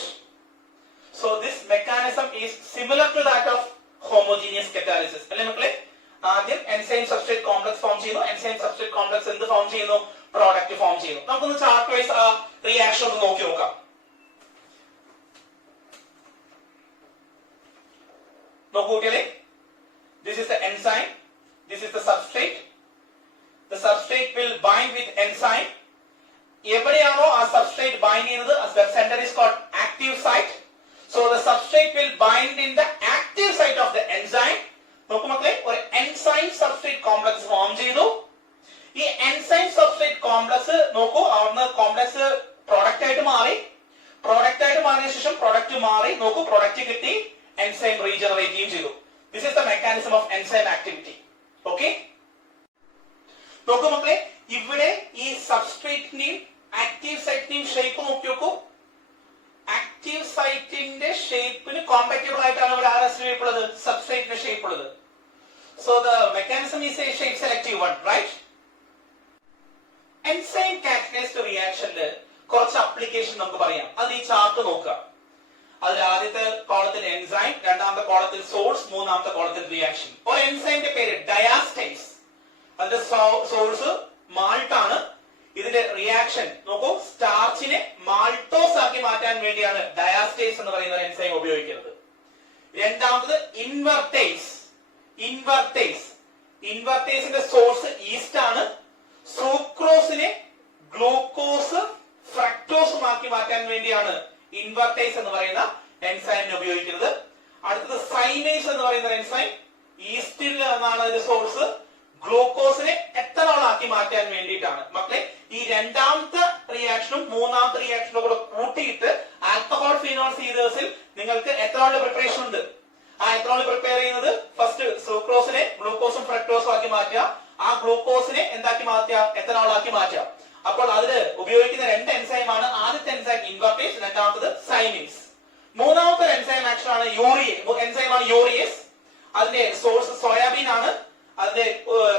So this mechanism is similar to that of homogeneous catalysis. അല്ലേ മക്കളെ? ആദ്യം enzyme substrate complex form ചെയ്യുന്നു, enzyme substrate complex എന്ത് form ചെയ്യുന്നു? Product form ചെയ്യുന്നു. നമുക്കൊന്ന് chart vice ആ reaction ഒന്ന് നോക്കി നോക്കാം. നോക്കൂ കുട്ടികളെ, this is the enzyme, this is the substrate. The substrate will bind with enzyme. എവിടെയാണോ ആ സബ്സ്ട്രേറ്റ് ബൈൻഡ് ചെയ്യുന്നത്, the center is called active site. So the substrate will bind in the active site of the enzyme. നോക്കൂ മക്കളെ, ഒരു enzyme substrate complex form ചെയ്തു. ഈ enzyme substrate complex നോക്കൂ, അവിടുന്ന് കോംപ്ലക്സ് പ്രോഡക്റ്റ് ആയിട്ട് മാറി. പ്രോഡക്റ്റ് ആയിട്ട് മാറിയ ശേഷം പ്രോഡക്റ്റ് മാറി, നോക്കൂ പ്രോഡക്റ്റ് കിട്ടി, എൻസൈം റീജനറേറ്റ് ചെയ്തു. This is the mechanism of enzyme activity. Okay, നോക്കൂ മക്കളെ, ഇവിടെ ഈ സബ്സ്ട്രേറ്റിന്റെയും ആക്റ്റീവ് സൈറ്റിന്റെയും ഷേപ്പ് നോക്കി നോക്കൂ. ആക്റ്റീവ് ആക്റ്റീവ് സൈറ്റിന്റെ ഷേപ്പിന് കോമ്പാറ്റബിൾ ആയിട്ടാണ് ഇവിടെ ആർ ഷേപ്പ് ഉള്ളത്, സബ്സ്ട്രേറ്റിന്റെ ഷേപ്പ് ഉള്ളത്. So the mechanism is a shape selective one, right? Enzyme catalysed റിയാക്ഷനിൽ കുറച്ച് അപ്ലിക്കേഷൻ നമുക്ക് പറയാം. അത് ഈ ചാർട്ട് നോക്കുക. അതിൽ ആദ്യത്തെ കോളത്തിൽ എൻസൈം, രണ്ടാമത്തെ കോളത്തിൽ സോഴ്സ്, മൂന്നാമത്തെ കോളത്തിൽ റിയാക്ഷൻ. ഒരു എൻസൈമിന്റെ പേര് ഡയാസ്റ്റൈസ്. അതിന്റെ സോഴ്സ് മാൾട്ട് ആണ്. ഇതിന്റെ റിയാക്ഷൻ നോക്കൂ, സ്റ്റാർച്ചിനെ മാൾട്ടോസ് ആക്കി മാറ്റാൻ വേണ്ടിയാണ് ഡയാസ്റ്റൈസ് എന്ന് പറയുന്ന എൻസൈം ഉപയോഗിക്കുന്നത്. രണ്ടാമത് ഇൻവെർട്ടേസ്. ഇൻവെർട്ടേസിന്റെ സോഴ്സ് ഈസ്റ്റ് ആണ്. സൂക്രോസിനെ ഗ്ലൂക്കോസ് ഫ്രക്ടോസുമാക്കി മാറ്റാൻ വേണ്ടിയാണ് ഇൻവെർട്ടേസ് എന്ന് പറയുന്ന എൻസൈമിനെ ഉപയോഗിക്കുന്നത്. അടുത്തത് സൈമേസ് എന്ന് പറയുന്ന എൻസൈം. ഈസ്റ്റിൽ നിന്നാണ് അതിന്റെ സോഴ്സ്. ഗ്ലൂക്കോസിനെ എത്തനോൾ ആക്കി മാറ്റാൻ വേണ്ടിയിട്ടാണ്. മക്കളെ, ഈ രണ്ടാമത്തെ റിയാക്ഷനും മൂന്നാമത്തെ റിയാക്ഷനും കൂടെ കൂട്ടിയിട്ട് ആൽക്കഹോൾ ഫിനോൾസ് ഈതേഴ്സിൽ നിങ്ങൾക്ക് എത്തനോളിന്റെ പ്രിപ്പറേഷൻ ഉണ്ട്. ആ എത്തനോൾ പ്രിപ്പയർ ചെയ്യുന്നത് ഫസ്റ്റ് സൂക്രോസിനെ ഗ്ലൂക്കോസും ഫ്രക്ടോസും ആക്കി മാറ്റുക, ആ ഗ്ലൂക്കോസിനെ എന്താക്കി മാറ്റുക, എത്തനോൾ ആക്കി മാറ്റുക. അപ്പോൾ അതില് ഉപയോഗിക്കുന്ന രണ്ട് എൻസൈമാണ്. ആദ്യത്തെ എൻസൈം ഇൻവെർട്ടേസ്, രണ്ടാമത്തത് സൈമേസ്. മൂന്നാമത്തെ എൻസൈം ആക്ഷൻ ആണ് എൻസൈമാണ് യൂറിയേസ്. അതിന്റെ സോഴ്സ് സോയാബീൻ ആണ്. അതിന്റെ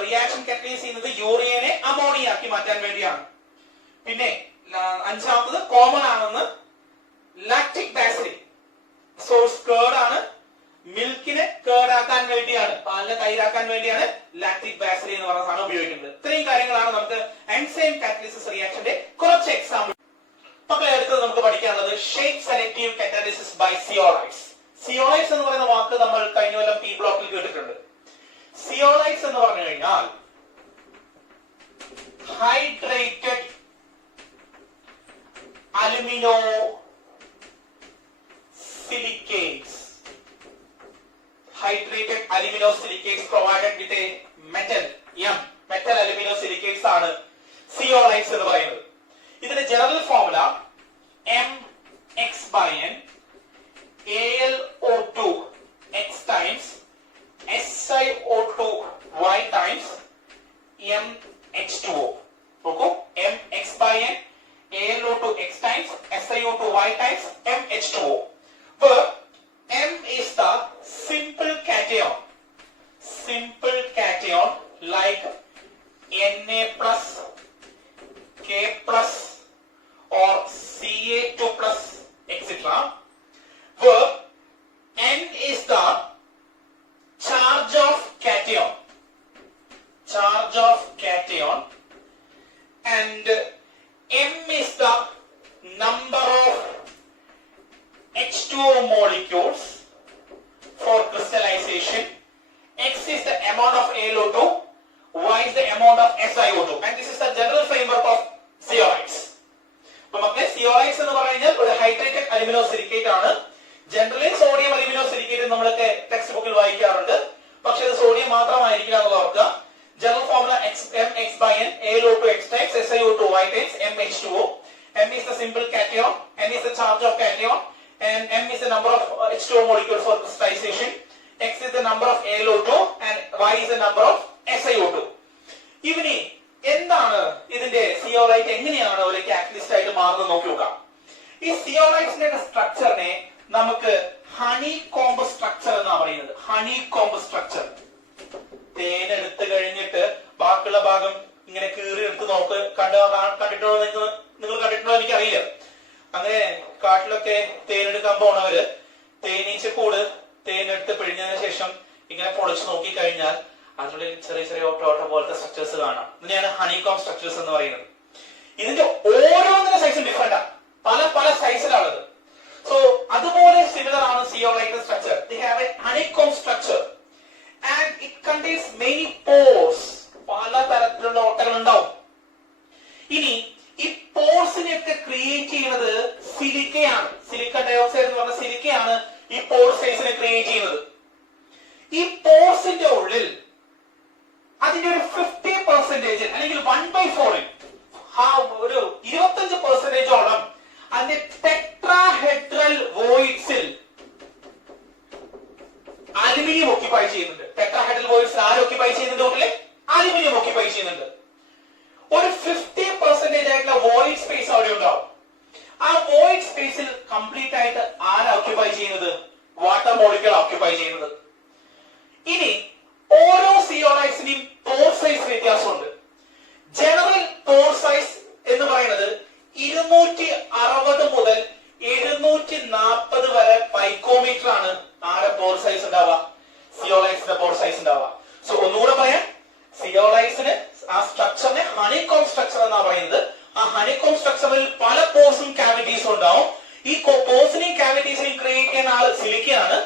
റിയാക്ഷൻ കാറ്റലൈസ് ചെയ്യുന്നത് യൂറിയനെ അമോണിയ ആക്കി മാറ്റാൻ വേണ്ടിയാണ്. പിന്നെ അഞ്ചാമത്തത് കോമൺ ആണെന്ന് ലാക്റ്റിക് ബാസിലി. സോഴ്സ് കേർഡ് ആണ്. മിൽക്കിനെ കേർഡ് ആക്കാൻ വേണ്ടിയാണ്, പാലിനെ തൈരാക്കാൻ വേണ്ടിയാണ് ലാക്റ്റിക് ബാസിലി എന്ന് പറയുന്ന സാധനം ഉപയോഗിക്കുന്നത്. ഇത്രയും കാര്യങ്ങളാണ് നമുക്ക് എൻസൈം കാറ്റലിസിസ് റിയാക്ഷന്റെ കുറച്ച് എക്സാമ്പിൾ. മക്കളെ, അടുത്തത് നമുക്ക് പഠിക്കാനുള്ളത് ഷേപ്പ് സെലക്ടീവ് കാറ്റലിസിസ് ബൈ സിയോളൈറ്റ്സ്. സിയോളൈറ്റ്സ് എന്ന് പറയുന്ന വാക്ക് നമ്മൾ കഴിഞ്ഞ കൊല്ലം പി ബ്ലോക്കിൽ കേട്ടിട്ടുണ്ട്. സിയോളൈറ്റ്സ് എന്ന് പറഞ്ഞു കഴിഞ്ഞാൽ hydrated alumino silicates. Hydrated aluminosilicates provided with a metal metal aluminosilicates ആണ് സിയോളൈറ്റ്സ് എന്ന് പറയുന്നത്. ഇതിന്റെ general formula mx/n AlO2 x times SiO2y times MH2O. നോക്കൂ, mx/n AlO2 x times SiO2y times MH2O, where M is the simple cation like Na plus, K plus or Ca2 plus etc. Where N is the charge of cation and M is the number of H2O molecules for crystallization. X is the amount of AlO2, Y is the amount of SiO2, and this is the general framework of zeolites. അപ്പോൾ മക്കളെ, zeolites എന്ന് പറഞ്ഞാൽ ഒരു hydrated അലുമിനോസിലിക്കേറ്റ് ആണ്. Generally sodium അലുമിനോസിലിക്കേറ്റ് നമ്മളൊക്കെ text ബുക്കിൽ വായിക്കാറുണ്ട്. പക്ഷെ ഇത് സോഡിയം മാത്രമായിരിക്കില്ല എന്ന് ഓർക്കുക. General formula mx/n AlO2 x times SiO2y times MH2O. M is the simple cation, N is the charge of cation, and M is the number of H2O molecules for crystallization. X is the number of AlO2 and Y is the number of SiO2. ഇവനി എന്താണ് ഇതിന്റെ zeolite, എങ്ങനെയാണ് ഒരു catalyst ആയിട്ട് മാറുന്നത് നോക്കി നോക്കാം. ഈ സിയോലൈറ്റ്സിന്റെ സ്ട്രക്ചറിനെ നമുക്ക് ഹണി കോംബ് സ്ട്രക്ചർ എന്നാണ് പറയുന്നത്. Honey comb structure. തേൻ എടുത്തു കഴിഞ്ഞിട്ട് ബാക്കിയുള്ള ഭാഗം ഇങ്ങനെ കീറി എടുത്ത് നോക്ക്. കണ്ടിട്ടുണ്ടോ നിങ്ങൾ കണ്ടിട്ടുണ്ടോ എനിക്കറിയില്ല. അങ്ങനെ കാട്ടിലൊക്കെ തേനെടുക്കാൻ പോണവര് തേനീച്ചക്കൂട് തേനെടുത്ത് പിഴിഞ്ഞതിന് ശേഷം ഇങ്ങനെ പൊളിച്ച് നോക്കി കഴിഞ്ഞാൽ അതിനുള്ളിൽ ചെറിയ ചെറിയ ഓട്ട പോലത്തെ സ്ട്രക്ചേഴ്സ് കാണാം. ഇതിനെയാണ് ഹണികോം സ്ട്രക്ചേഴ്സ് എന്ന് പറയുന്നത്. ഇതിന്റെ ഓരോന്നിന്റെ സൈസും ഡിഫറെന്റ് ആണ്, പല സൈസിലാണത്. സോ അതുപോലെ സിമിലർ ആണ് zeolite structure. They have a honeycomb structure and it contains many pores. പല തരത്തിലുള്ള ഓട്ടകൾ ഉണ്ടാവും. ഇനി ഈ പോർസിനെയൊക്കെ ക്രിയേറ്റ് ചെയ്യുന്നത് സിലിക്കയാണ്. സിലിക്ക ഡയോക്സൈഡ് എന്ന് പറഞ്ഞ സിലിക്കയാണ് ഈ പോർ സൈസിനെ ക്രിയേറ്റ് ചെയ്യുന്നത്. ഈ പോർസിന്റെ ഉള്ളിൽ അതിന്റെ ഒരു 50% അല്ലെങ്കിൽ 1/4 ഒരു 25%ഓളം അതിന്റെ ടെട്രാഹെഡ്രൽ വോയിഡ്സിൽ അലുമിനിയം ഓക്യുപൈ ചെയ്യുന്നുണ്ട്. ടെട്രാഹെഡ്രൽ വോയിഡ്സിൽ ആര് ഓക്യുപൈ ചെയ്യുന്നുണ്ട്? അലുമിനിയം ഓക്യുപൈ ചെയ്യുന്നുണ്ട്. ഒരു 50% ആയിട്ടുള്ള വോയിഡ് സ്പേസ് അവിടെ ഉണ്ടാവും. ആ വോയിഡ് സിയോളൈറ്റ് സ്പേസിൽ കംപ്ലീറ്റ് ആയിട്ട് ആരാ ഓക്യുപ്പൈ ചെയ്യുന്നത്? വാട്ടർ മോളിക്യൂൾ ഓക്യുപ്പൈ ചെയ്യുന്നത്. ഇനി ഓരോ സിയോളൈറ്റ്സിന്റെയും പോർ സൈസ് വ്യത്യാസമുണ്ട്. ജനറൽ പോർ സൈസ് എന്ന് പറയുന്നത് 260 മുതൽ 740 വരെ പൈക്കോമീറ്റർ ആണ് ആരുടെ പോർ സൈസ് ഉണ്ടാവുക? സിയോളൈറ്റ്സിന്റെ പോർ സൈസ് ഉണ്ടാവുക. സോ ഒന്നുകൂടെ പറയാം, സിയോളൈറ്റ്സിന് ആ സ്ട്രക്ചറിനെ ഹണികോം സ്ട്രക്ചർ എന്നാ പറയുന്നത്. ആ ഹണികോം സ്ട്രക്ചറിൽ പല പോർസും കാവിറ്റീസും ഉണ്ടാവും. ഈ പോർസിനെയും കാവിറ്റീസിനെയും ക്രിയേറ്റ് ചെയ്യുന്ന ആള് സിലിക്കയാണ്.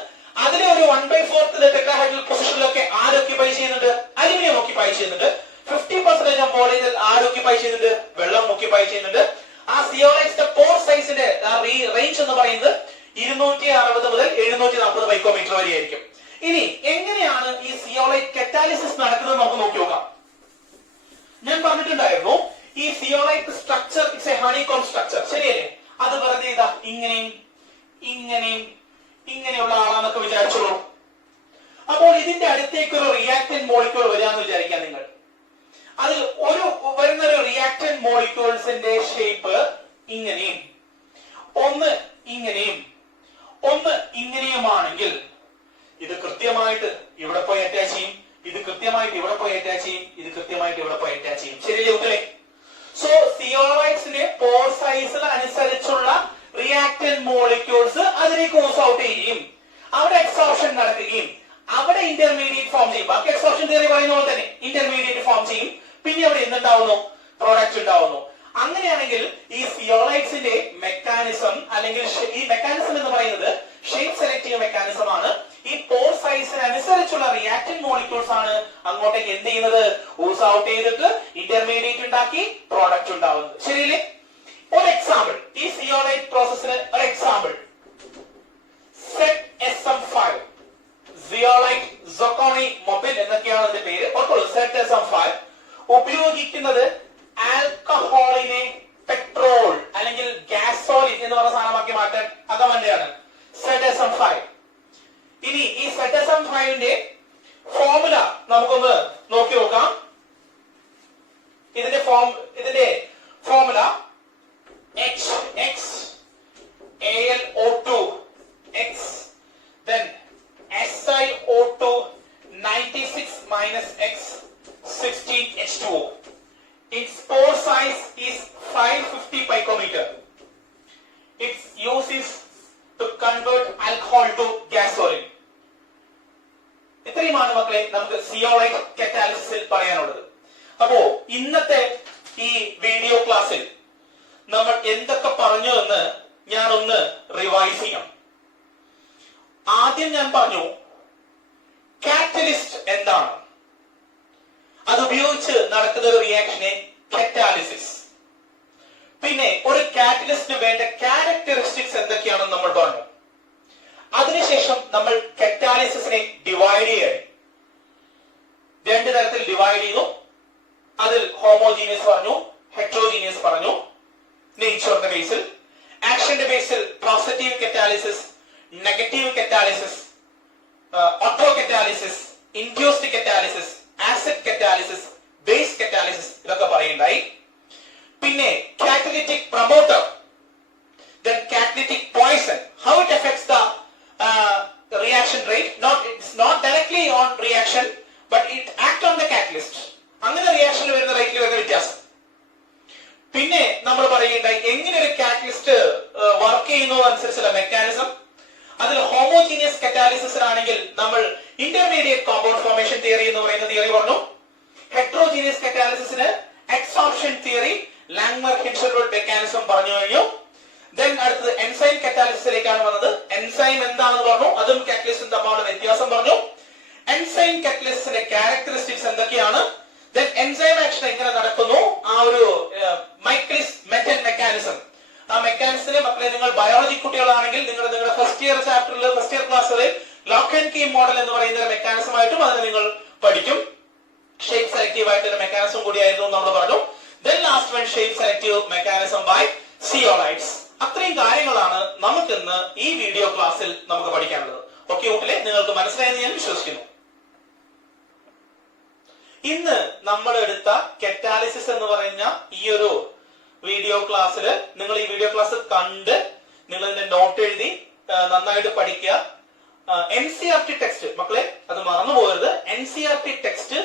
അതിലെ ഒരു 1/4 ടെട്രാഹൈഡ്രൽ പൊസിഷനിലൊക്കെ ആര് ഓക്യുപ്പൈ ചെയ്യുന്നുണ്ട്? അലുമിനിയം ഓക്യുപ്പൈ ചെയ്യുന്നുണ്ട്. 50% ഓഫ് വോളിയത്തിൽ ആര് ഓക്യുപ്പൈ ചെയ്യുന്നുണ്ട്? വെള്ളം ഓക്യുപ്പൈ ചെയ്യുന്നുണ്ട്. ആ സിയോളൈറ്റ്സിന്റെ പോർ സൈസിന്റെ റേഞ്ച് എന്ന് പറയുന്നത് 260 മുതൽ 740 മൈക്രോമീറ്റർ വരെ ആയിരിക്കും. ഇനി എങ്ങനെയാണ് ഈ സിയോളൈറ്റ് കറ്റാലിസിസ് നടക്കുന്നത് നമുക്ക് നോക്കി നോക്കാം. ഞാൻ പറഞ്ഞിട്ടുണ്ടായിരുന്നു ഈ zeolite structure it's A honeycomb structure, ശരിയല്ലേ? അത് വെറുതെ ഇതാ ഇങ്ങനെയും ഇങ്ങനെയും ഇങ്ങനെയുള്ള ആളാന്നൊക്കെ വിചാരിച്ചോളൂ. അപ്പോൾ ഇതിന്റെ അടുത്തേക്ക് ഒരു റിയാക്ടന്റ് മോളിക്യൂൾ വരാന്ന് വിചാരിക്കാം നിങ്ങൾ. അതിൽ വരുന്ന ഒരു റിയാക്ടന്റ് മോളിക്യൂൾസിന്റെ ഷേപ്പ് ഇങ്ങനെയും ഒന്ന് ഇങ്ങനെയും ഒന്ന് ഇങ്ങനെയുമാണെങ്കിൽ ഇത് കൃത്യമായിട്ട് ഇവിടെ പോയി അറ്റാച്ച് ചെയ്യും, ഇത് കൃത്യമായിട്ട് ഇവിടെ പോയി അറ്റാച്ച് ചെയ്യും, ഇത് കൃത്യമായിട്ട് ഇവിടെ പോയി അറ്റാച്ച് ചെയ്യും, ശരിയല്ലേ കുട്ടികളെ? സോ സിയോളൈറ്റ്സിന്റെ പോർ സൈസിന് അനുസരിച്ചുള്ള റിയാക്ടന്റ് മോളിക്യൂൾസ് അതിലേക്ക് മൂവ് ഔട്ട് ചെയ്യുകയും അവിടെ എക്സോർപ്ഷൻ നടക്കുകയും അവിടെ ഇന്റർമീഡിയറ്റ് ഫോം ചെയ്യും. ബാക്കി എക്സോർപ്ഷൻ തിയറി പറയുന്ന പോലെ തന്നെ ഇന്റർമീഡിയറ്റ് ഫോം ചെയ്യും. പിന്നെ അവിടെ എന്തുണ്ടാവുന്നു? പ്രോഡക്റ്റ് ഉണ്ടാവുന്നു. അങ്ങനെയാണെങ്കിൽ ഈ സിയോളൈറ്റ്സിന്റെ മെക്കാനിസം അല്ലെങ്കിൽ ഈ മെക്കാനിസം എന്ന് പറയുന്നത് ഷേപ്പ് സെലക്ടീവ് മെക്കാനിസം ആണ്. ഈ പോർ സൈസിന് അനുസരിച്ചുള്ള റിയാക്ടന്റ് മോളിക്യൂൾസ് ആണ് അങ്ങോട്ടേക്ക് എന്ത് ചെയ്യുന്നത്? ഊസ് ഔട്ട് ചെയ്തിട്ട് ഇന്റർമീഡിയറ്റ് ഉണ്ടാക്കി പ്രോഡക്റ്റ് ഉണ്ടാവുന്നത്, ശരിയല്ലേ? ഒരു എക്സാമ്പിൾ, ഈ സിയോളൈറ്റ് പ്രോസസ്സിന് ഒരു എക്സാമ്പിൾ ZSM5 സിയോളൈറ്റ് സൊക്കോണി മൊബൈൽ എന്നൊക്കെയാണ് അതിന്റെ പേര്. ഓർത്തോളൂ, ZSM5 ഉപയോഗിക്കുന്നത് ആൽക്കഹോളിനെ പെട്രോൾ അല്ലെങ്കിൽ ഗ്യാസോലിൻ എന്ന് പറഞ്ഞ സാധനമാക്കി മാറ്റാൻ അകമന്റെയാണ് ZSM5. ഇനി ഈ ZSM5ന്റെ ഫോർമുല നമുക്കൊന്ന് നോക്കി നോക്കാം. ഇതിന്റെ formula H AlO2 X then SiO2 96 minus X 16H2O. Its pore size is 550 picometer. Its use is to convert alcohol to gasoline. ഇത്രയുമാണ് മക്കളെ നമുക്ക് സിയോളൈറ്റ് കറ്റാലിസിസിൽ പറയാനുള്ളത്. അപ്പോ ഇന്നത്തെ ഈ വീഡിയോ ക്ലാസ്സിൽ നമ്മൾ എന്തൊക്കെ പറഞ്ഞു എന്ന് ഞാൻ ഒന്ന് റിവൈസ് ചെയ്യാം. ആദ്യം ഞാൻ പറഞ്ഞു കാറ്റലിസ്റ്റ് എന്താണ്, അതുപയോഗിച്ച് നടക്കുന്ന ഒരു റിയാക്ഷനെ കറ്റാലിസിസ്. പിന്നെ ഒരു കാറ്റലിസ്റ്റിന് വേണ്ട ക്യാരക്ടറിസ്റ്റിക്സ് എന്തൊക്കെയാണെന്ന് നമ്മൾ പറഞ്ഞു. അതിനുശേഷം നമ്മൾ കറ്റാലിസിസിനെ ഡിവൈഡ് ചെയ്യണം. രണ്ട് തരത്തിൽ ഡിവൈഡ് ചെയ്തു. അതിൽ ഹോമോജീനിയസ് പറഞ്ഞു, ഹെട്രോജീനിയസ് പറഞ്ഞു. നേച്ചറിന്റെ ബേസിൽ, ആക്ഷന്റെ ബേസിൽ positive catalysis, negative catalysis, auto catalysis, induced catalysis, acid catalysis, base catalysis ഇതൊക്കെ പറയുണ്ടായി. പിന്നെ catalytic promoter, then catalytic poison, how it affects the reaction rate. It's not directly on reaction but it act on the catalyst. അങ്ങനെ റിയാക്ഷനിൽ വരുന്ന റേറ്റിൽ വരുന്ന വ്യത്യാസം. പിന്നെ നമ്മൾ പറയുണ്ടായി എങ്ങനെ ഒരു കാറ്റലിസ്റ്റ് വർക്ക് ചെയ്യുന്നതനുസരിച്ചുള്ള മെക്കാനിസം. അതിൽ ഹോമോജീനിയസ് കറ്റാലിസിസിനാണെങ്കിൽ നമ്മൾ ഇന്റർമീഡിയറ്റ് കോമ്പൗണ്ട് ഫോർമേഷൻ തിയറി എന്ന് പറയുന്ന തിയറി പറഞ്ഞു. ഹെട്രോജീനിയസ് കറ്റാലിസിസിന് എക്സോർപ്ഷൻ തിയറി, ലാങ്മർ ഹിൻഷൽവുഡ് മെക്കാനിസം പറഞ്ഞു കഴിഞ്ഞു. ദെൻ അടുത്തത് എൻസൈം കറ്റാലിസിസിലേക്കാണ് വന്നത്. എൻസൈം എന്താണെന്ന് പറഞ്ഞു, അതും കാറ്റലിസ്റ്റും തമ്മിലുള്ള വ്യത്യാസം പറഞ്ഞു. എൻസൈം കാറ്റലിസ്റ്റിന്റെ ക്യാരക്ടറിസ്റ്റിക്സ് എന്തൊക്കെയാണ്, ദെൻ എൻസൈം ആക്ഷൻ എങ്ങനെ നടക്കുന്നു, ആ ഒരു മൈക്ലിസ് മെറ്റൻ മെക്കാനിസം. ആ മെക്കാനിസത്തിലെ മക്കളെ നിങ്ങൾ ബയോളജി കുട്ടികളാണെങ്കിൽ നിങ്ങളുടെ ഫസ്റ്റ് ഇയർ ചാപ്റ്ററിൽ ഫസ്റ്റ് ഇയർ ക്ലാസ്സുകളിൽ ലോക്ക് ആൻഡ് കീ മോഡൽ എന്ന് പറയുന്ന ഒരു മെക്കാനിസമായിട്ടും അതിന് നിങ്ങൾ പഠിക്കും. ഷേപ്പ് സെലക്റ്റീവ് ആയിട്ട് ഒരു മെക്കാനിസം കൂടിയായിരുന്നു നമ്മൾ പറഞ്ഞു. Then last one shape selective mechanism by zeolites. അത്രയും കാര്യങ്ങളാണ് നമുക്ക് ഇന്ന് ഈ വീഡിയോ ക്ലാസ്സിൽ നമുക്ക് പഠിക്കാനുള്ളത്. ഓക്കെ കുട്ടികളെ, നിങ്ങൾക്ക് മനസ്സിലായെന്ന് ഞാൻ വിശ്വസിക്കുന്നു. ഇന്ന് നമ്മൾ എടുത്ത കറ്റാലിസിസ് എന്ന് പറഞ്ഞ ഈ ഒരു വീഡിയോ ക്ലാസ്സിൽ നിങ്ങൾ ഈ വീഡിയോ ക്ലാസ് കണ്ട് നിങ്ങൾ ഇതിന്റെ നോട്ട് എഴുതി നന്നായിട്ട് പഠിക്കുക. NCERT ടെക്സ്റ്റ് മക്കളെ അത് മറന്നു പോകരുത്. NCERT ടെക്സ്റ്റ്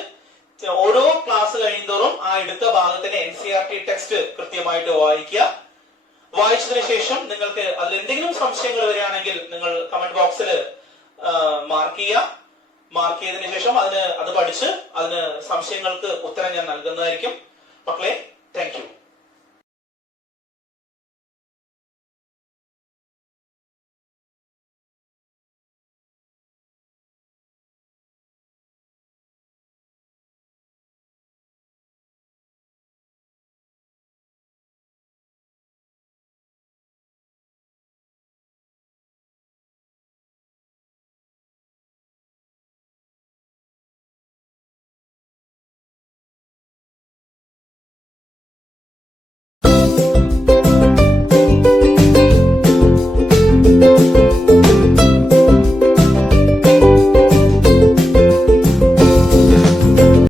ഓരോ ക്ലാസ് കഴിയുന്തോറും ആ എടുത്ത ഭാഗത്തിന്റെ NCERT ടെക്സ്റ്റ് കൃത്യമായിട്ട് വായിക്കുക. വായിച്ചതിന് ശേഷം നിങ്ങൾക്ക് അതിൽ എന്തെങ്കിലും സംശയങ്ങൾ വരികയാണെങ്കിൽ നിങ്ങൾ കമന്റ് ബോക്സിൽ മാർക്ക് ചെയ്യുക. മാർക്ക് ചെയ്തതിനു ശേഷം അത് പഠിച്ച് അതിന് സംശയങ്ങൾക്ക് ഉത്തരം ഞാൻ നൽകുന്നതായിരിക്കും. മക്കളെ